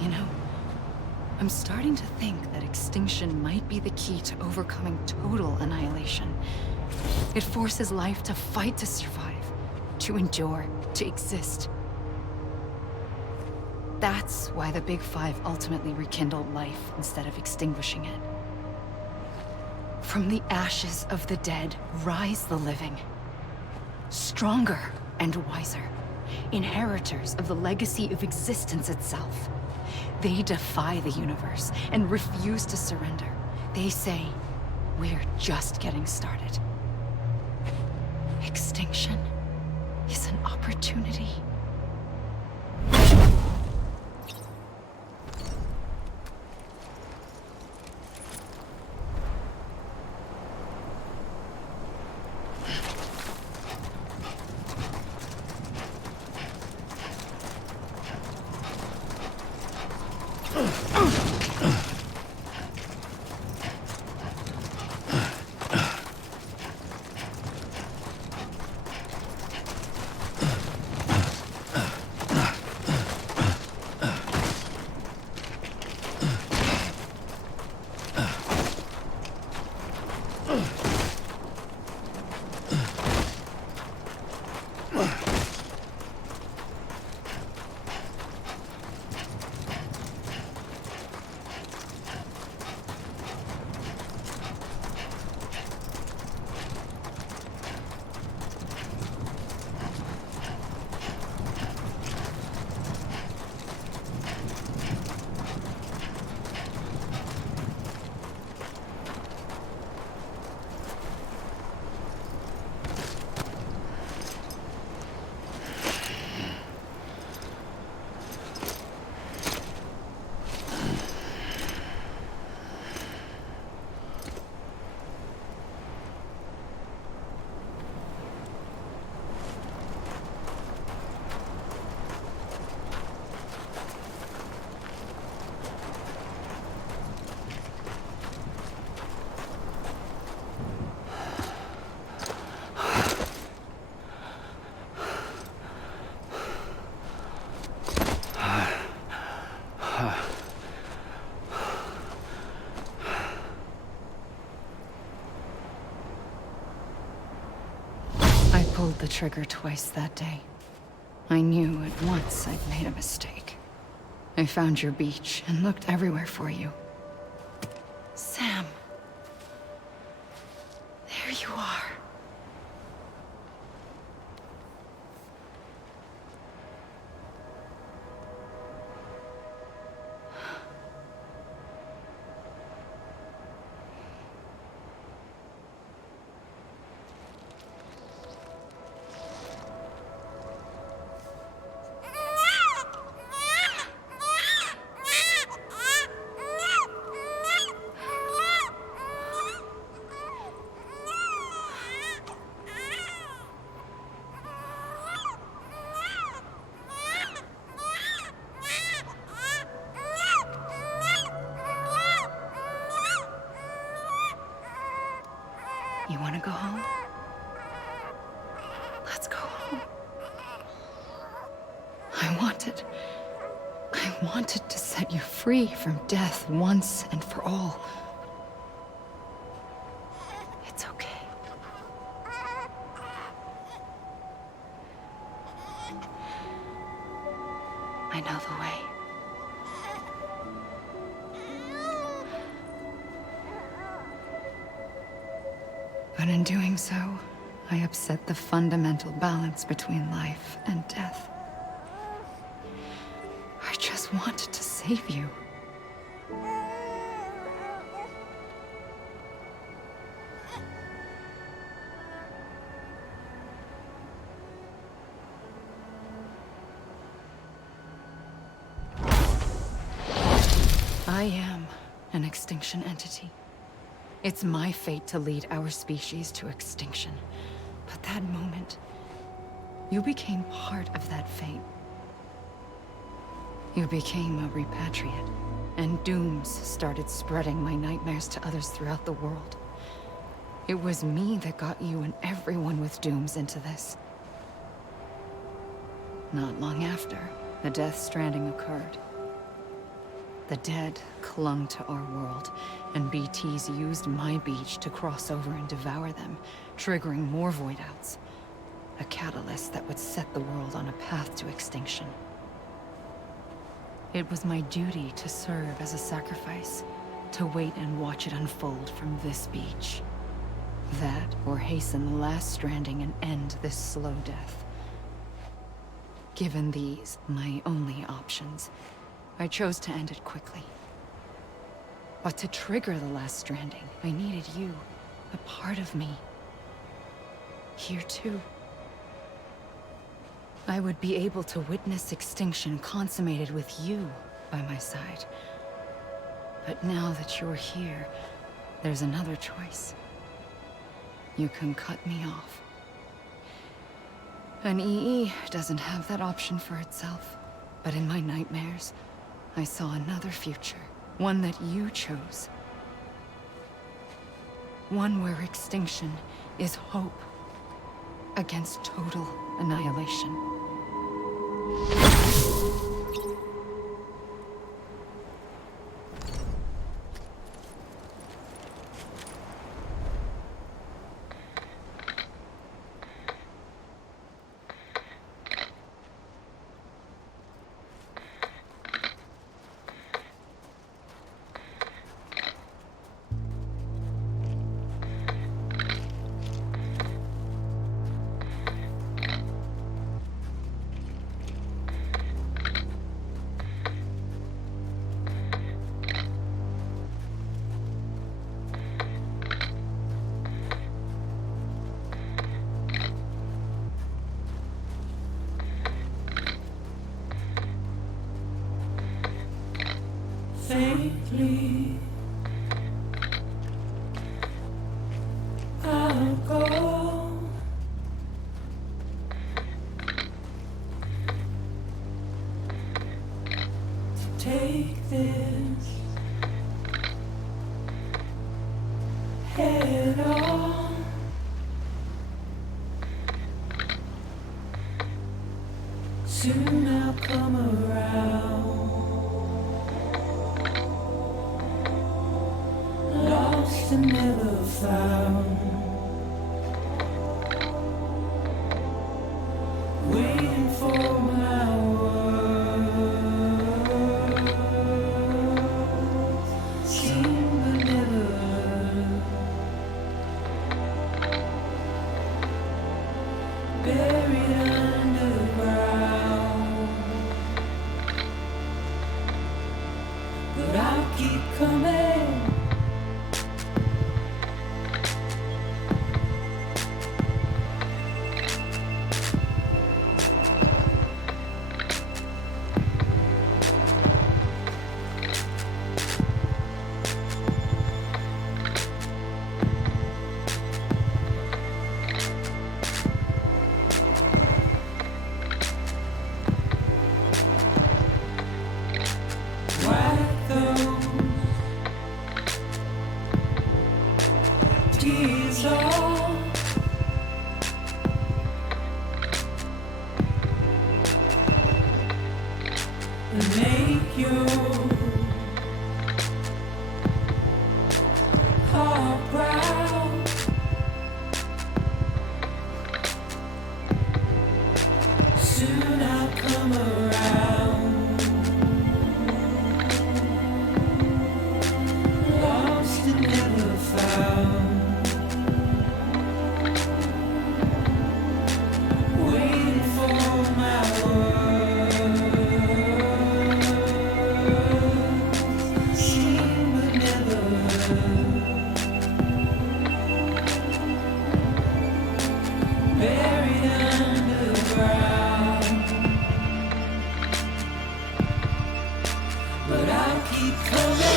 You know, I'm starting to think that extinction might be the key to overcoming total annihilation. It forces life to fight to survive, to endure, to exist. That's why the Big Five ultimately rekindled life instead of extinguishing it. From the ashes of the dead rise the living. Stronger and wiser. Inheritors of the legacy of existence itself. They defy the universe and refuse to surrender. They say, we're just getting started. Extinction is an opportunity. Pulled the trigger twice that day. I knew at once I'd made a mistake. I found your beach and looked everywhere for you. Sam. There you are. You want to go home? Let's go home. I wanted to set you free from death once and for all. It's okay. I know the way. But in doing so, I upset the fundamental balance between life and death. I just wanted to save you. I am an extinction entity. It's my fate to lead our species to extinction. But that moment, you became part of that fate. You became a repatriate, and dooms started spreading my nightmares to others throughout the world. It was me that got you and everyone with dooms into this. Not long after, the Death Stranding occurred. The dead clung to our world, and BTs used my beach to cross over and devour them, triggering more void outs. A catalyst that would set the world on a path to extinction. It was my duty to serve as a sacrifice, to wait and watch it unfold from this beach. That, or hasten the last stranding and end this slow death. Given these, my only options, I chose to end it quickly. But to trigger the last stranding, I needed you, a part of me. Here too. I would be able to witness extinction consummated with you by my side. But now that you're here, there's another choice. You can cut me off. An EE doesn't have that option for itself. But in my nightmares, I saw another future. One that you chose. One where extinction is hope against total annihilation. Faintly, I'll go. To take this head on. Soon I'll come around. Lost and never found, waiting for my words, seen but never heard, buried underground, but I'll keep coming. tears all. And make your heart proud. Soon I'll come around. Lost and never found. Waiting for my world. Seen but never heard. Buried underground. But I'll keep coming.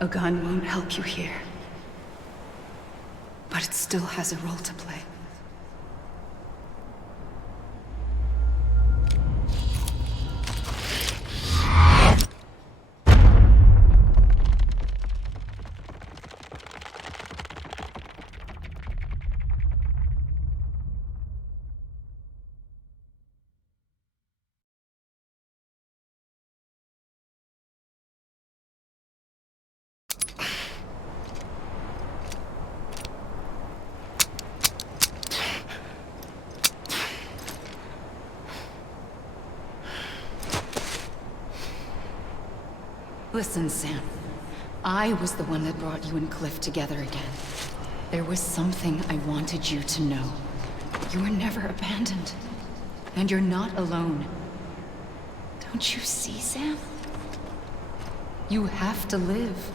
A gun won't help you here. But it still has a role to play. Listen, Sam. I was the one that brought you and Cliff together again. There was something I wanted you to know. You were never abandoned. And you're not alone. Don't you see, Sam? You have to live.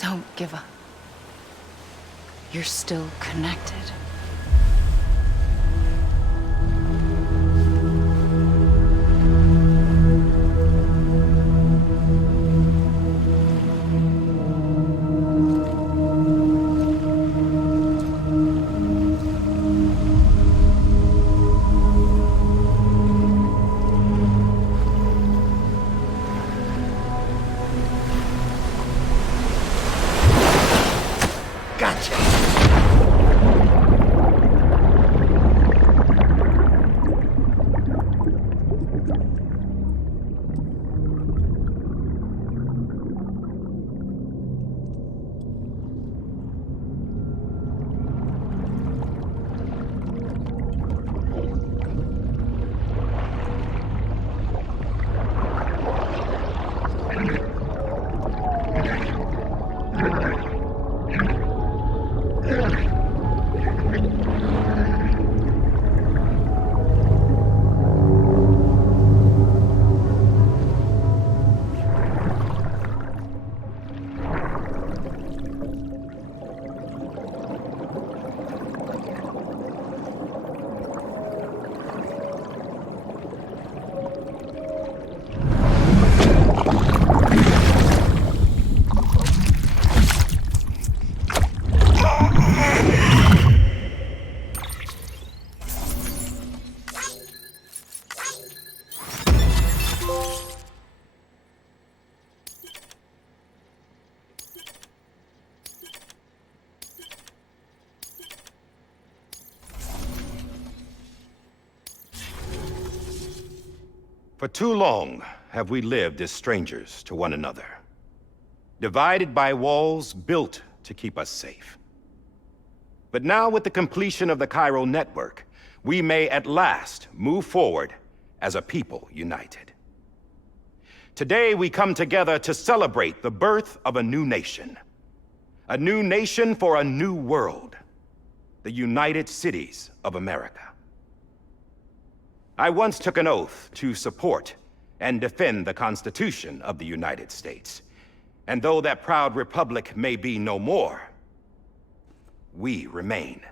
Don't give up. You're still connected. For too long have we lived as strangers to one another, divided by walls built to keep us safe. But now, with the completion of the chiral network, we may at last move forward as a people united. Today, we come together to celebrate the birth of a new nation for a new world, the United Cities of America. I once took an oath to support and defend the Constitution of the United States. And though that proud republic may be no more, we remain.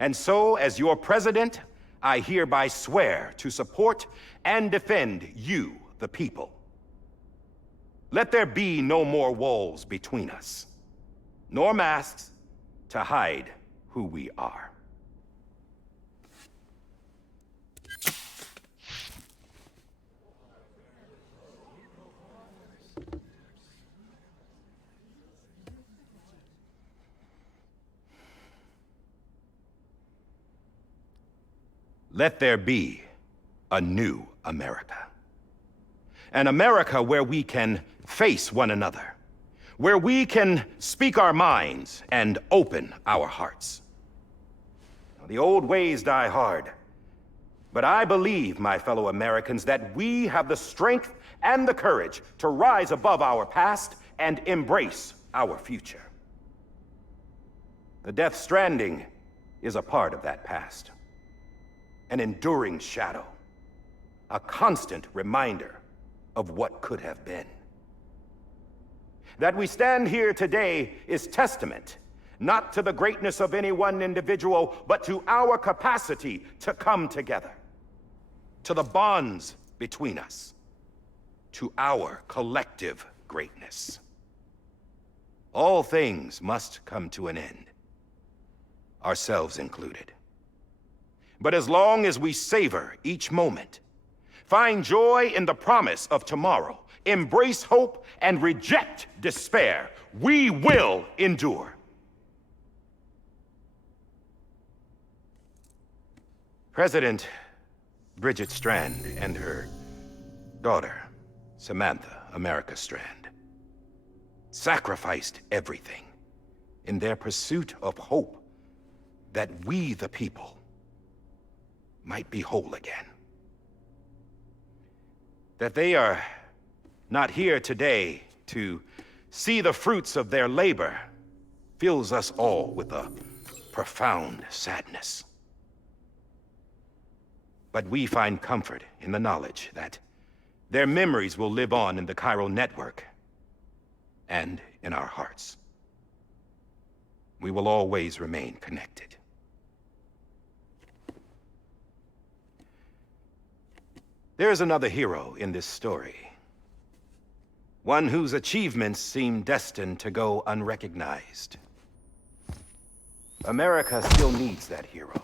And so, as your president, I hereby swear to support and defend you, the people. Let there be no more walls between us, nor masks to hide who we are. Let there be a new America. An America where we can face one another, where we can speak our minds and open our hearts. Now, the old ways die hard, but I believe, my fellow Americans, that we have the strength and the courage to rise above our past and embrace our future. The Death Stranding is a part of that past. An enduring shadow. A constant reminder of what could have been. That we stand here today is testament, not to the greatness of any one individual, but to our capacity to come together. To the bonds between us. To our collective greatness. All things must come to an end. Ourselves included. But as long as we savor each moment, find joy in the promise of tomorrow, embrace hope, and reject despair, we will endure. President Bridget Strand and her daughter, Samantha America Strand, sacrificed everything in their pursuit of hope that we, the people, might be whole again. That they are not here today to see the fruits of their labor fills us all with a profound sadness. But we find comfort in the knowledge that their memories will live on in the chiral network and in our hearts. We will always remain connected. There's another hero in this story. One whose achievements seem destined to go unrecognized. America still needs that hero.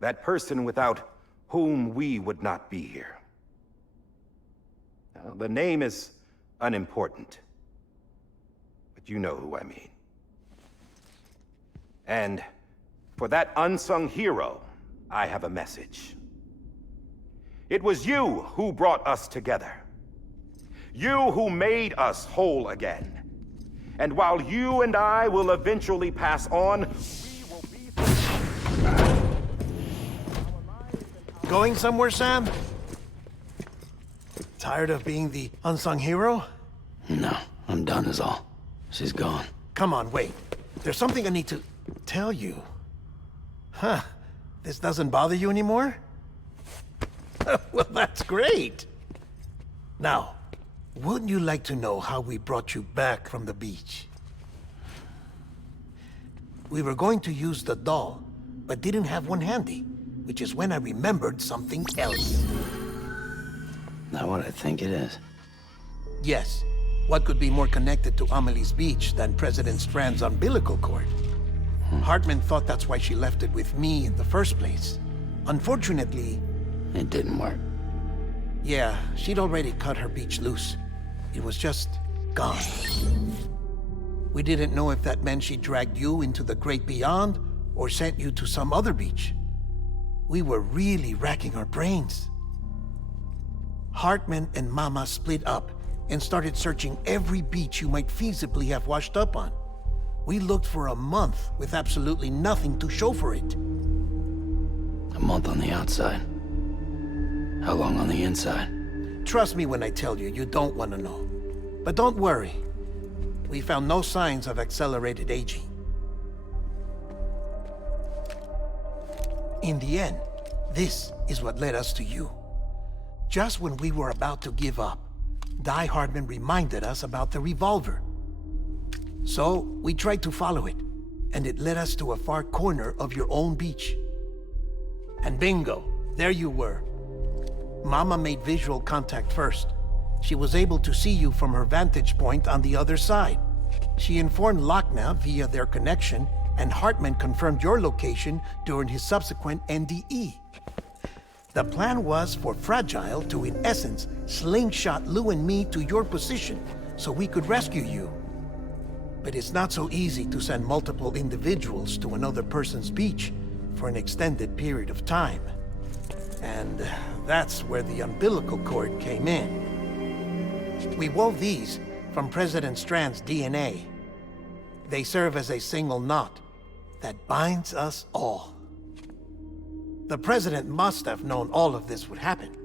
That person without whom we would not be here. Now, the name is unimportant, but you know who I mean. And for that unsung hero, I have a message. It was you who brought us together. You who made us whole again. And while you and I will eventually pass on, we will be... Going somewhere, Sam? Tired of being the unsung hero? No, I'm done is all. She's gone. Come on, wait. There's something I need to tell you. Huh. This doesn't bother you anymore? Well, that's great. Now, wouldn't you like to know how we brought you back from the beach? We were going to use the doll, but didn't have one handy, which is when I remembered something else. Not what I think it is. Yes. What could be more connected to Amelie's beach than President Strand's umbilical cord? Hartman thought that's why she left it with me in the first place. Unfortunately... It didn't work. Yeah, she'd already cut her beach loose. It was just gone. We didn't know if that meant she dragged you into the great beyond or sent you to some other beach. We were really racking our brains. Hartman and Mama split up and started searching every beach you might feasibly have washed up on. We looked for a month with absolutely nothing to show for it. A month on the outside. How long on the inside? Trust me when I tell you, you don't want to know. But don't worry. We found no signs of accelerated aging. In the end, this is what led us to you. Just when we were about to give up, Die Hardman reminded us about the revolver. So, we tried to follow it, and it led us to a far corner of your own beach. And bingo, there you were. Mama made visual contact first. She was able to see you from her vantage point on the other side. She informed Lochna via their connection, and Hartman confirmed your location during his subsequent NDE. The plan was for Fragile to, in essence, slingshot Lou and me to your position so we could rescue you. But it's not so easy to send multiple individuals to another person's beach for an extended period of time. And that's where the umbilical cord came in. We wove these from President Strand's DNA. They serve as a single knot that binds us all. The President must have known all of this would happen.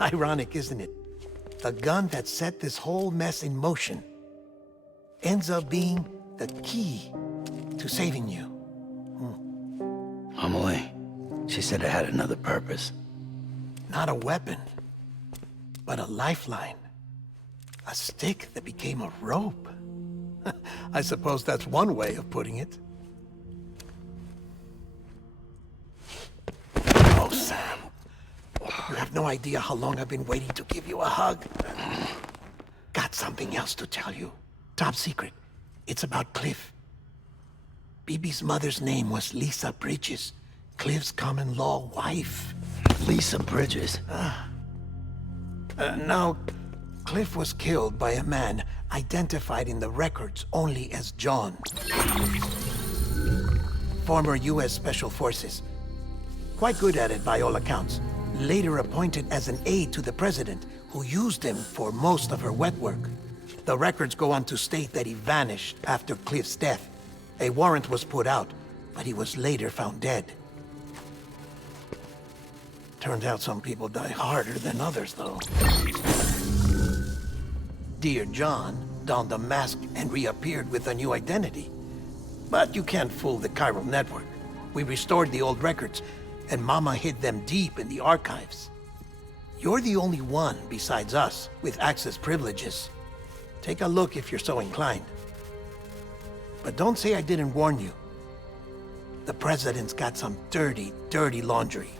Ironic, isn't it? The gun that set this whole mess in motion ends up being the key to saving you. Amelie, she said it had another purpose. Not a weapon, but a lifeline. A stick that became a rope. I suppose that's one way of putting it. Oh, Sam. You have no idea how long I've been waiting to give you a hug. Got something else to tell you. Top secret. It's about Cliff. BB's mother's name was Lisa Bridges, Cliff's common-law wife. Lisa Bridges? Now, Cliff was killed by a man identified in the records only as John. Former U.S. Special Forces. Quite good at it by all accounts. Later appointed as an aide to the president, who used him for most of her wet work. The records go on to state that he vanished after Cliff's death. A warrant was put out, but he was later found dead. Turns out some people die harder than others, though. Dear John donned a mask and reappeared with a new identity. But you can't fool the chiral network. We restored the old records, and Mama hid them deep in the archives. You're the only one besides us with access privileges. Take a look if you're so inclined. But don't say I didn't warn you. The president's got some dirty, dirty laundry.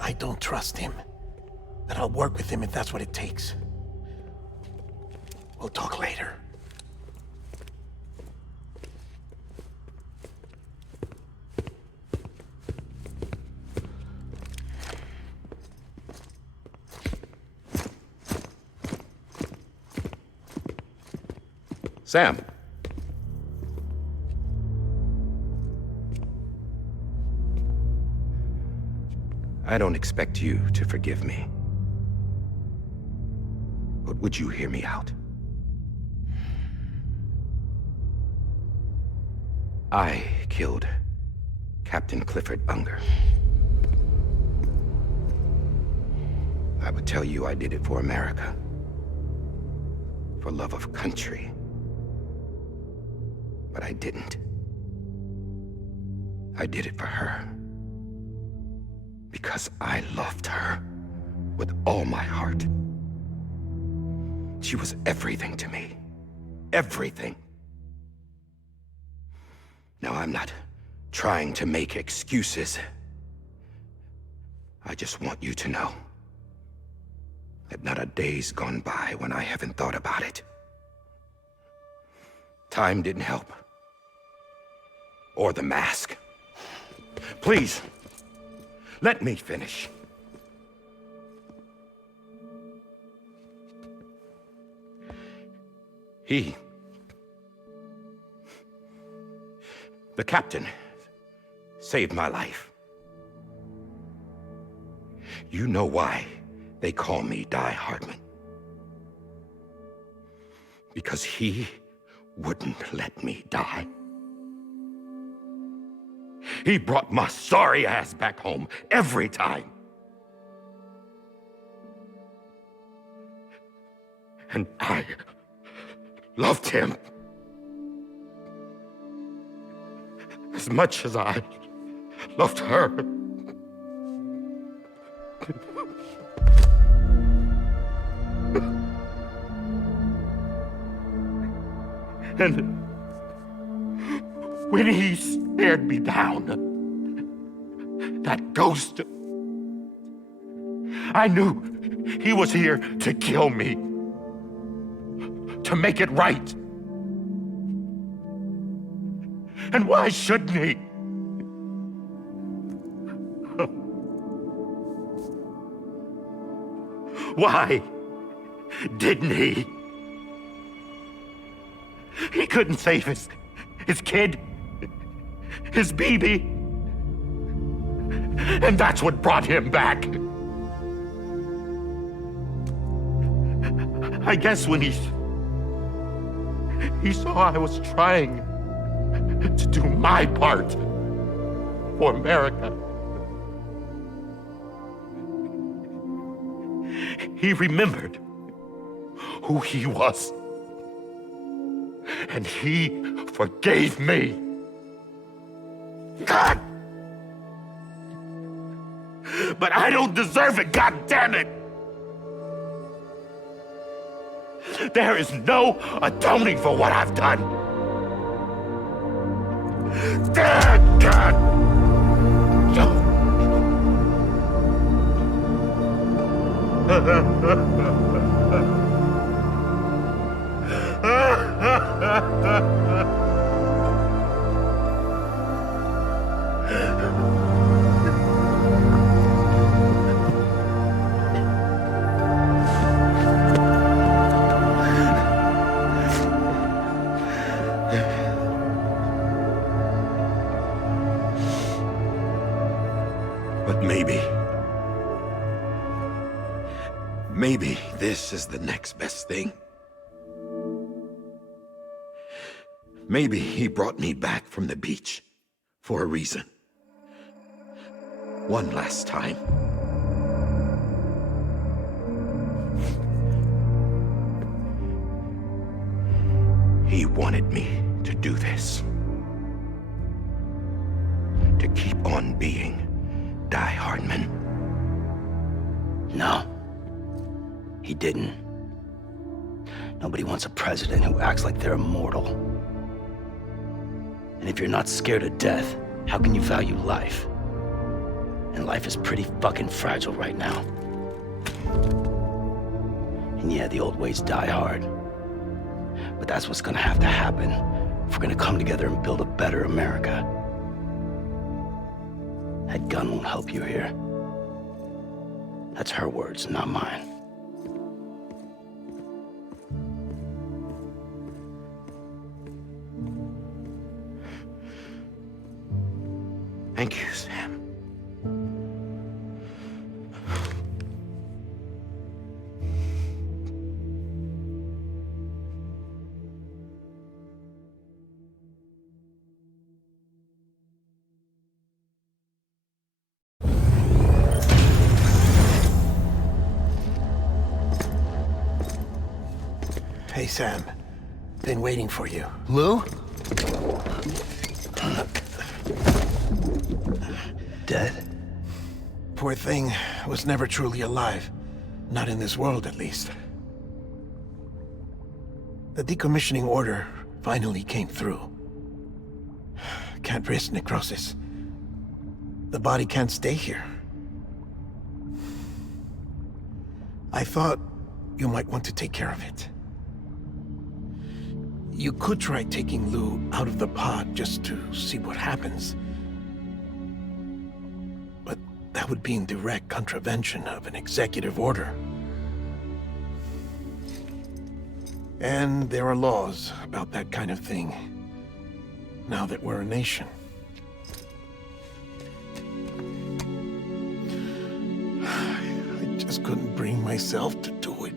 I don't trust him, but I'll work with him if that's what it takes. We'll talk later. Sam. I don't expect you to forgive me. But would you hear me out? I killed Captain Clifford Unger. I would tell you I did it for America. For love of country. But I didn't. I did it for her. Because I loved her with all my heart. She was everything to me. Everything. Now, I'm not trying to make excuses. I just want you to know that not a day's gone by when I haven't thought about it. Time didn't help. Or the mask. Please, let me finish. The captain, saved my life. You know why they call me Die Hardman. Because he wouldn't let me die. He brought my sorry ass back home every time. And I loved him as much as I loved her. And when he stared me down, that ghost, I knew he was here to kill me, to make it right. And why shouldn't he? Why didn't he? He couldn't save his kid, his BB. And that's what brought him back. I guess when he saw I was trying to do my part for America, he remembered who he was. And he forgave me. God! But I don't deserve it, God damn it! There is no atoning for what I've done. God! But maybe this is the next best thing. Maybe he brought me back from the beach for a reason. One last time. He wanted me to do this. To keep on being Die Hardman. No. He didn't. Nobody wants a president who acts like they're immortal. And if you're not scared of death, how can you value life? And life is pretty fucking fragile right now. And yeah, the old ways die hard. But that's what's gonna have to happen if we're gonna come together and build a better America. That gun won't help you here. That's her words, not mine. Thank you, Sam. Hey, Sam. Been waiting for you. Lou? Dead? Poor thing was never truly alive. Not in this world, at least. The decommissioning order finally came through. Can't risk necrosis. The body can't stay here. I thought you might want to take care of it. You could try taking Lou out of the pod just to see what happens. But that would be in direct contravention of an executive order. And there are laws about that kind of thing, now that we're a nation. I just couldn't bring myself to do it.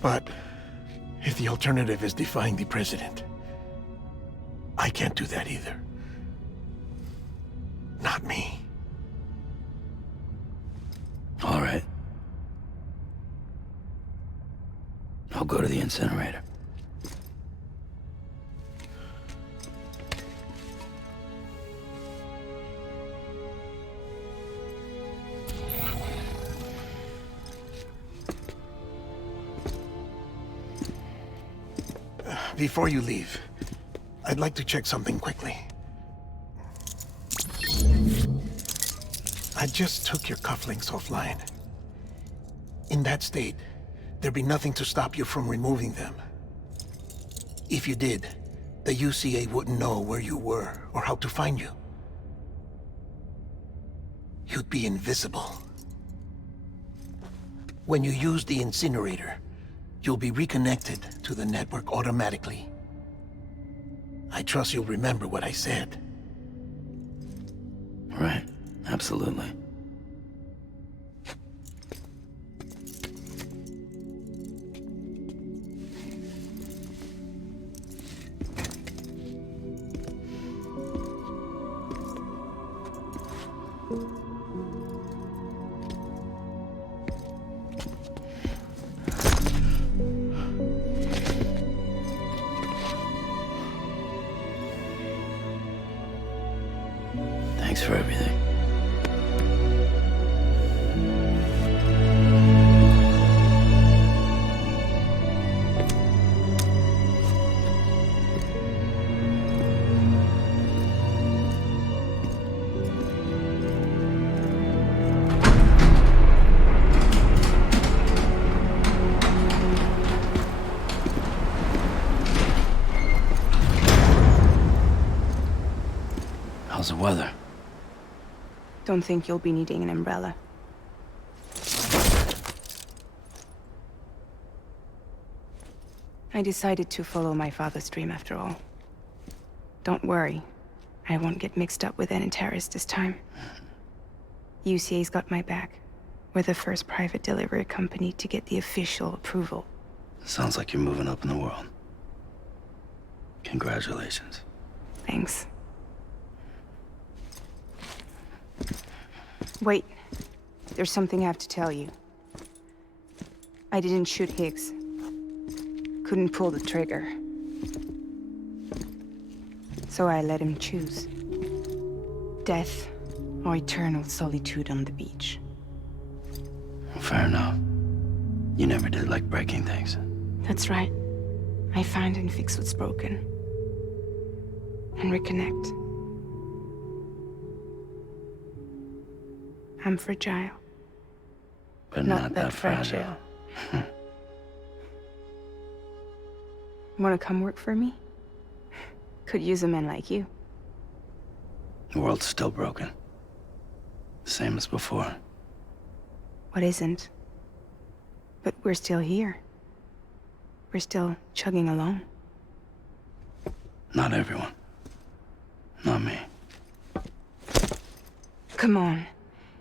But if the alternative is defying the president, I can't do that either. Not me. All right. I'll go to the incinerator. Before you leave, I'd like to check something quickly. I just took your cufflinks offline. In that state, there'd be nothing to stop you from removing them. If you did, the UCA wouldn't know where you were or how to find you. You'd be invisible. When you use the incinerator, you'll be reconnected to the network automatically. I trust you'll remember what I said. Right. Absolutely. Thanks for everything. How's the weather? Don't think you'll be needing an umbrella. I decided to follow my father's dream after all. Don't worry. I won't get mixed up with any terrorists this time. UCA's got my back. We're the first private delivery company to get the official approval. Sounds like you're moving up in the world. Congratulations. Thanks. Wait. There's something I have to tell you. I didn't shoot Higgs. Couldn't pull the trigger. So I let him choose. Death or eternal solitude on the beach. Fair enough. You never did like breaking things. That's right. I find and fix what's broken. And reconnect. I'm fragile. But not that fragile. Wanna come work for me? Could use a man like you. The world's still broken. Same as before. What isn't? But we're still here. We're still chugging along. Not everyone. Not me. Come on.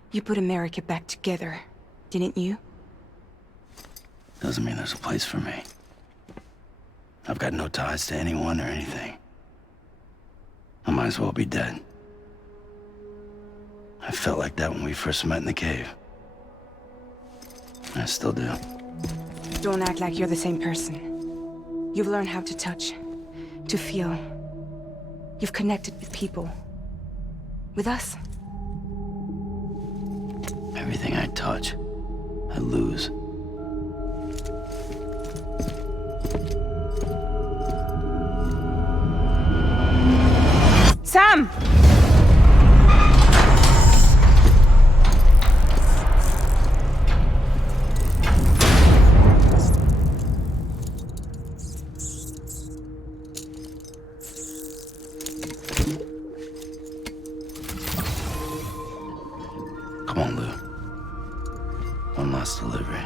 You put America back together, didn't you? Doesn't mean there's a place for me. I've got no ties to anyone or anything. I might as well be dead. I felt like that when we first met in the cave. I still do. Don't act like you're the same person. You've learned how to touch, to feel. You've connected with people. With us. Everything I touch, I lose. Sam! Come on, Lou. One last delivery.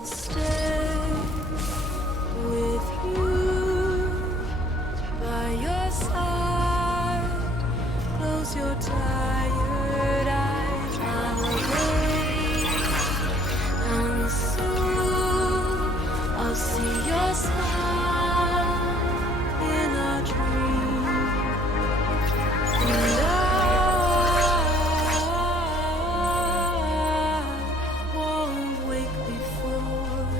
I'll stay with you by your side. Close your tired eyes. I'm awake, and soon I'll see your smile in a dream. And I won't wake before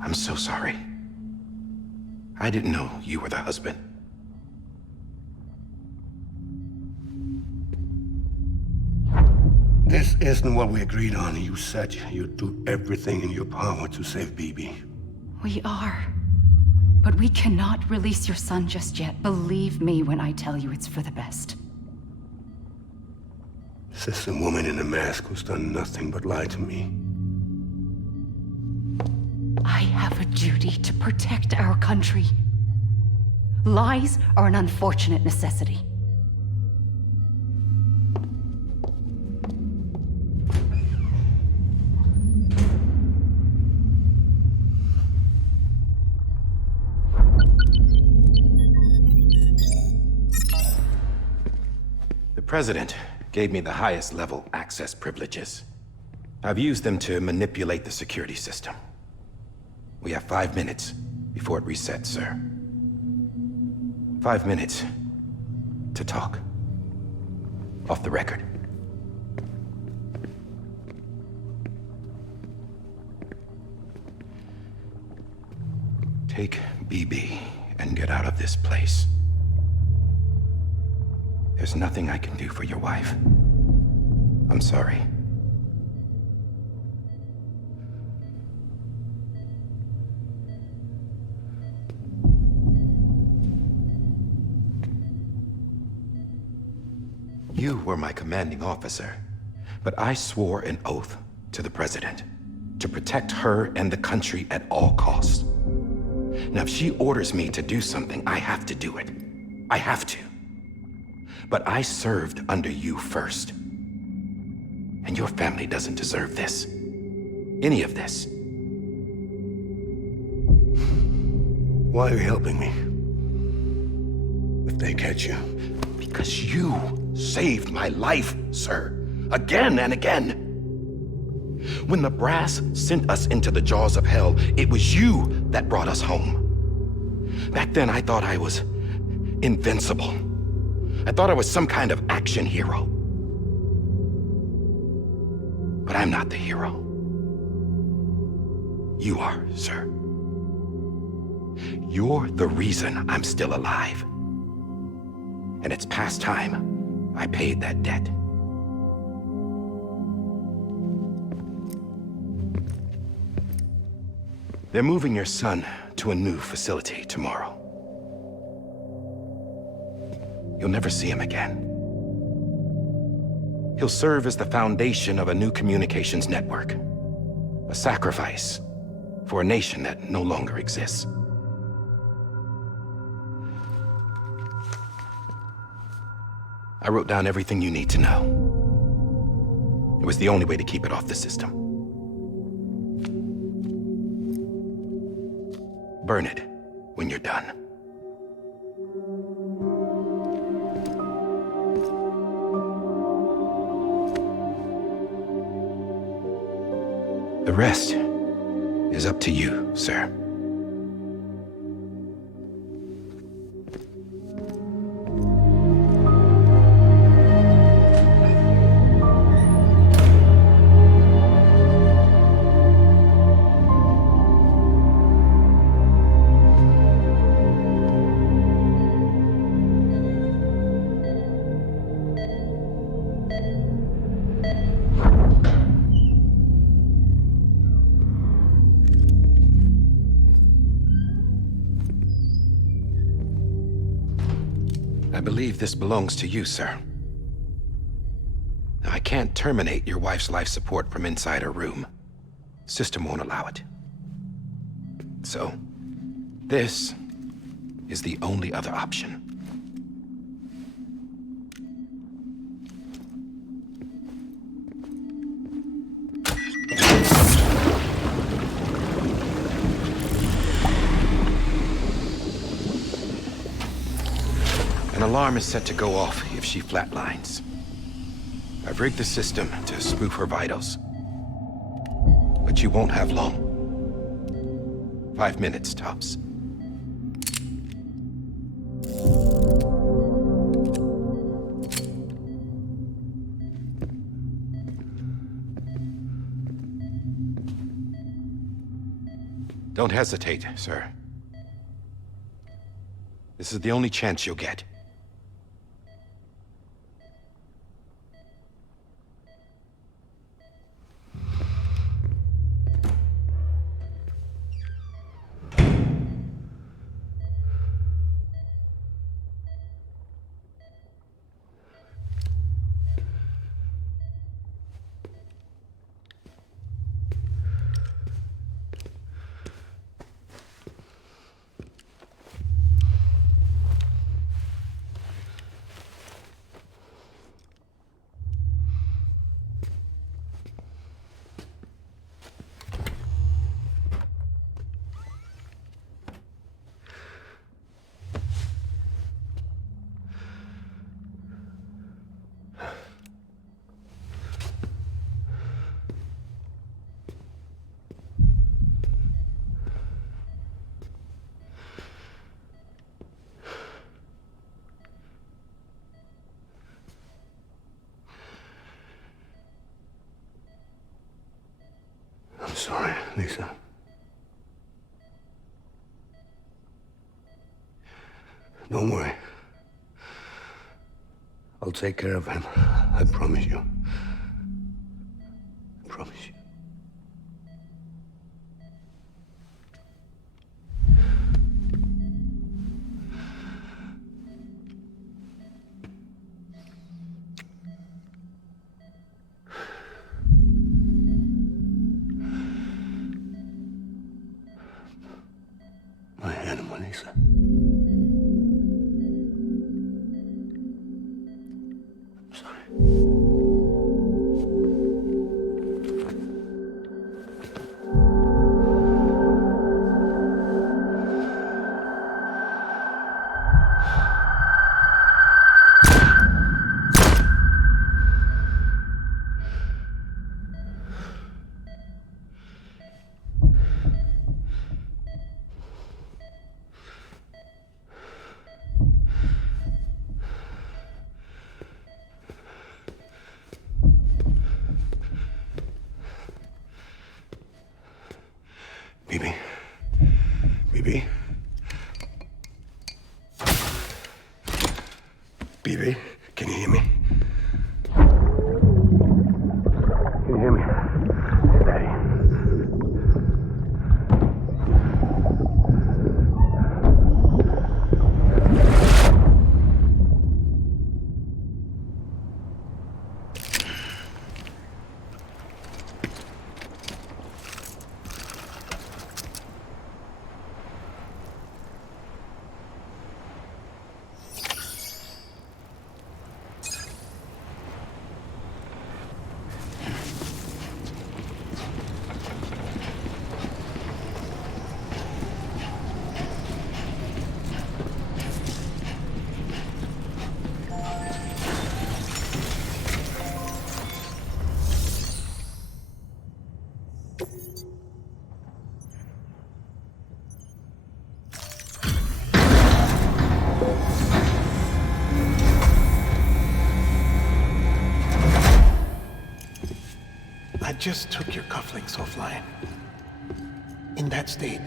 I'm so sorry. I didn't know you were the husband. This isn't what we agreed on. You said you'd do everything in your power to save BB. We are. But we cannot release your son just yet. Believe me when I tell you it's for the best. This is a woman in a mask who's done nothing but lie to me. I have a duty to protect our country. Lies are an unfortunate necessity. The President gave me the highest level access privileges. I've used them to manipulate the security system. We have 5 minutes before it resets, sir. 5 minutes to talk. Off the record. Take BB and get out of this place. There's nothing I can do for your wife. I'm sorry. You were my commanding officer, but I swore an oath to the President to protect her and the country at all costs. Now, if she orders me to do something, I have to do it. I have to. But I served under you first. And your family doesn't deserve this. Any of this. Why are you helping me? If they catch you. Because you saved my life, sir. Again and again. When the brass sent us into the jaws of hell, it was you that brought us home. Back then, I thought I was invincible. I thought I was some kind of action hero. But I'm not the hero. You are, sir. You're the reason I'm still alive. And it's past time I paid that debt. They're moving your son to a new facility tomorrow. You'll never see him again. He'll serve as the foundation of a new communications network. A sacrifice for a nation that no longer exists. I wrote down everything you need to know. It was the only way to keep it off the system. Burn it when you're done. The rest is up to you, sir. I believe this belongs to you, sir. Now, I can't terminate your wife's life support from inside her room. System won't allow it. So, this is the only other option. An alarm is set to go off if she flatlines. I've rigged the system to spoof her vitals. But you won't have long. 5 minutes, tops. Don't hesitate, sir. This is the only chance you'll get. I'm sorry, Lisa. Don't worry. I'll take care of him. I promise you. I promise you. My animal, Lisa. I'm sorry. Bibi? Bibi? Bibi, can you hear me? Can you hear me? Steady. I just took your cufflinks offline. In that state,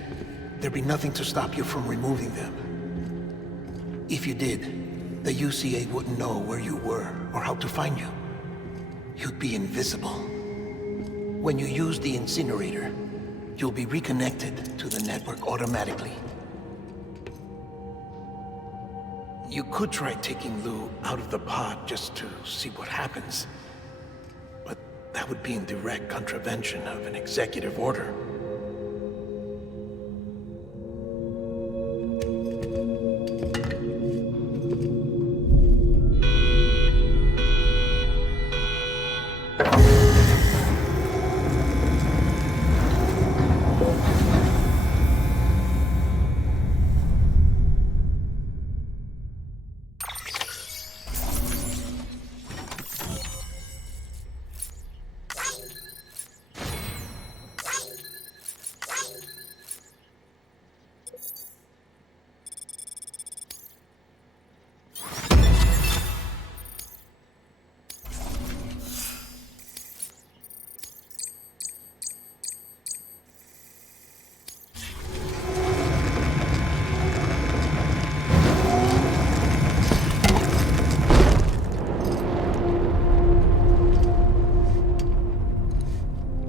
there'd be nothing to stop you from removing them. If you did, the UCA wouldn't know where you were or how to find you. You'd be invisible. When you use the incinerator, you'll be reconnected to the network automatically. You could try taking Lou out of the pod just to see what happens. But that would be in direct contravention of an executive order.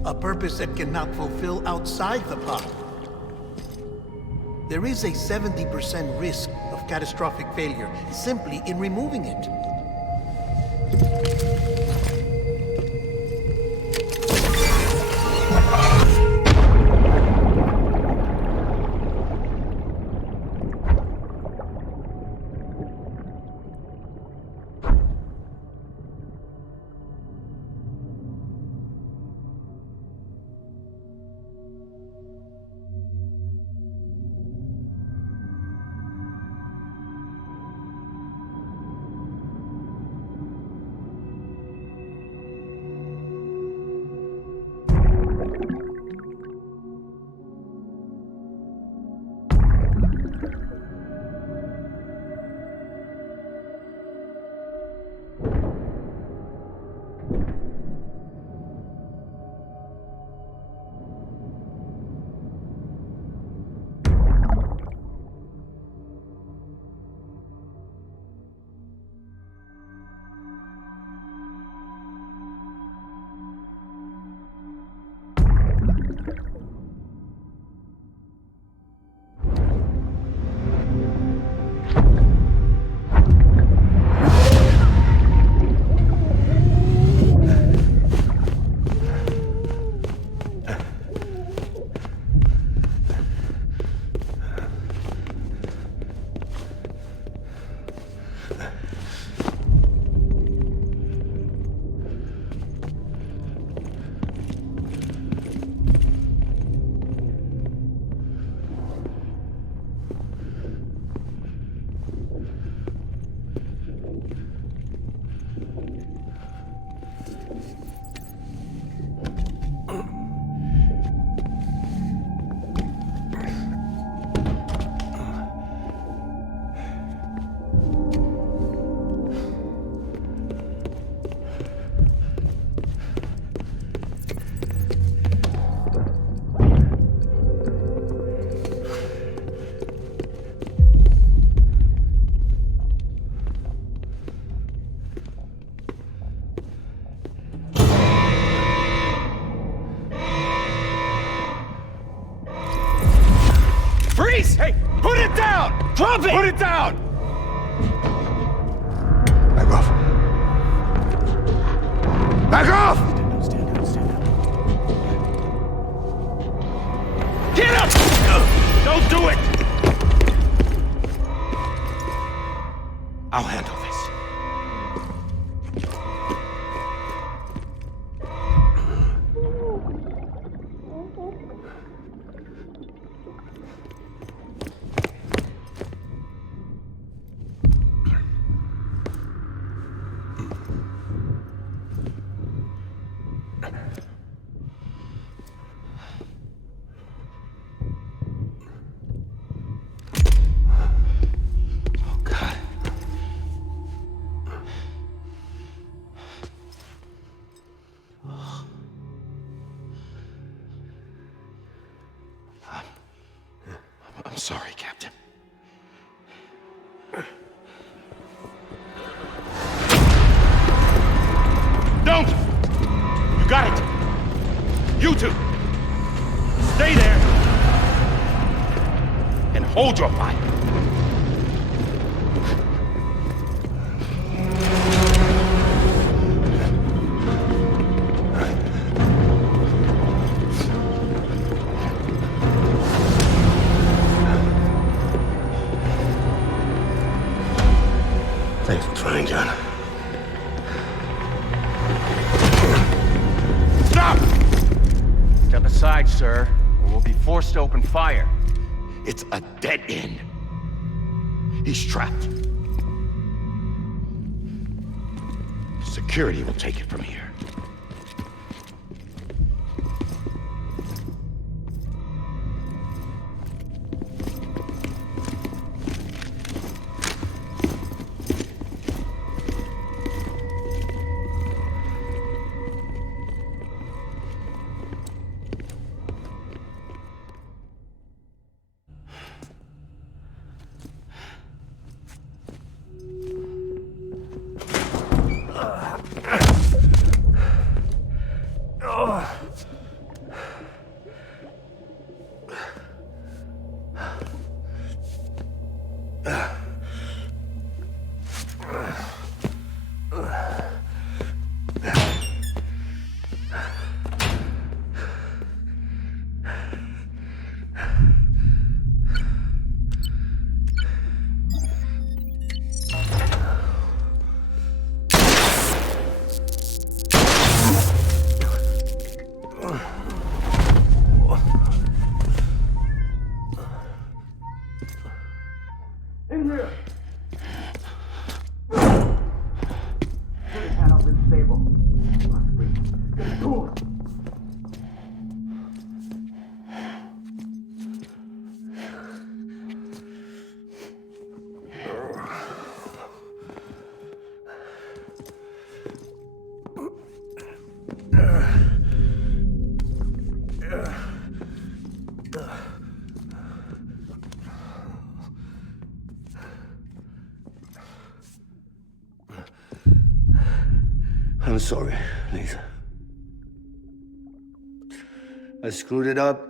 A purpose that cannot fulfill outside the pod. There is a 70% risk of catastrophic failure simply in removing it. Hey, put it down! Drop it! Put it down! Back off. Back off! Stand down, stand down. Get up! Don't do it! I'll handle this. I'm sorry, Captain. Don't! You got it! You two! Stay there! And hold your fire! Thanks for trying, John. Stop! Step aside, sir, or we'll be forced to open fire. It's a dead end. He's trapped. Security will take it from here. In here! Get his hand up and stable. Must be. Get the door! I'm sorry, Lisa. I screwed it up.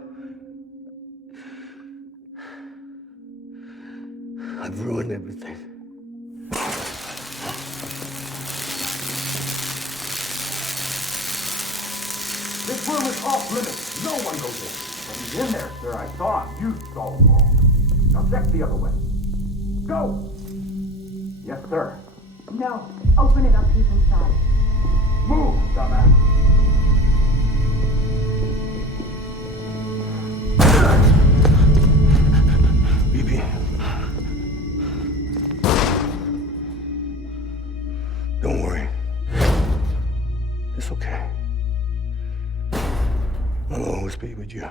I've ruined everything. This room is off limits. No one goes in. But he's in there, sir. I saw him. You saw him all. Now check the other way. Go! Yes, sir. No. Open it up. He's inside. Move, dumbass. BB. Don't worry. It's okay. I'll always be with you.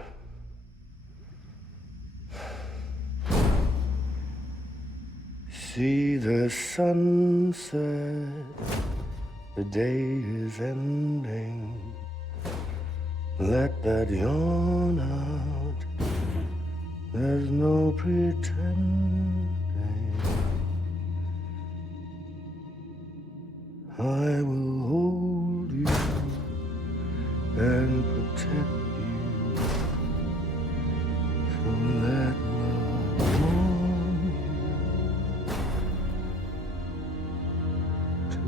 See the sunset. The day is ending. Let that yawn out. There's no pretending. I will hold you and protect you. So let love warm you till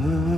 the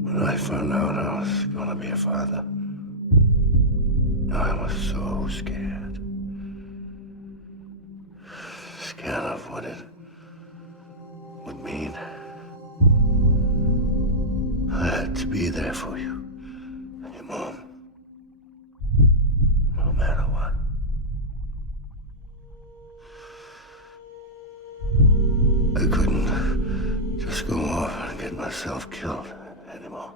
When I found out I was gonna be a father, I was so scared. Scared of what it would mean. I had to be there for you and your mom, no matter what. I couldn't just go off and get myself killed anymore.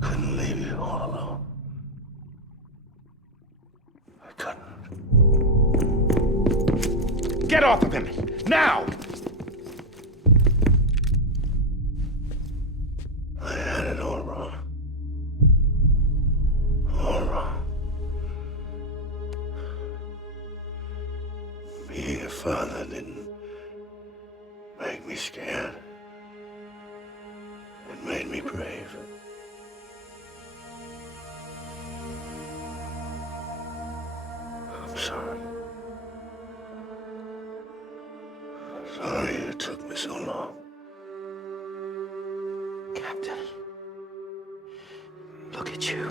Couldn't leave you all alone. I couldn't. Get off of him! Now! I had it all wrong. All wrong. Being a father didn't make me scared. It made me brave. I'm sorry. Sorry it took me so long. Captain. Look at you.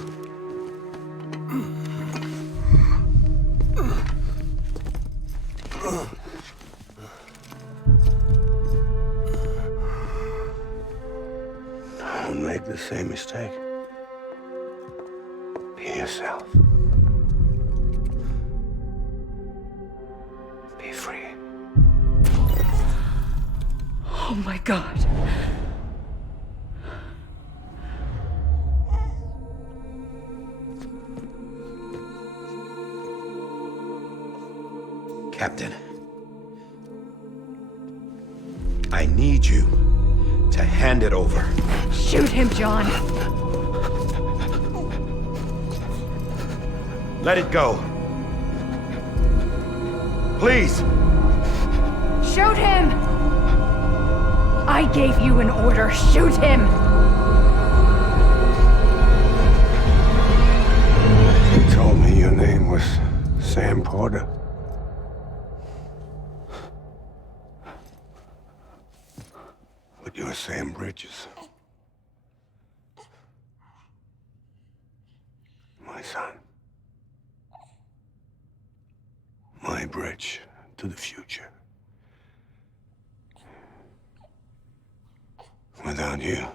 Don't make the same mistake. Be yourself. Be free. Oh my God. Captain, I need you to hand it over. Shoot him, John. Let it go. Please. Shoot him! I gave you an order. Shoot him! You told me your name was Sam Porter. But you're Sam Bridges. My son. My bridge to the future. Without you,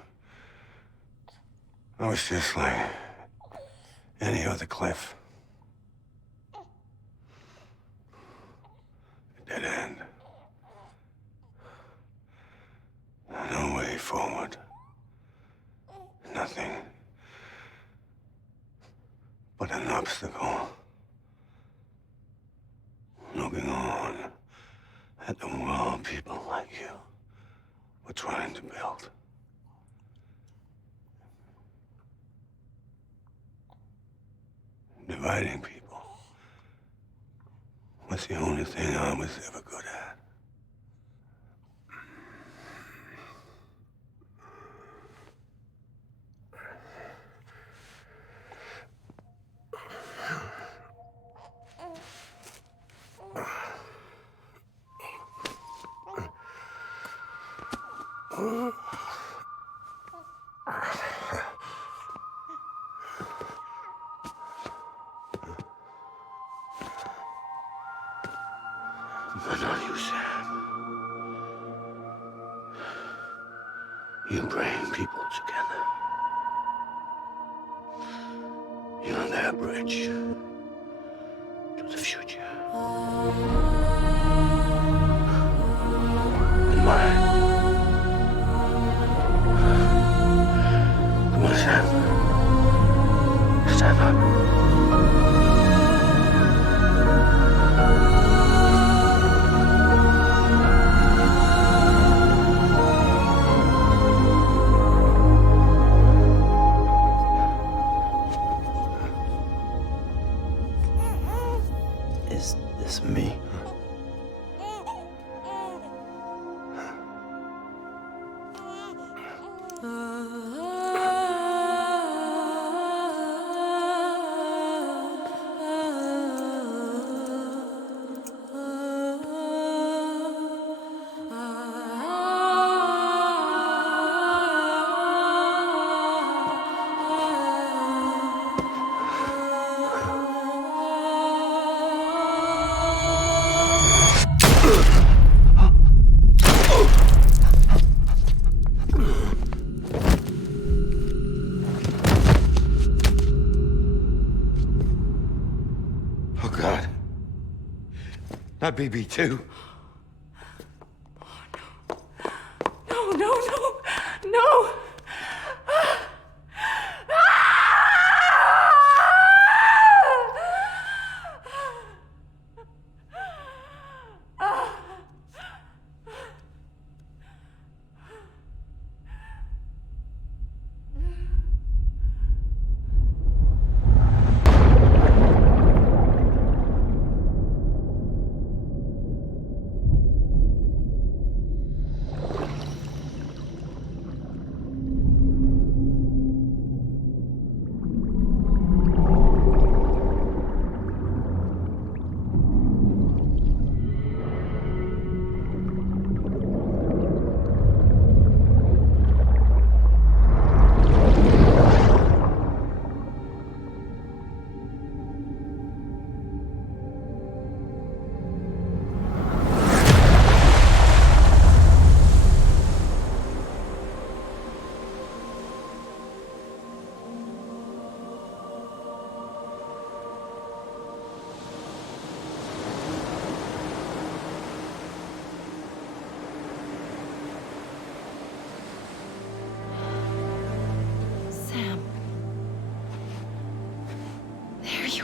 I was just like any other Cliff. A dead end. No way forward. Nothing but an obstacle. Looking on at the world people like you were trying to build. Dividing people was the only thing I was ever good at. But not you, Sam. You bring people together. You're their bridge to the future. And mine. Come on, Sam. Stand up. Is this me? Oh, God. Not BB2. No, no, no, no!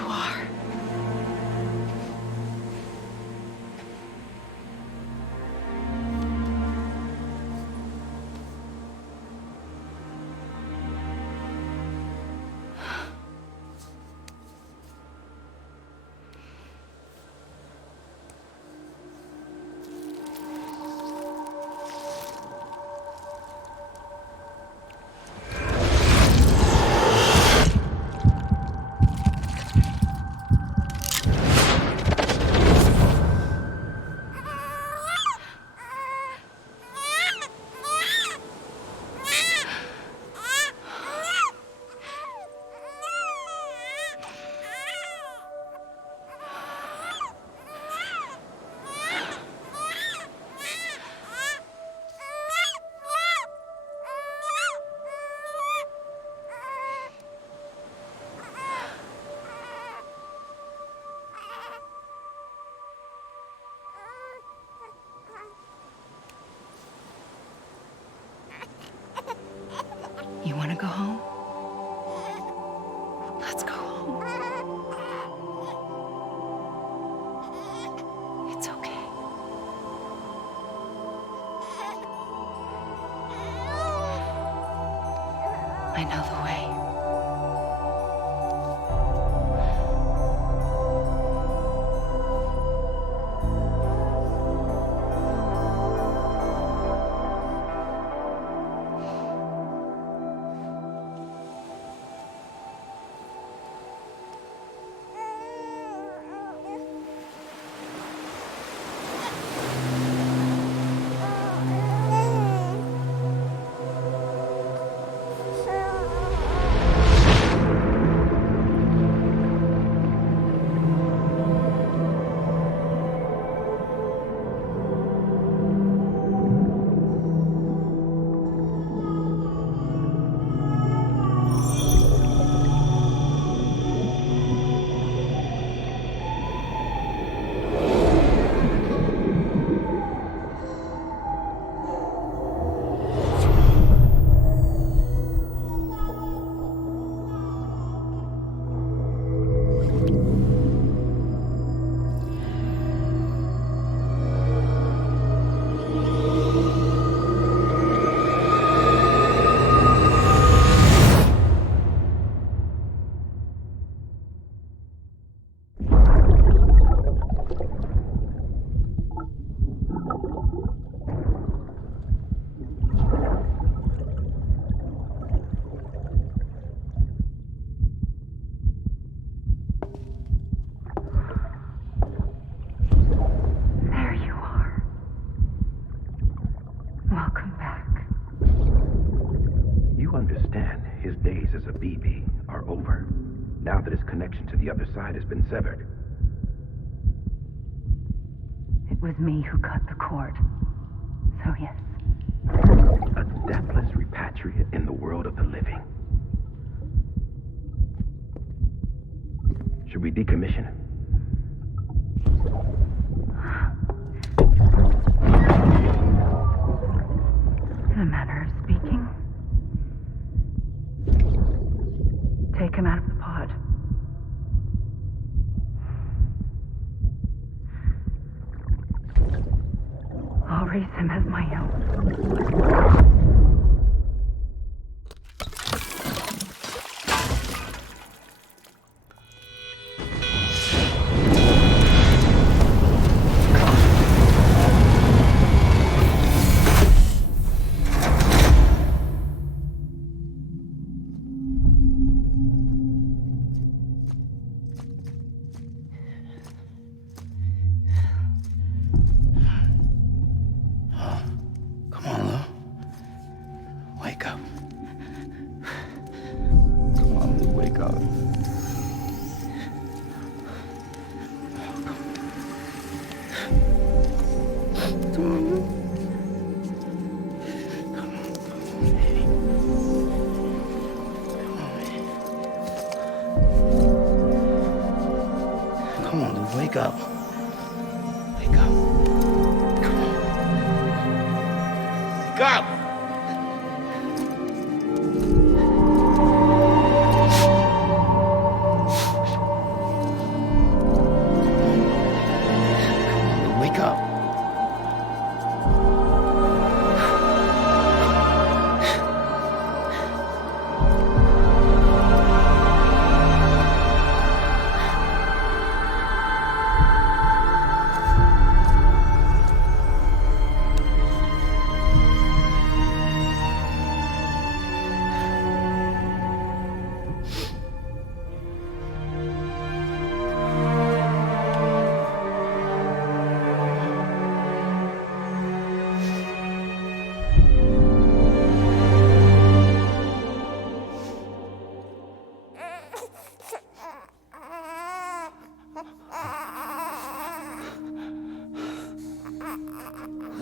you are. You want to go home? Let's go home. It's okay. I know the way. Connection to the other side has been severed. It was me who cut the cord. So yes. A deathless repatriate in the world of the living. Should we decommission him? In a manner of speaking. Take him out of the pod. I'll raise him as my own. Wake up. Wake up. Come on. Wake up!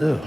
do.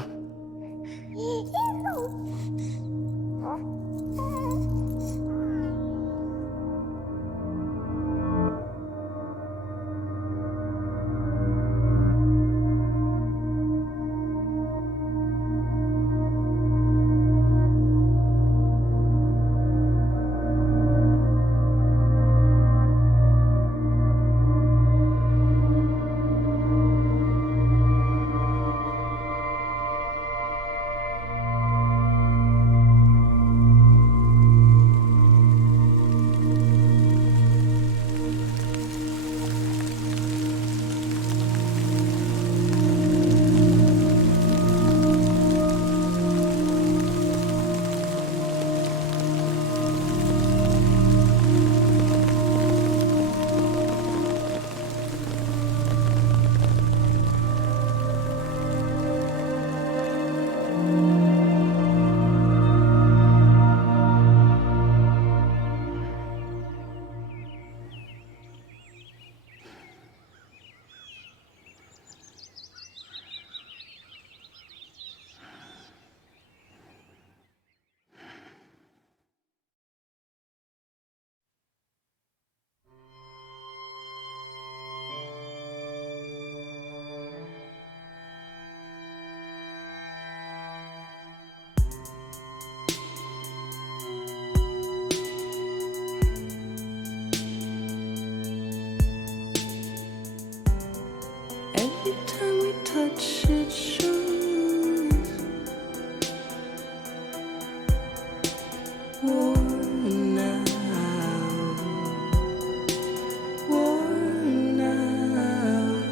Every time we touch it shows worn out, worn out.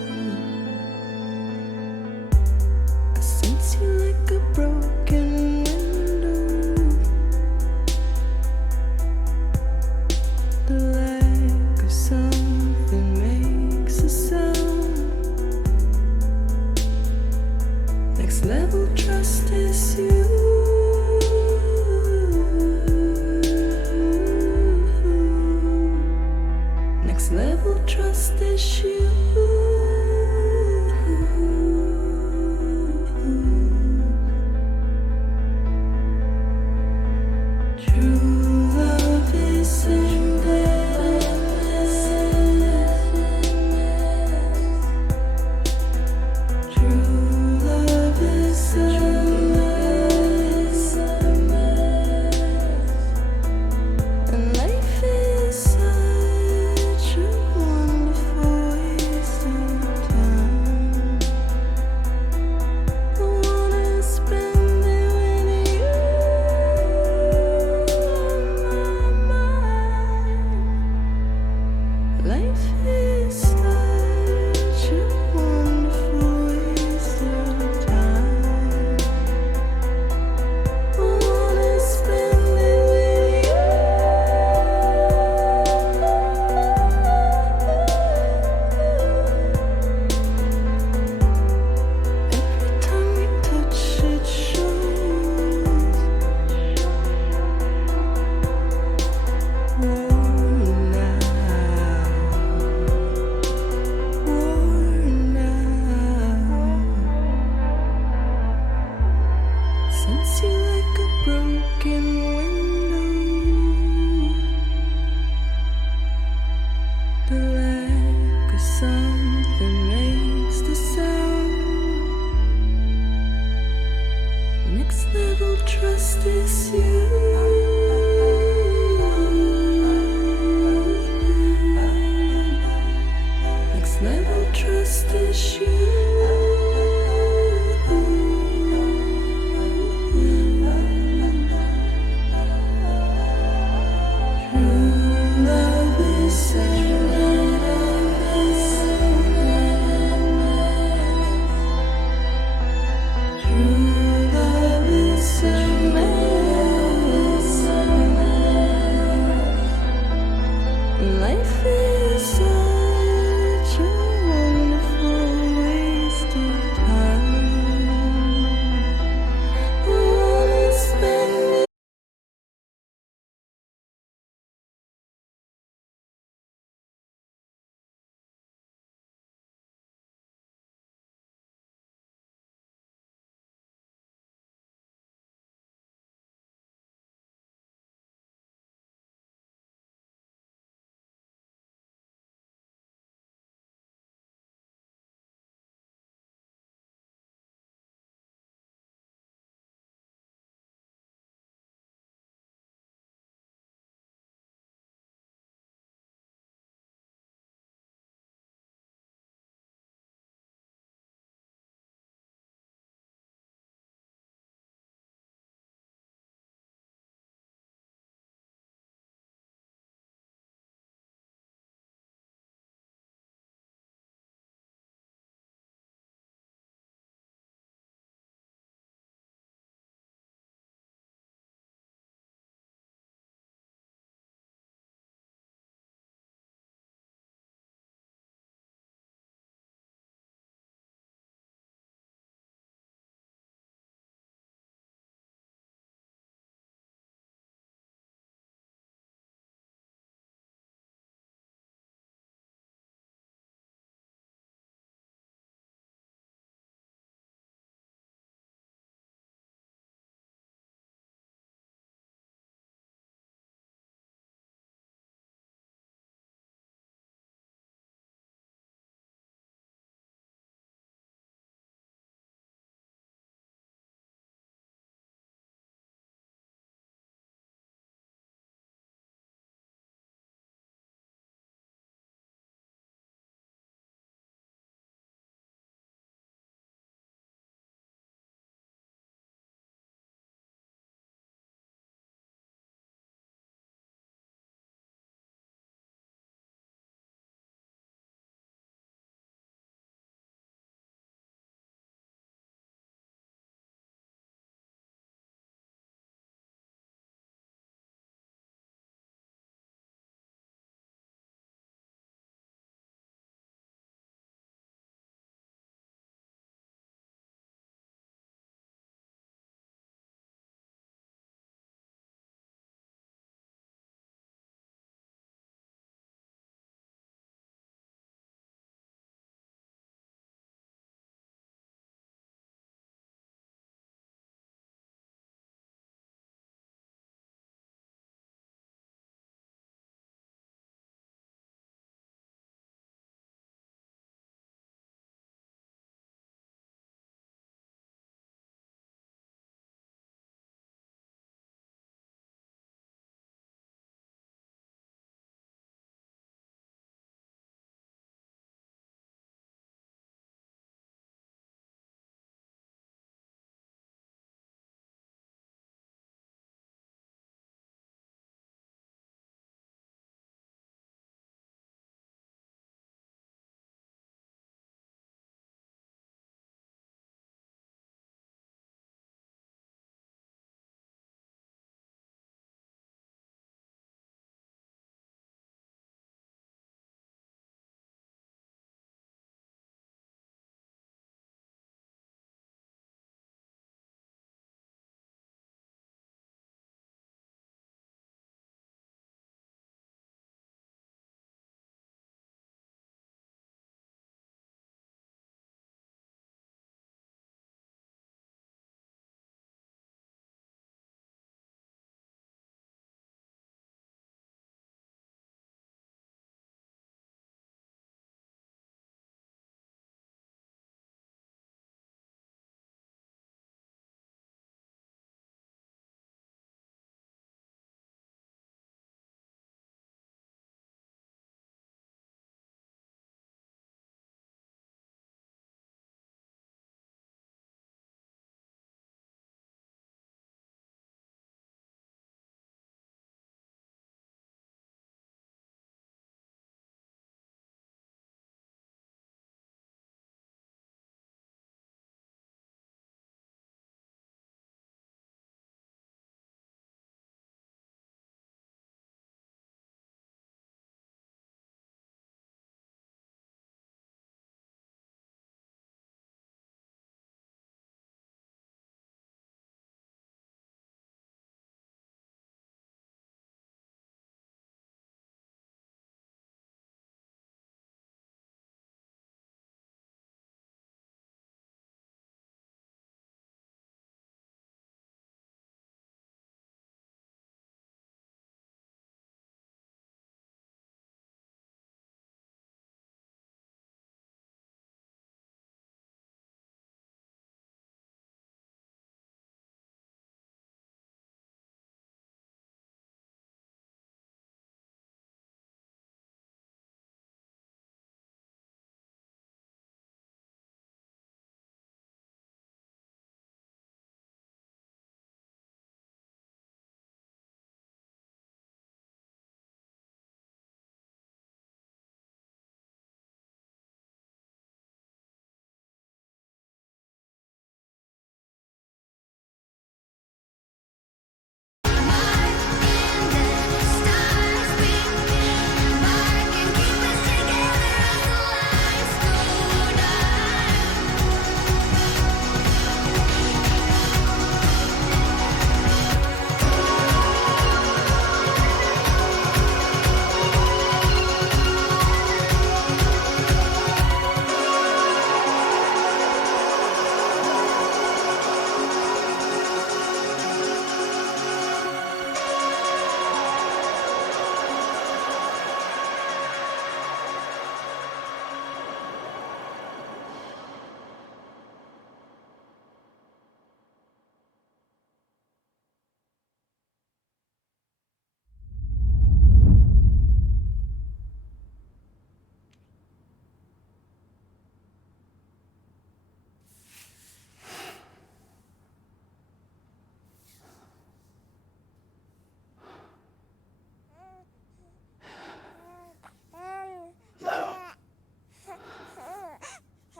I sense you like a broken window. The lack of something makes a sound. Next level trust is you. Next level trust is you. True love is endless. True love is endless. And life is such a wonderful waste of time. I wanna spend it with you on my mind. Life is such a wonderful waste of time. I wanna spend it with you. Every time we touch it shows worn out, worn out. Sense you like a broken window. The lack of something makes the sound. Next level trust is you. Next level trust is you. True love is endless. True love is endless.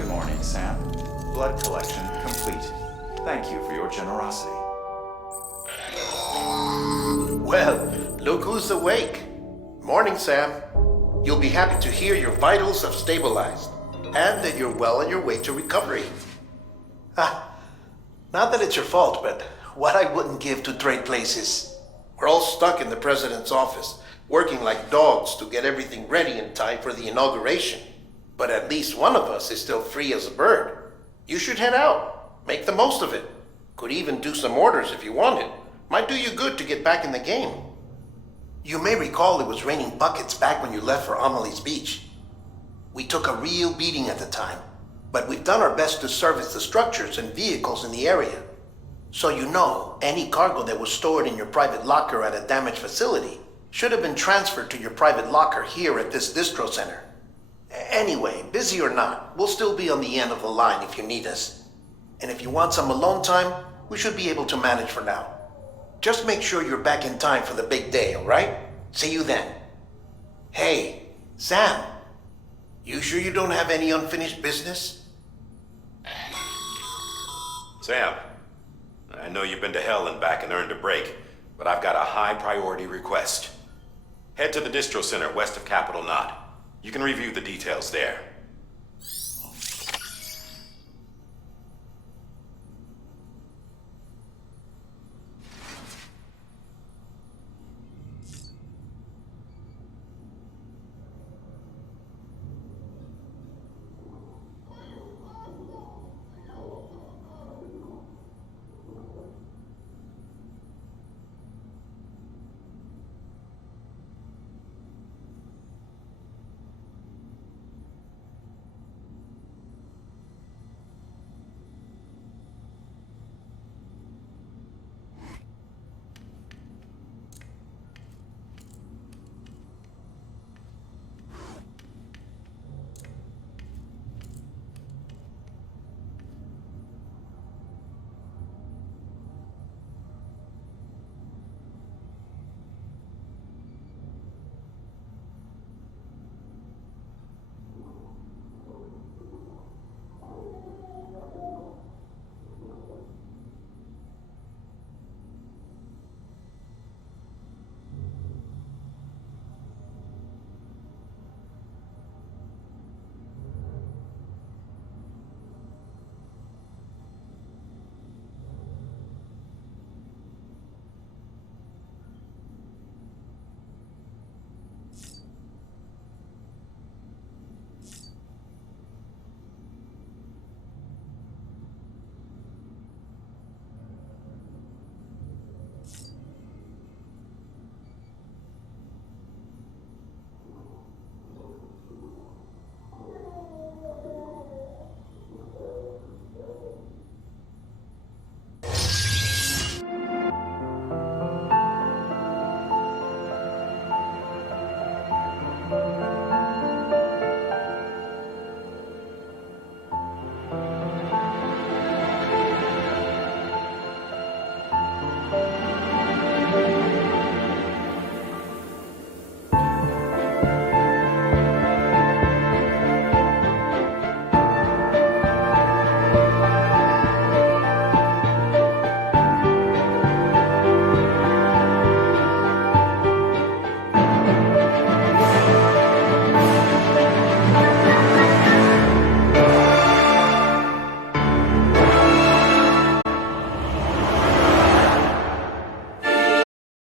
Good morning, Sam. Blood collection complete. Thank you for your generosity. Well, look who's awake. Morning, Sam. You'll be happy to hear your vitals have stabilized, and that you're well on your way to recovery. Not that it's your fault, but what I wouldn't give to trade places. We're all stuck in the president's office, working like dogs to get everything ready in time for the inauguration. But at least one of us is still free as a bird. You should head out. Make the most of it. Could even do some orders if you wanted. Might do you good to get back in the game. You may recall it was raining buckets back when you left for Amelie's Beach. We took a real beating at the time, but we've done our best to service the structures and vehicles in the area. So you know, any cargo that was stored in your private locker at a damaged facility should have been transferred to your private locker here at this distro center. Anyway, busy or not, we'll still be on the end of the line if you need us. And if you want some alone time, we should be able to manage for now. Just make sure you're back in time for the big day, alright? See you then. Hey, Sam. You sure you don't have any unfinished business? Sam, I know you've been to hell and back and earned a break, but I've got a high priority request. Head to the distro center west of Capitol Knot. You can review the details there.